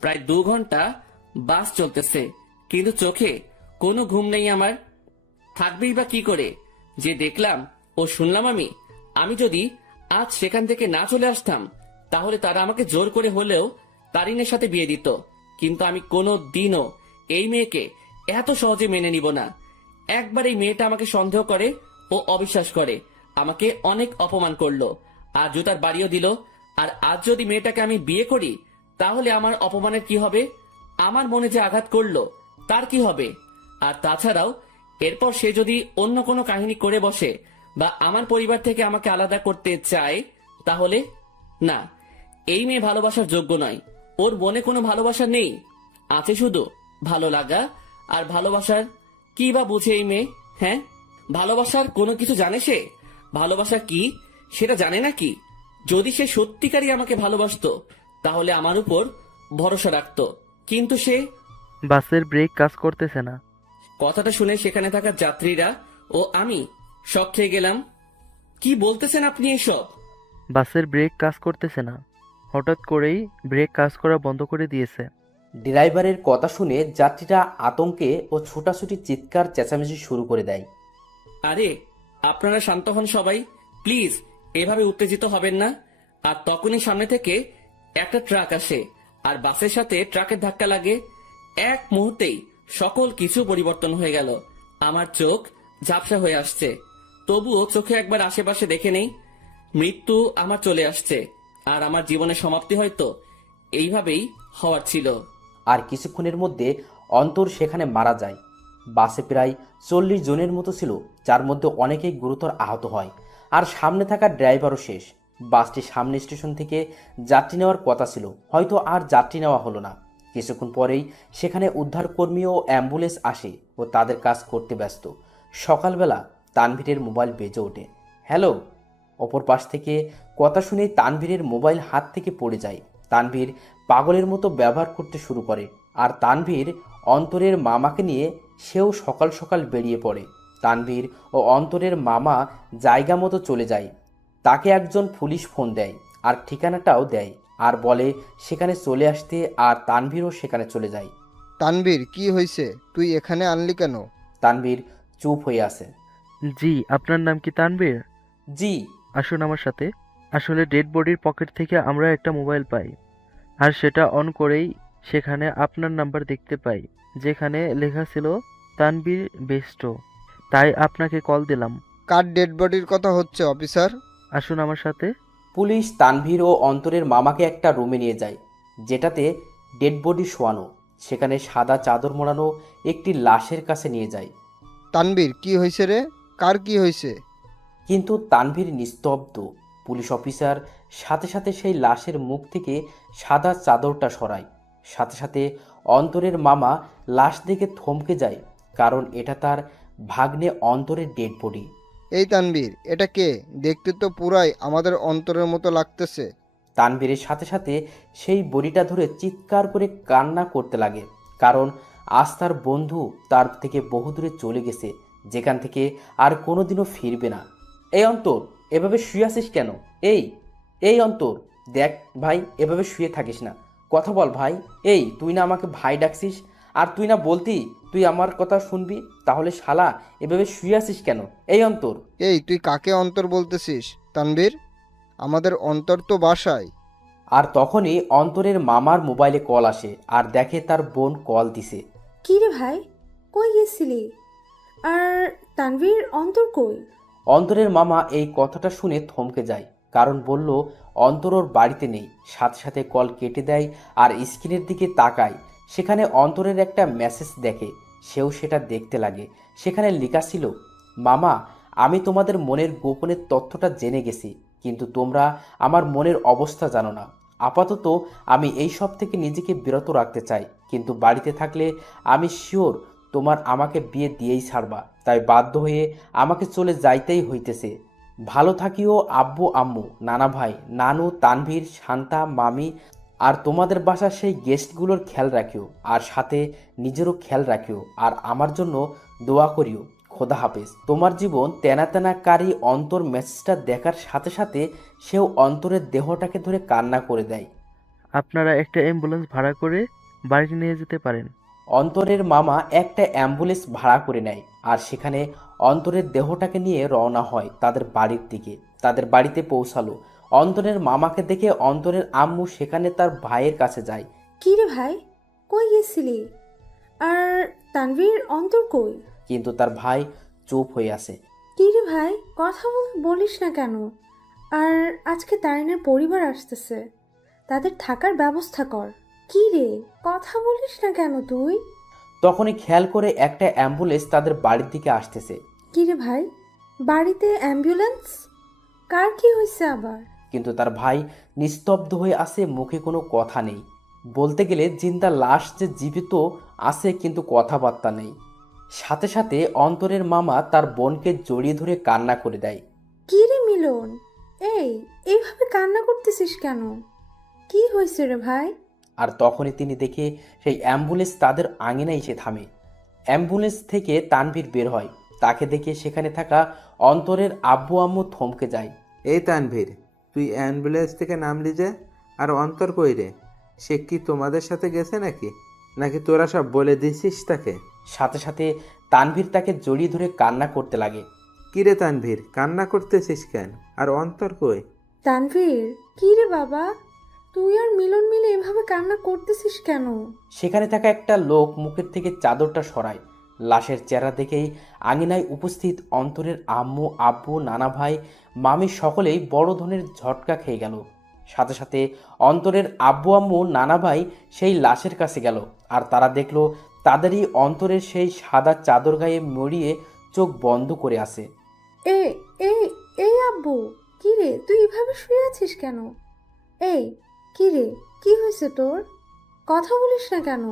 প্রায় 2 ঘন্টা বাস চলতেছে, কিন্তু চোখে কোনো ঘুম নেই আমার। থাকবেই বা কি করে? যে দেখলাম ও শুনলাম আমি যদি আজ সেখান থেকে না চলে আসতাম, তাহলে তারা আমাকে জোর করে হলেও তারিনের সাথে বিয়ে দিত। কিন্তু আমি কোনো দিনও এই মেয়েকে এত সহজে মেনে নিব না। একবার এই মেয়েটা আমাকে সন্দেহ করে ও অবিশ্বাস করে, আমাকে অনেক অপমান করলো আর জুতার বাড়িও দিল। আর আজ যদি মেয়েটাকে আমি বিয়ে করি, তাহলে আমার অপমানের কি হবে? আমার মনে যে আঘাত করলো তার কি হবে? আর তাছাড়াও এরপর সে যদি অন্য কোনো কাহিনী করে বসে বা আমার পরিবার থেকে আমাকে আলাদা করতে চায়, তাহলে না, এই মেয়ে ভালোবাসার যোগ্য নয়। ওর মনে কোনো ভালোবাসা নেই, আছে শুধু ভালো লাগা। আর ভালোবাসার কি বা বুঝে এই মেয়ে? হ্যাঁ, ভালোবাসার কোনো কিছু জানে সে? ভালোবাসা কি সেটা জানে নাকি? যদি সে সত্যিকারই আমাকে ভালোবাসতো তাহলে আমার উপর ভরসা রাখতো, কিন্তু সে। বাসের ব্রেক কাজ করতেছে না। কথাটা শুনে সেখানে থাকা যাত্রীরা ও আমি শক খেয়ে গেলাম। কি বলতেছেন আপনি এসব? বাসের ব্রেক কাজ করতেছে না, হঠাৎ করেই ব্রেক কাজ করা বন্ধ করে দিয়েছে। ড্রাইভারের কথা শুনে যাত্রীরা আতঙ্কে ও ছোটাছুটি চিৎকার চেঁচামেচি শুরু করে দেয়। আরে আপনারা শান্ত হন সবাই, প্লিজ এভাবে উত্তেজিত হবেন না। আর তখনই সামনে থেকে একটা ট্রাক আসে আর বাসের সাথে ট্রাকের ধাক্কা লাগে। এক মুহূর্তেই সকল কিছু পরিবর্তন হয়ে গেল। আমার চোখ ঝাপসা হয়ে আসছে, তবুও চোখে একবার আশেপাশে দেখে নেই। মৃত্যু আমার চলে আসছে, আর আমার জীবনের সমাপ্তি হয়তো এইভাবেই হওয়ার ছিল। আর কিছুক্ষণের মধ্যে অন্তর সেখানে মারা যায়। বাসে প্রায় 40 জনের মতো ছিল, যার মধ্যে অনেকেই গুরুতর আহত হয়। আর সামনে থাকা ড্রাইভারও শেষ। বাসটি সামনে স্টেশন থেকে যাত্রী নেওয়ার কথা ছিল, হয়তো আর যাত্রী নেওয়া হলো না। কিছুক্ষণ পরেই সেখানে উদ্ধারকর্মী ও অ্যাম্বুলেন্স আসে ও তাদের কাজ করতে ব্যস্ত। সকালবেলা তানভীরের মোবাইল বেজে ওঠে। হ্যালো। অপর পাশ থেকে কথা শুনেই তানভীরের মোবাইল হাত থেকে পড়ে যায়। তানভীর পাগলের মতো ব্যবহার করতে শুরু করে, আর তানভীর অন্তরের মামাকে নিয়ে সেও সকাল সকাল বেরিয়ে পড়ে। তানভীর ও অন্তরের মামা জায়গা মতো চলে যায়। তাকে একজন পুলিশ ফোন দেয় আর ঠিকানাটাও দেয়, আর বলে সেখানে চলে আসতে, আর তানভীরও সেখানে চলে যায়। তানভীর, কি হয়েছে? তুই এখানে আনলি কেন? তানভীর চুপ হয়ে আছে। জি, আপনার নাম কি তানভীর? জি। আসুন আমার সাথে। আসলে ডেড বডির পকেট থেকে আমরা একটা মোবাইল পাই, আর সেটা অন করেই সেখানে আপনার নাম্বার দেখতে পাই, যেখানে লেখা ছিল তানভীর বেস্টো। তাই আপনাকে কল দিলাম। কার ডেড বডির কথা হচ্ছে অফিসার? আসুন আমার সাথে। পুলিশ তানভীর ও অন্তরের মামাকে একটা রুমে নিয়ে যায়, যেটাতে ডেড বডি শোয়ানো। সেখানে সাদা চাদর মোড়ানো একটি লাশের কাছে নিয়ে যায়। তানভীর, কি হয়েছে রে? কার কি হয়েছে? কিন্তু তানভীর নিস্তব্ধ। পুলিশ অফিসার সাথে সাথে সেই লাশের মুখ থেকে সাদা চাদরটা সরায়। সাথে সাথে অন্তরের মামা লাশ দেখে থমকে যায়, কারণ এটা তার ভাগ্নে অন্তরের ডেড বডি। এই তানবীর, এটা কে? দেখতে তো পুরাই আমাদের অন্তরের মতো লাগতেছে। তানভীরের সাথে সাথে সেই বডিটা ধরে চিৎকার করে কান্না করতে লাগে, কারণ আজ তার বন্ধু তার থেকে বহু দূরে চলে গেছে, যেখান থেকে আর কোনোদিনও ফিরবে না। এই অন্তর, এভাবে শুয়ে আছিস কেন? এই এই অন্তর, দেখ ভাই, এভাবে শুয়ে থাকিস না, কথা বল ভাই। এই তুই না আমাকে ভাই ডাকছিস, আর তুই না বলতি তুই আমার কথা শুনবি, তাহলে শালা এভাবে শুয়ে আছিস কেন? এই অন্তর। এই তুই কাকে অন্তর বলতেছিস তানবীর? আমাদের অন্তর তো বাসায়। আর তখনই অন্তরের মামার মোবাইলে কল আসে, আর দেখে তার বোন কল দিছে। কি রে ভাই, কই গেছিলি? আর তানভীর, অন্তর কই? অন্তরের মামা এই কথাটা শুনে থমকে যায়, কারণ বলল অন্তর ওর বাড়িতে নেই। সাথে সাথে কল কেটে দেয় আর স্ক্রিনের দিকে তাকায়। সেখানে অন্তরের একটা মেসেজ দেখে, সেও সেটা দেখতে লাগে। সেখানে লেখা ছিল, মামা, আমি তোমাদের মনের গোপনের তথ্যটা জেনে গেছি, কিন্তু তোমরা আমার মনের অবস্থা জানো না। আপাতত আমি এই সব থেকে নিজেকে বিরত রাখতে চাই, কিন্তু বাড়িতে থাকলে আমি শিওর তোমার আমাকে বিয়ে দিয়েই ছাড়বা, তাই বাধ্য হয়ে আমাকে চলে যাইতেই হইতেছে। ভালো থাকিও আব্বু আম্মু, নানা ভাই, নানু, তানভীর, শান্তা, মামি, আর তোমাদের বাসার সেই গেস্টগুলোর খেয়াল রাখিও, আর সাথে নিজেরও খেয়াল রাখিও, আর আমার জন্য দোয়া করিও। খোদা হাফেজ। তোমার জীবন তেনা তেনা কারি। অন্তর মেসেজটা দেখার সাথে সাথে সেও অন্তরের দেহটাকে ধরে কান্না করে দেয়। আপনারা একটা অ্যাম্বুলেন্স ভাড়া করে বাড়িতে নিয়ে যেতে পারেন। অন্তরের মামা একটা অ্যাম্বুলেন্স ভাড়া করে নেয়, আর সেখানে অন্তরের দেহটাকে নিয়ে রওনা হয় তাদের বাড়ির দিকে। তাদের বাড়িতে পৌঁছালো। অন্তরের মামাকে দেখে অন্তরের আম্মু সেখানে তার ভাইয়ের কাছে যায়। কি রে ভাই, কই গেছিলি? আর তানভীর, অন্তর কই? কিন্তু তার ভাই চুপ হয়ে আছে। কি রে ভাই, কথা বলিস না কেন? আর আজকে তারিনের পরিবার আসতেছে, তাদের থাকার ব্যবস্থা কর। কি রে, কথা বলিস না কেন তুই? তখনই খেয়াল করে একটা অ্যাম্বুলেন্স তাদের বাড়ির দিকে আসতেছে। কি রে ভাই, বাড়িতে অ্যাম্বুলেন্স? কার কি হয়েছে আবার? কিন্তু তার ভাই নিস্তব্ধ হয়ে আছে, মুখে কোনো কথা নেই। বলতে গেলে জিন্দা লাশ যে জীবিত আছে, কিন্তু কথাবার্তা নেই। সাথে সাথে অন্তরের মামা তার বোনকে জড়িয়ে ধরে কান্না করে দেয়। কি রে মিলন, এইভাবে কান্না করতেছিস কেন? কি হয়েছে রে ভাই? আর তখনই তিনি দেখে সেই অ্যাম্বুলেন্স তাদের আঙিনায় এসে থামে। অ্যাম্বুলেন্স থেকে তানভীর বের হয়। তাকে দেখে সেখানে থাকা অন্তরের আব্বু আম্মু থমকে যায়। এই তানভীর, তুই অ্যাম্বুলেন্স থেকে নামলি যে? আর অন্তর কই রে? সে কি তোমাদের সাথে গেছে নাকি? নাকি তোরা সব বলে দিছিস তাকে? সাথে সাথে তানভীর তাকে জড়িয়ে ধরে কান্না করতে লাগে। কি রে তানভীর, কান্না করতেছিস কেন? আর অন্তর কই? তানভীর, কি রে বাবা, তুই আর মিলন মিলে এভাবে কান্না করতেছিস কেন? সেখানে থাকা একটা লোক মুখের থেকে চাদরটা সরায়। লাশের চেহারা দেখেই আঙিনায় উপস্থিত অন্তরের আম্মু, আব্বু, নানা ভাই, মামি সকলেই বড় ধরনের ঝটকা খেয়ে গেল। সাথে সাথে অন্তরের আব্বু আম্মু, নানা ভাই সেই লাশের কাছে গেল, আর তারা দেখলো তাদেরই অন্তরের সেই সাদা চাদর গায়ে মরিয়ে চোখ বন্ধ করে আছে। এই এই এই আব্বু, কি রে, তুই এভাবে শুয়ে আছিস কেন? কি রে, কি হয়েছে তোর? কথা বলিস না কেন?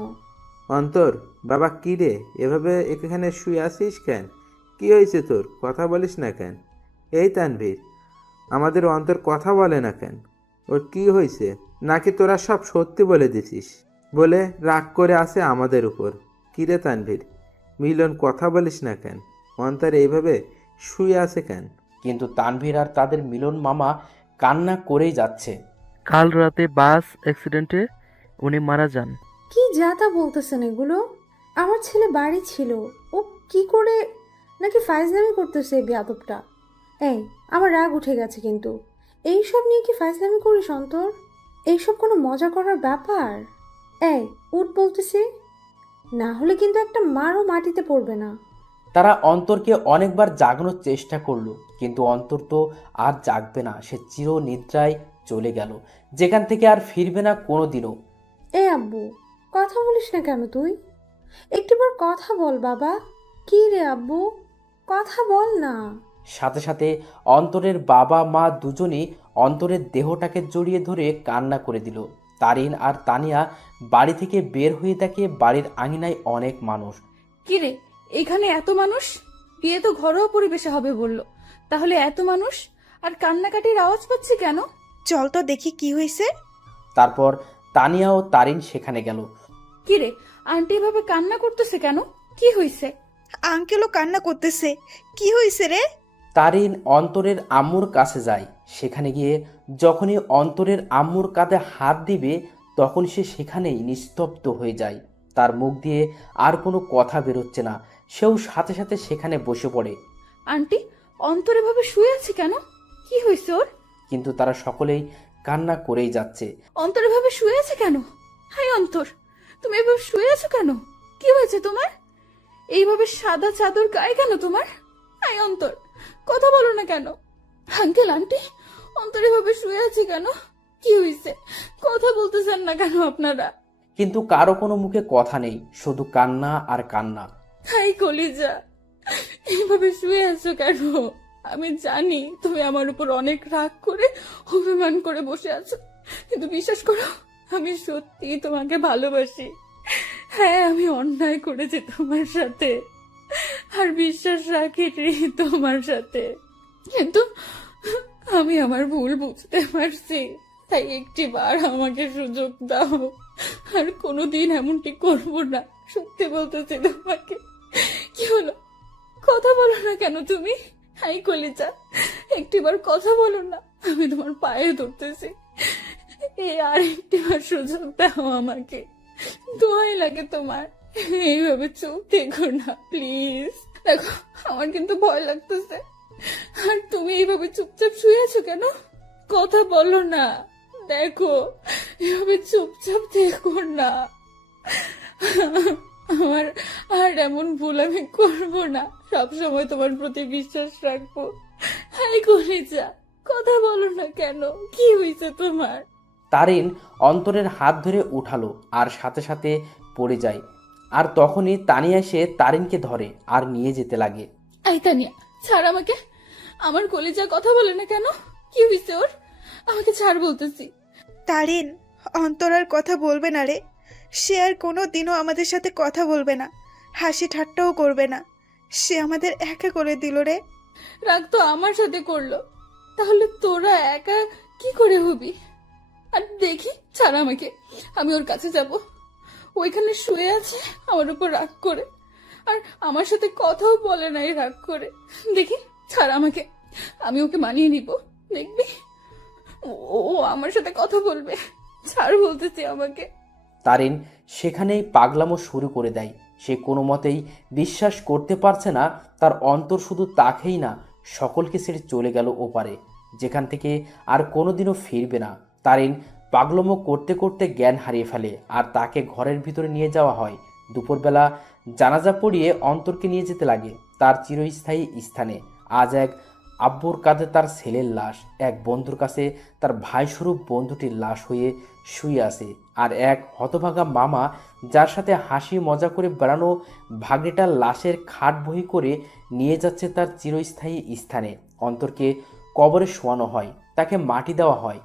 অন্তর, বাবা, কি রে, এভাবে এখানে শুয়ে আছিস কেন? কি হয়েছে তোর? কথা বলিস না কেন? এই তানভীর, আমাদের অন্তর কথা বলে না কেন? ওর কি হয়েছে? নাকি তোরা সব সত্যি বলে দিছিস বলে রাগ করে আছে আমাদের উপর? কি রে তানভীর, মিলন, কথা বলিস না কেন? অন্তর এইভাবে শুয়ে আছে কেন? কিন্তু তানভীর আর তাদের মিলন মামা কান্না করেই যাচ্ছে। কাল রাতে বাস অ্যাক্সিডেন্টে উনি মারা যান। কি যাতা বলতেছেন এগুলো? আমার ছেলে বাড়ি ছিল, ও কি করে? নাকি ফাইজলামি করতেছে এই বেয়াদবটা? আমার রাগ উঠে গেছে, কিন্তু এইসব নিয়ে কি ফাইজলামি করিস অন্তর? এইসব কোনো মজা করার ব্যাপার? উঠ বলতেছি, না হলে কিন্তু একটা মারও মাটিতে পড়বে না। তারা অন্তরকে অনেকবার জাগানোর চেষ্টা করলো, কিন্তু অন্তর তো আর জাগবে না। সে চির নিদ্রায় চলে গেল, যেখান থেকে আর ফিরবে না কোনোদিনও। আব্বু, কথা বলিস না কেন তুই? একটিবার কথা বল বাবা। কি রে আব্বু, কথা বল না। সাথে সাথে অন্তরের বাবা মা দুজনেই অন্তরের দেহটাকে জড়িয়ে ধরে কান্না করে দিল। তারিন আর তানিয়া বাড়ি থেকে বের হয়ে দেখে বাড়ির আঙিনায় অনেক মানুষ। কিরে, এখানে এত মানুষ? বিয়ে তো ঘরোয়া পরিবেশে হবে বললো, তাহলে এত মানুষ আর কান্নাকাটির আওয়াজ পাচ্ছি কেন? চল তো দেখি কি হয়েছে। তারপর তানিয়া ও তারিন সেখানে গেল। কিরে, আন্টি এভাবে কান্না করতেছে কেন? কি হয়েছে? আঙ্কেলও কান্না করতেছে। কি হয়েছে রে? তারিন অন্তরের আম্মুর কাছে যায়। সেখানে গিয়ে যখনই অন্তরের আম্মুর কাঁধে হাত দিবে তখন সে সেখানেই নিস্তব্ধ হয়ে যায়। তার মুখ দিয়ে আর কোনো কথা বেরোচ্ছে না। সেও সাথে সাথে সেখানে বসে পড়ে। আন্টি, অন্তর এভাবে শুয়ে আছে কেন? কি হয়েছে ওর? কিন্তু তারা সকলেই কান্না করেই যাচ্ছে। অন্তর এভাবে শুয়ে আছে কেন? হাই অন্তর, তুমি এভাবে শুয়ে আছো কেন? কি হয়েছে তোমার? এইভাবে সাদা চাদর গায়ে কেন তোমার? হাই অন্তর, কথা বলো না কেন? আঙ্কেল আন্টি, অন্তর এভাবে শুয়ে আছে কেন? কি হয়েছে? কথা বলতেছেন না কেন আপনারা? কিন্তু কারো কোনো মুখে কথা নেই, শুধু কান্না আর কান্না। হাই কলিজা, এইভাবে শুয়ে আছো কেন? আমি জানি তুমি আমার উপর অনেক রাগ করে অভিমান করে বসে আছো, কিন্তু বিশ্বাস করো, আমি সত্যি তোমাকে ভালোবাসি। হ্যাঁ, আমি অন্যায় করেছি তোমার সাথে, আর বিশ্বাস রাখি তোমার সাথে, কিন্তু আমি আমার ভুল বুঝতে পারছি। তাই একটিবার আমাকে সুযোগ দাও, আর কোনোদিন এমনটি করবো না। সত্যি বলতেছি তোমাকে। কি হলো, কথা বলো না কেন তুমি? হাই কলিজা, একটিবার কথা বলো না, আমি তোমার পায়ে ধরতেছি। এই আর একটিবার সুযোগ দাও আমাকে, দোয়াই লাগে তোমার। এইভাবে চুপ থেকো না প্লিজ। দেখো, আমার কিন্তু ভয় লাগতেছে। আর তুমি এইভাবে চুপচাপ শুয়ে আছো কেন? কথা বলো না। দেখো, এভাবে চুপচাপ থেকো না। আমার আর এমন ভুল আমি করবো না। সবসময় তোমার প্রতি বিশ্বাস রাখবো। হাই কলিজা, কথা বলো না কেন? কি হয়েছে তোমার? তারিন অন্তরের হাত ধরে উঠালো আর সাথে সাথে পড়ে যায়। আর তখনই তানিয়া এসে তারিনকে ধরে আর নিয়ে যেতে লাগে। আই তানিয়া, ছাড় আমাকে। আমার কলিজা কথা বলে না কেন? কি হয়েছে ওর? আমাকে ছাড় বলতেছি। তারিন, অন্তর আর কথা বলবে না রে। সে আর কোনো দিনও আমাদের সাথে কথা বলবে না, হাসি ঠাট্টাও করবে না। সে আমাদের একা করে দিল রে। রাগ তো আমার সাথে করলো, তাহলে তোরা একা কি করে হবি? আর দেখি, ছাড় আমাকে, আমি ওর কাছে যাব। ওইখানে শুয়ে আছে আমার উপর রাগ করে, আর আমার সাথে কথাও বলে নাই রাগ করে। দেখি, ছাড় আমাকে, আমি ওকে মানিয়ে নিব। দেখবি, ও আমার সাথে কথা বলবে। ছাড় বলতেছি আমাকে। তারিন সেখানেই পাগলামো শুরু করে দেয়। সে কোনো মতেই বিশ্বাস করতে পারছে না তার অন্তর শুধু তাকেই না, সকলকে ছেড়ে চলে গেল ওপারে, যেখান থেকে আর কোনোদিনও ফিরবে না। তারিন পাগলামো করতে করতে জ্ঞান হারিয়ে ফেলে আর তাকে ঘরের ভিতরে নিয়ে যাওয়া হয়। দুপুরবেলা জানাজা পড়িয়ে অন্তরকে নিয়ে যেতে লাগে তার চিরস্থায়ী স্থানে। আজ এক আব্বুর কাঁধে তার ছেলের লাশ, এক বন্ধুর কাছে তার ভাইস্বরূপ বন্ধুটির লাশ হয়ে শুয়ে আছে, আর এক হতভাগা মামা যার সাথে হাসি মজা করে বেড়ানো ভাগ্নেটার লাশের খাট বহি করে নিয়ে যাচ্ছে তার চিরস্থায়ী স্থানে। অন্তরকে কবরে শোয়ানো হয়, তাকে মাটি দেওয়া হয়।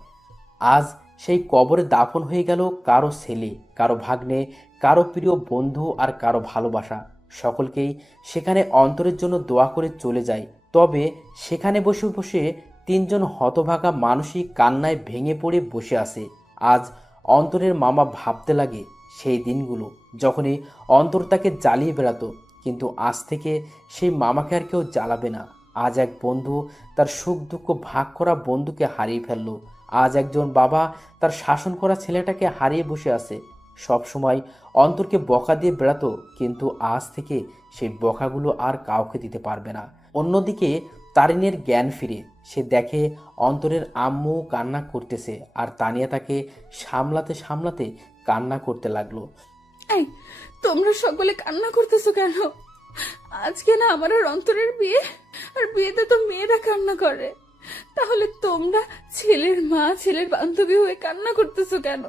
আজ সেই কবরে দাফন হয়ে গেল কারো ছেলে, কারো ভাগ্নে, কারো প্রিয় বন্ধু আর কারো ভালোবাসা। সকলকেই সেখানে অন্তরের জন্য দোয়া করে চলে যায়। তবে সেখানে বসে বসে তিনজন হতভাগা মানসিক কান্নায় ভেঙে পড়ে বসে আছে। আজ অন্তরের মামা ভাবতে লাগে সেই দিনগুলো যখনই অন্তর তাকে জ্বালিয়ে বেড়াতো, কিন্তু আজ থেকে সেই মামাকে আর কেউ জ্বালাবে না। আজ এক বন্ধু তার সুখ দুঃখ ভাগ করা বন্ধুকে হারিয়ে ফেললো। আজ একজন বাবা তার শাসন করা ছেলেটাকে হারিয়ে বসে আছে। সব সময় অন্তরকে বকা দিয়ে বেড়াতো, কিন্তু আজ থেকে সেই বকাগুলো আর কাউকে দিতে পারবে না। অন্যদিকে তারিনের জ্ঞান ফিরে সে দেখে অন্তরের আম্মু কান্না করতেছে, আর তানিয়া তাকে সামলাতে সামলাতে কান্না করতে লাগলো। এই, তোমরা সকলে কান্না করতেছো কেন? আজকে না আমার আর অন্তরের বিয়ে, আর বিয়েতে তো মেয়েরা কান্না করে। তাহলে তোমরা ছেলের মা, ছেলের বান্ধবী হয়ে কান্না করতেছো কেন?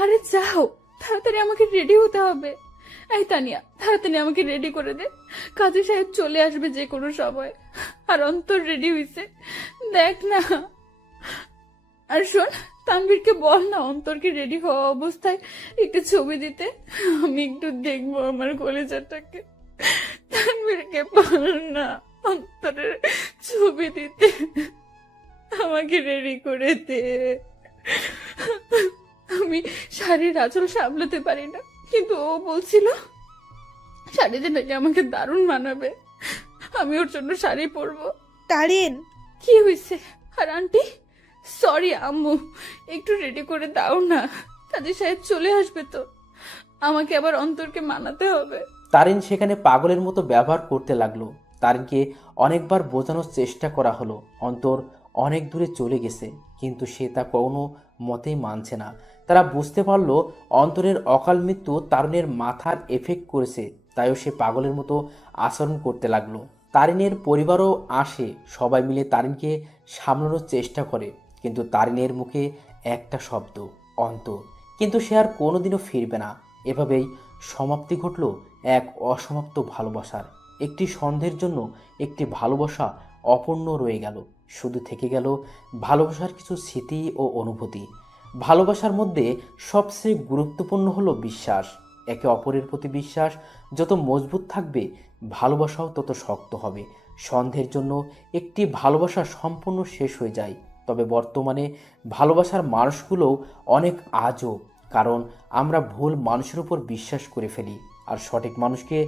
আরে যাও, তাড়াতাড়ি আমাকে রেডি হতে হবে। এই তানিয়া, তাড়াতাড়ি আমাকে রেডি করে দে, কাজী সাহেব চলে আসবে যে কোনো সময়। আর অন্তর রেডি হইছে, দেখ না। আর শোন, তানভীরকে বল না অন্তরকে রেডি হওয়া অবস্থায় একটু ছবি দিতে, আমি একটু দেখবো আমার কলেজাটাকে। তানভীরকে বল না অন্তরের ছবি দিতে, আমাকে রেডি করে দে। আমি শাড়ির আঁচল সামলাতে পারি না, কিন্তু ও বলছিল শাড়িতে নাকি আমাকে দারুণ মানাবে, আমি ওর জন্য শাড়ি পরবো। তারিন, কি হয়েছে? আর আন্টি, সরি আম্মু, একটু রেডি করে দাও না, কাজী সাহেব চলে আসবে তো, আমাকে আবার অন্তরকে মানাতে হবে। তারিন সেখানে পাগলের মতো ব্যবহার করতে লাগলো। তারিনকে অনেকবার বোঝানোর চেষ্টা করা হলো অন্তর অনেক দূরে চলে গেছে, কিন্তু সে তা কোনো মতেই মানছে না। তারা বুঝতে পারলো অন্তরের অকাল মৃত্যু তারুণের মাথার এফেক্ট করেছে, তাইও সে পাগলের মতো আচরণ করতে লাগলো। তারিনের পরিবারও আসে, সবাই মিলে তারিনকে সামলানোর চেষ্টা করে, কিন্তু তারিনের মুখে একটা শব্দ, অন্তর। কিন্তু সে আর কোনোদিনও ফিরবে না। এভাবেই সমাপ্তি ঘটল এক অসমাপ্ত ভালোবাসার। একটি সন্ধ্যের জন্য একটি ভালোবাসা অপূর্ণ রয়ে গেল, শুধু থেকে গেল ভালোবাসার কিছু স্মৃতি ও অনুভূতি। ভালোবাসার মধ্যে সবচেয়ে গুরুত্বপূর্ণ হলো বিশ্বাস। একে অপরের প্রতি বিশ্বাস যত মজবুত থাকবে, ভালোবাসাও তত শক্ত হবে। সন্ধ্যের জন্য একটি ভালোবাসা সম্পূর্ণ শেষ হয়ে যায়, তবে বর্তমানে ভালোবাসার মানুষগুলোও অনেক আজব, কারণ আমরা ভুল মানুষের উপর বিশ্বাস করে ফেলি আর সঠিক মানুষকে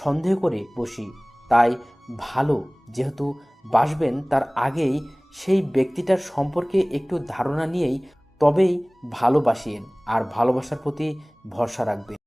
সন্দেহ করে বসি। তাই ভালো যেহেতু বাসবেন, তার আগেই সেই ব্যক্তিটার সম্পর্কে একটু ধারণা নিয়েই তবেই ভালোবাসিয়েন আর ভালোবাসার প্রতি ভরসা রাখবেন।